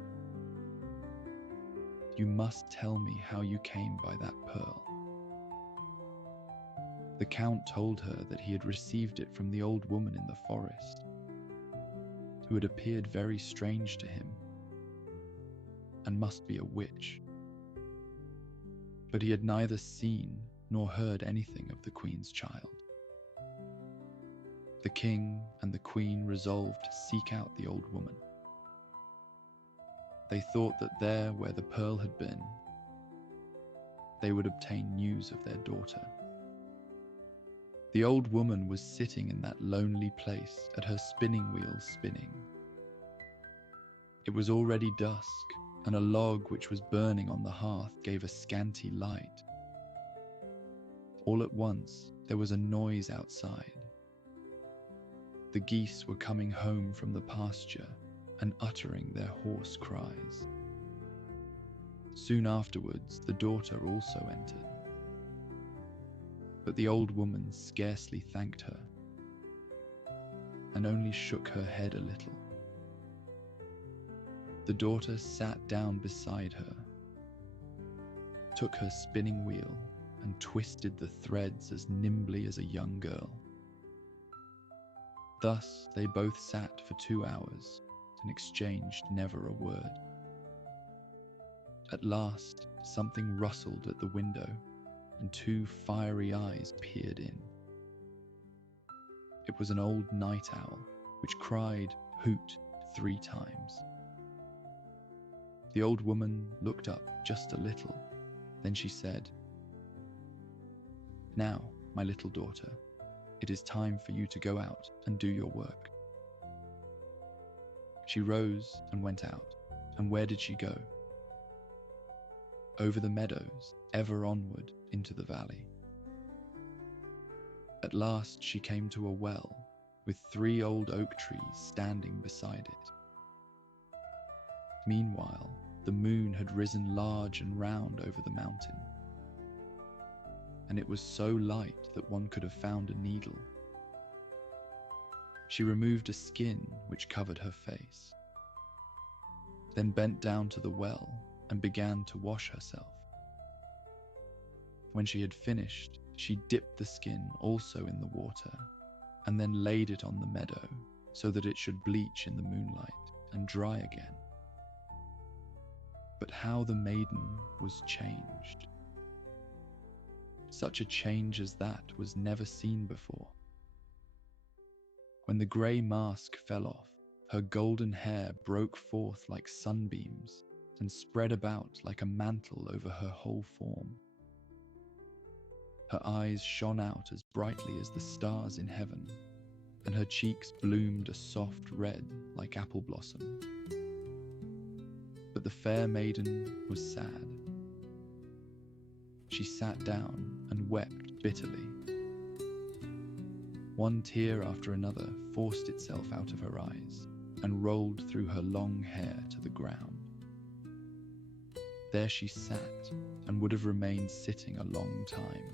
You must tell me how you came by that pearl." The count told her that he had received it from the old woman in the forest, who had appeared very strange to him, and must be a witch. But he had neither seen nor heard anything of the queen's child. The king and the queen resolved to seek out the old woman. They thought that there where the pearl had been, they would obtain news of their daughter. The old woman was sitting in that lonely place at her spinning wheel spinning. It was already dusk, and a log which was burning on the hearth gave a scanty light. All at once there was a noise outside. The geese were coming home from the pasture and uttering their hoarse cries. Soon afterwards the daughter also entered. But the old woman scarcely thanked her, and only shook her head a little. The daughter sat down beside her, took her spinning wheel, and twisted the threads as nimbly as a young girl. Thus they both sat for 2 hours and exchanged never a word. At last something rustled at the window, and 2 fiery eyes peered in. It was an old night owl, which cried "hoot" 3 times. The old woman looked up just a little, then she said, "Now, my little daughter, it is time for you to go out and do your work." She rose and went out, and where did she go? Over the meadows, ever onward into the valley. At last she came to a well, with 3 old oak trees standing beside it. Meanwhile, the moon had risen large and round over the mountain, and it was so light that one could have found a needle. She removed a skin which covered her face, then bent down to the well and began to wash herself. When she had finished, she dipped the skin also in the water and then laid it on the meadow so that it should bleach in the moonlight and dry again. But how the maiden was changed! Such a change as that was never seen before. When the grey mask fell off, her golden hair broke forth like sunbeams and spread about like a mantle over her whole form. Her eyes shone out as brightly as the stars in heaven, and her cheeks bloomed a soft red like apple blossom. But the fair maiden was sad. She sat down and wept bitterly. One tear after another forced itself out of her eyes and rolled through her long hair to the ground. There she sat and would have remained sitting a long time,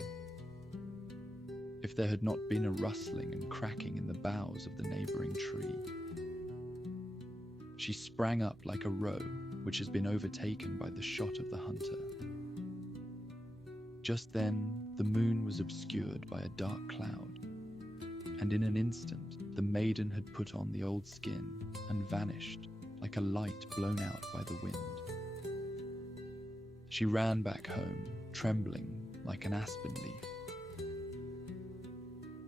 if there had not been a rustling and cracking in the boughs of the neighbouring tree. She sprang up like a roe which has been overtaken by the shot of the hunter. Just then the moon was obscured by a dark cloud, and in an instant the maiden had put on the old skin and vanished like a light blown out by the wind. She ran back home, trembling like an aspen leaf.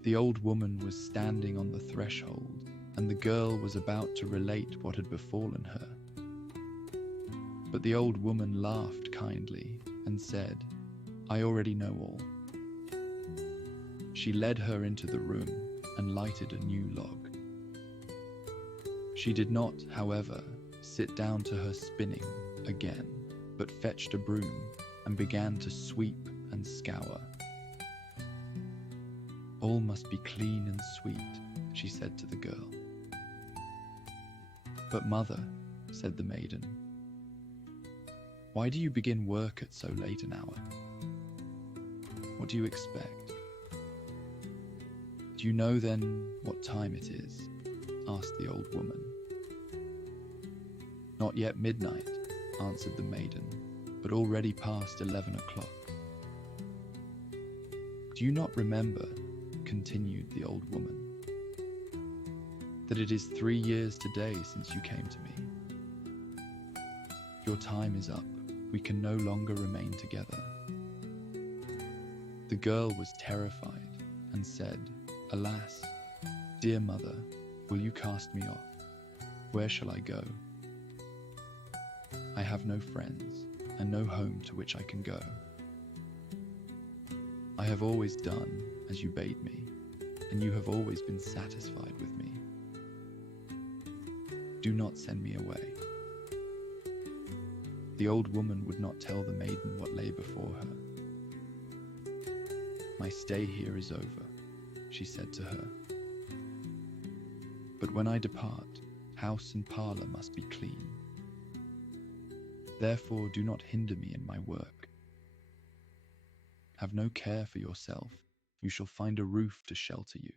The old woman was standing on the threshold, and the girl was about to relate what had befallen her. But the old woman laughed kindly and said, "I already know all." She led her into the room and lighted a new log. She did not, however, sit down to her spinning again, but fetched a broom and began to sweep and scour. "All must be clean and sweet," she said to the girl. "But mother," said the maiden, "why do you begin work at so late an hour? What do you expect?" "Do you know then what time it is?" asked the old woman. "Not yet midnight," answered the maiden, "but already past 11 o'clock. "Do you not remember," continued the old woman, "that it is 3 years today since you came to me? Your time is up. We can no longer remain together." The girl was terrified and said, "Alas, dear mother, will you cast me off? Where shall I go? I have no friends and no home to which I can go. I have always done as you bade me, and you have always been satisfied with me. Do not send me away." The old woman would not tell the maiden what lay before her. "My stay here is over," she said to her. "But when I depart, house and parlour must be clean. Therefore do not hinder me in my work. Have no care for yourself, you shall find a roof to shelter you.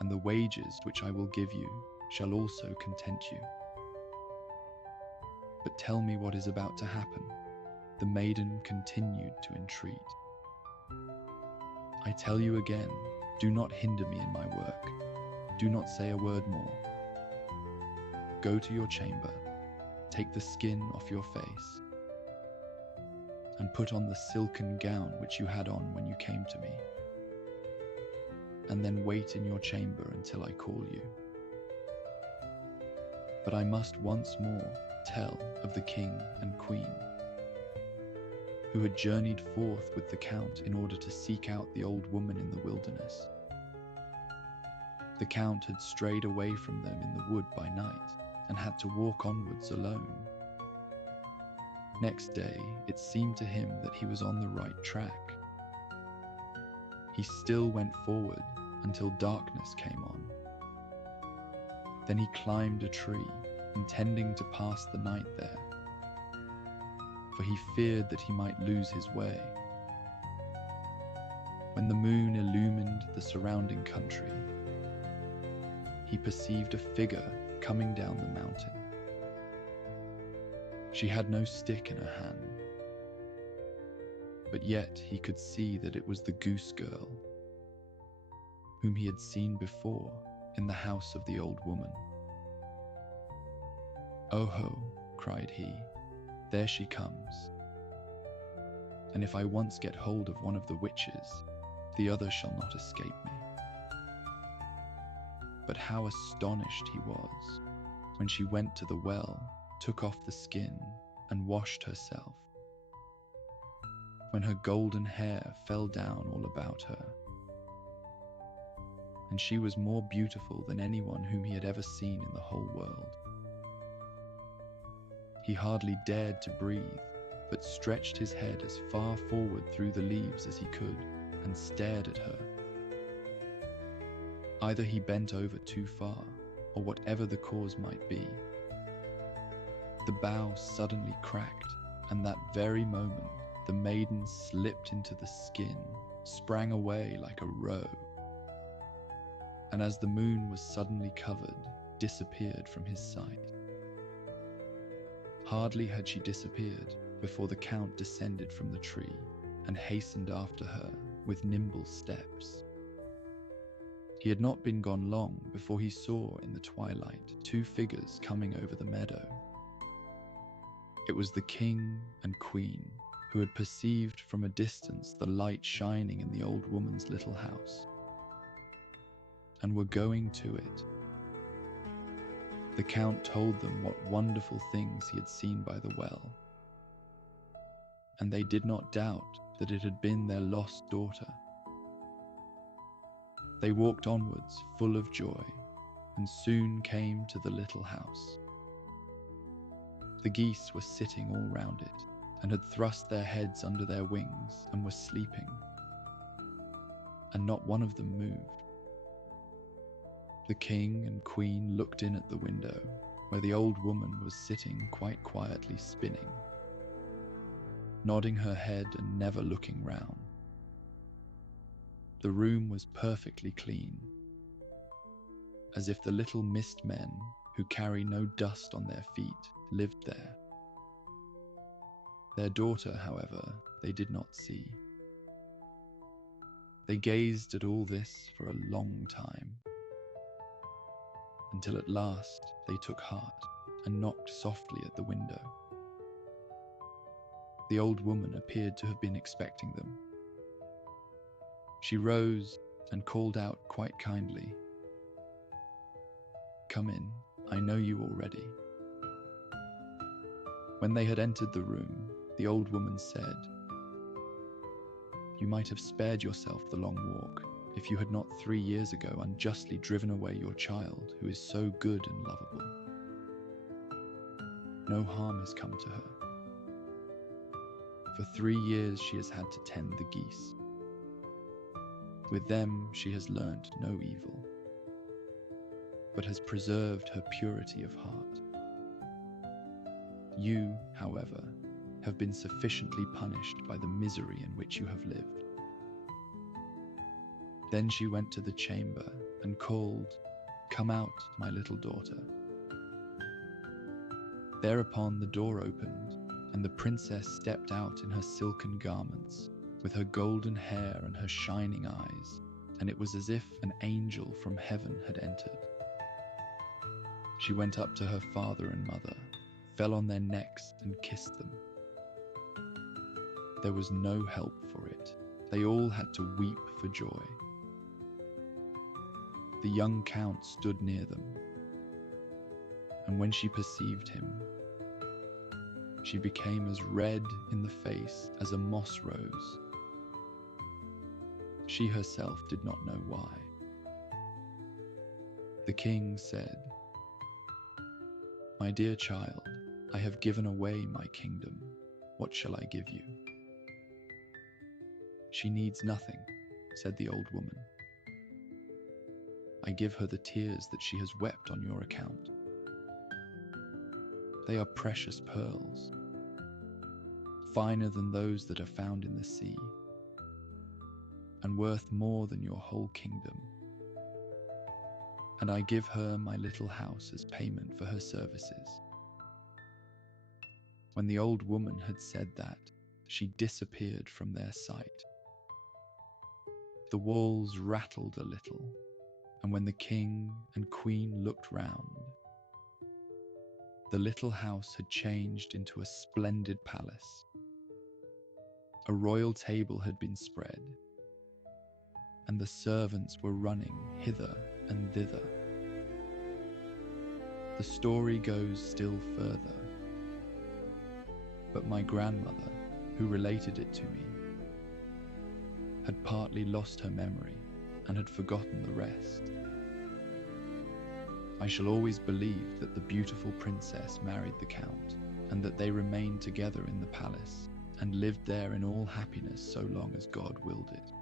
And the wages which I will give you shall also content you. But tell me what is about to happen." The maiden continued to entreat. "I tell you again, do not hinder me in my work. Do not say a word more. Go to your chamber, take the skin off your face, and put on the silken gown which you had on when you came to me. And then wait in your chamber until I call you. But I must once more tell of the king and queen, who had journeyed forth with the count in order to seek out the old woman in the wilderness. The count had strayed away from them in the wood by night and had to walk onwards alone. Next day, it seemed to him that he was on the right track. He still went forward until darkness came on. Then he climbed a tree, intending to pass the night there, for he feared that he might lose his way. When the moon illumined the surrounding country, he perceived a figure coming down the mountain. She had no stick in her hand, but yet he could see that it was the Goose girl, whom he had seen before in the house of the old woman. "Oh ho," cried he, "there she comes. And if I once get hold of one of the witches, the other shall not escape me." But how astonished he was when she went to the well, took off the skin, and washed herself, when her golden hair fell down all about her, and she was more beautiful than anyone whom he had ever seen in the whole world. He hardly dared to breathe, but stretched his head as far forward through the leaves as he could, and stared at her. Either he bent over too far, or whatever the cause might be, the bough suddenly cracked, and that very moment the maiden slipped into the skin, sprang away like a roe, and as the moon was suddenly covered, disappeared from his sight. Hardly had she disappeared before the Count descended from the tree and hastened after her with nimble steps. He had not been gone long before he saw in the twilight two figures coming over the meadow. It was the king and queen, who had perceived from a distance the light shining in the old woman's little house, and were going to it. The Count told them what wonderful things he had seen by the well, and they did not doubt that it had been their lost daughter. They walked onwards full of joy, and soon came to the little house. The geese were sitting all round it, and had thrust their heads under their wings, and were sleeping, and not one of them moved. The king and queen looked in at the window, where the old woman was sitting quite quietly spinning, nodding her head and never looking round. The room was perfectly clean, as if the little mist men who carry no dust on their feet lived there. Their daughter, however, they did not see. They gazed at all this for a long time, until at last they took heart and knocked softly at the window. The old woman appeared to have been expecting them. She rose and called out quite kindly, "Come in, I know you already." When they had entered the room, the old woman said, "You might have spared yourself the long walk if you had not 3 years ago unjustly driven away your child, who is so good and lovable. No harm has come to her. For 3 years she has had to tend the geese. With them she has learnt no evil, but has preserved her purity of heart. You, however, have been sufficiently punished by the misery in which you have lived." Then she went to the chamber and called, "Come out, my little daughter." Thereupon the door opened, and the princess stepped out in her silken garments, with her golden hair and her shining eyes, and it was as if an angel from heaven had entered. She went up to her father and mother, fell on their necks and kissed them. There was no help for it. They all had to weep for joy. The young count stood near them, and when she perceived him, she became as red in the face as a moss rose. She herself did not know why. The king said, "My dear child, I have given away my kingdom. What shall I give you?" "She needs nothing," said the old woman. "I give her the tears that she has wept on your account. They are precious pearls, finer than those that are found in the sea, and worth more than your whole kingdom. and I give her my little house as payment for her services." When the old woman had said that, she disappeared from their sight. The walls rattled a little, and when the king and queen looked round, the little house had changed into a splendid palace. A royal table had been spread, and the servants were running hither and thither. The story goes still further, but my grandmother, who related it to me, had partly lost her memory and had forgotten the rest. I shall always believe that the beautiful princess married the count, and that they remained together in the palace and lived there in all happiness so long as God willed it.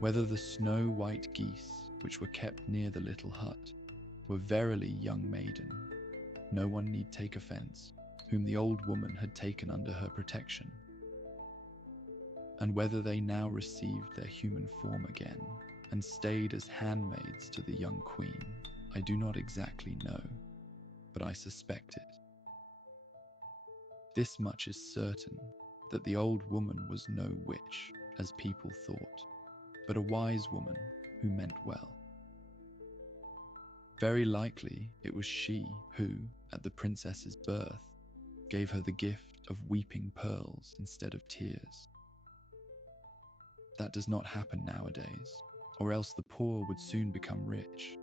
Whether the snow-white geese, which were kept near the little hut, were verily young maiden, no one need take offence, whom the old woman had taken under her protection. And whether they now received their human form again, and stayed as handmaids to the young queen, I do not exactly know, but I suspect it. This much is certain, that the old woman was no witch, as people thought, but a wise woman who meant well. Very likely it was she who, at the princess's birth, gave her the gift of weeping pearls instead of tears. That does not happen nowadays, or else the poor would soon become rich.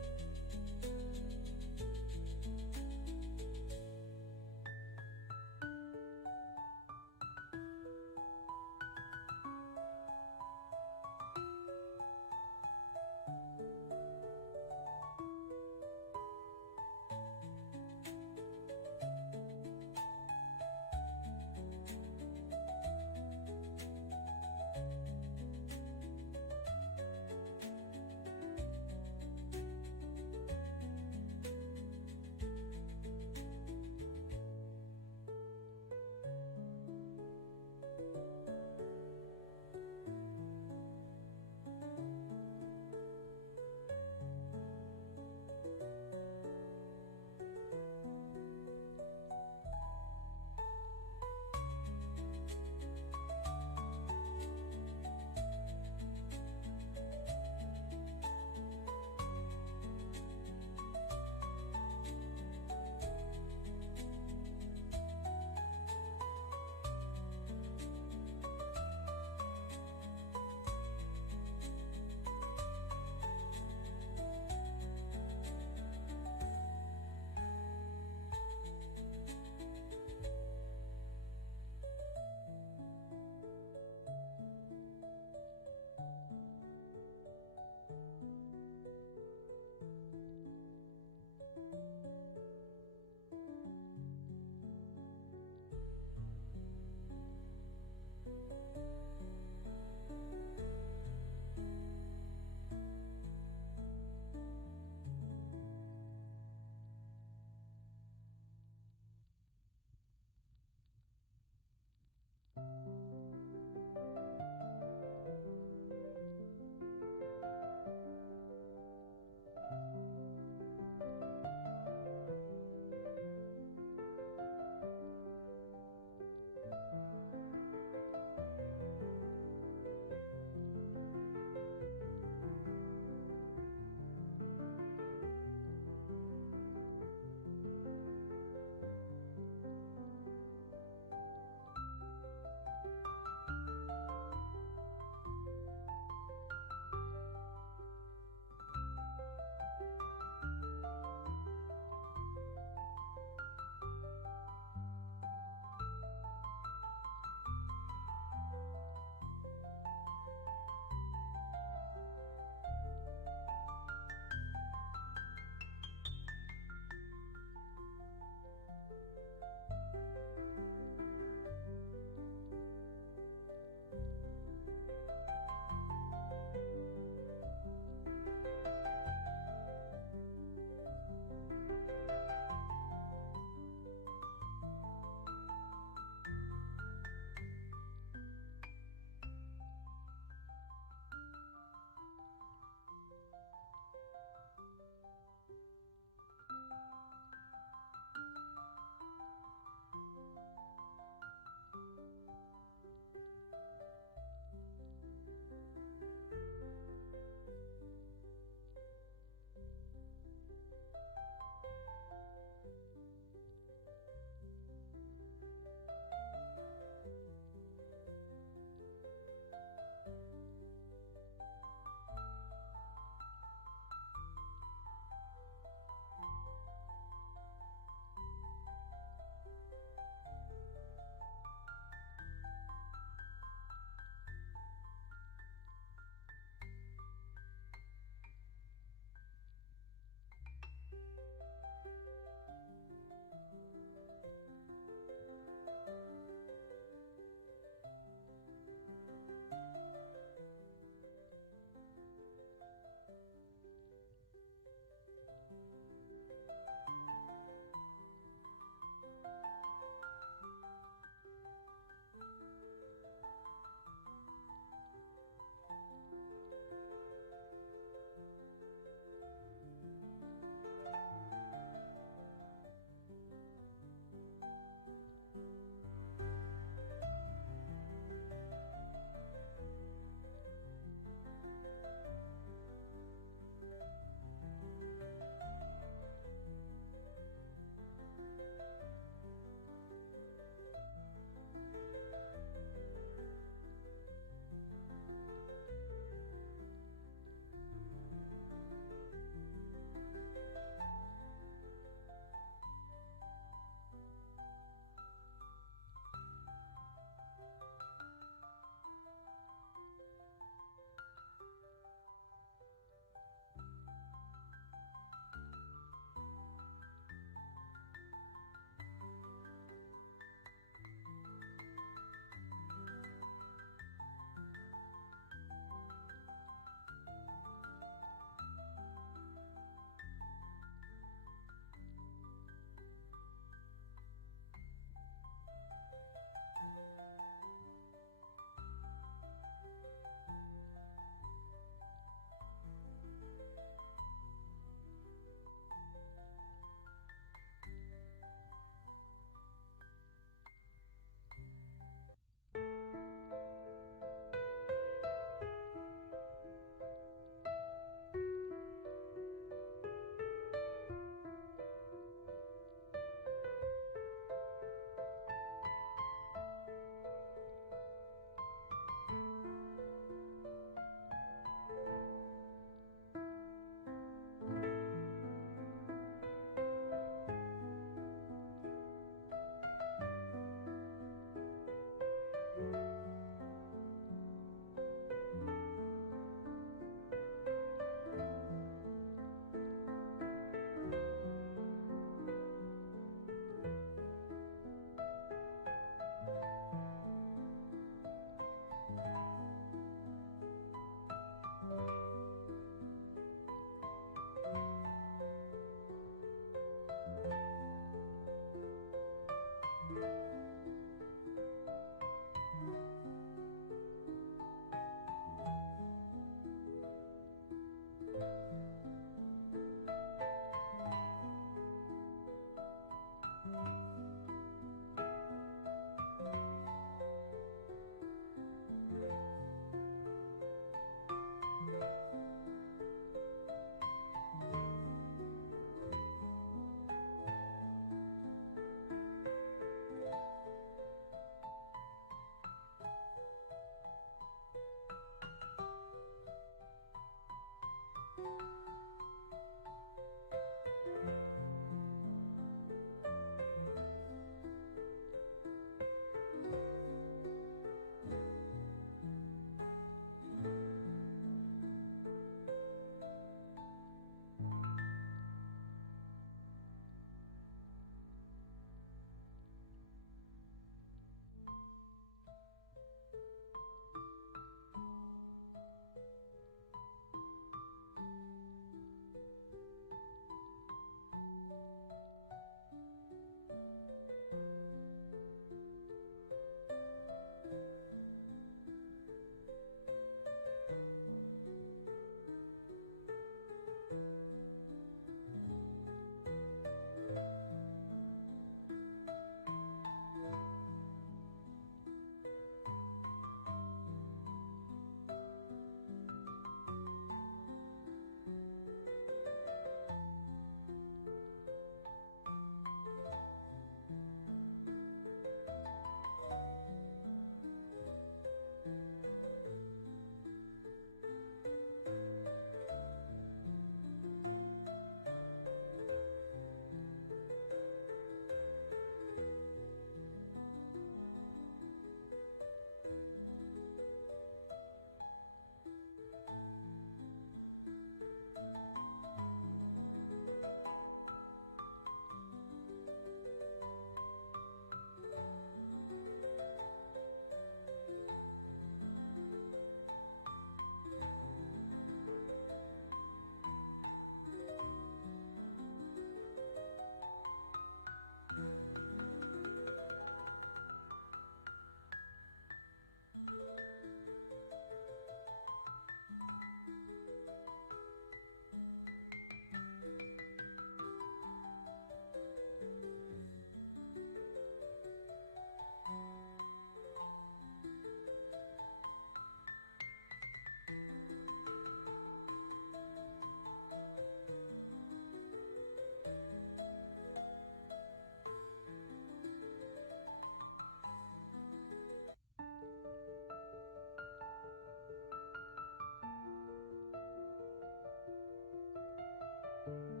you.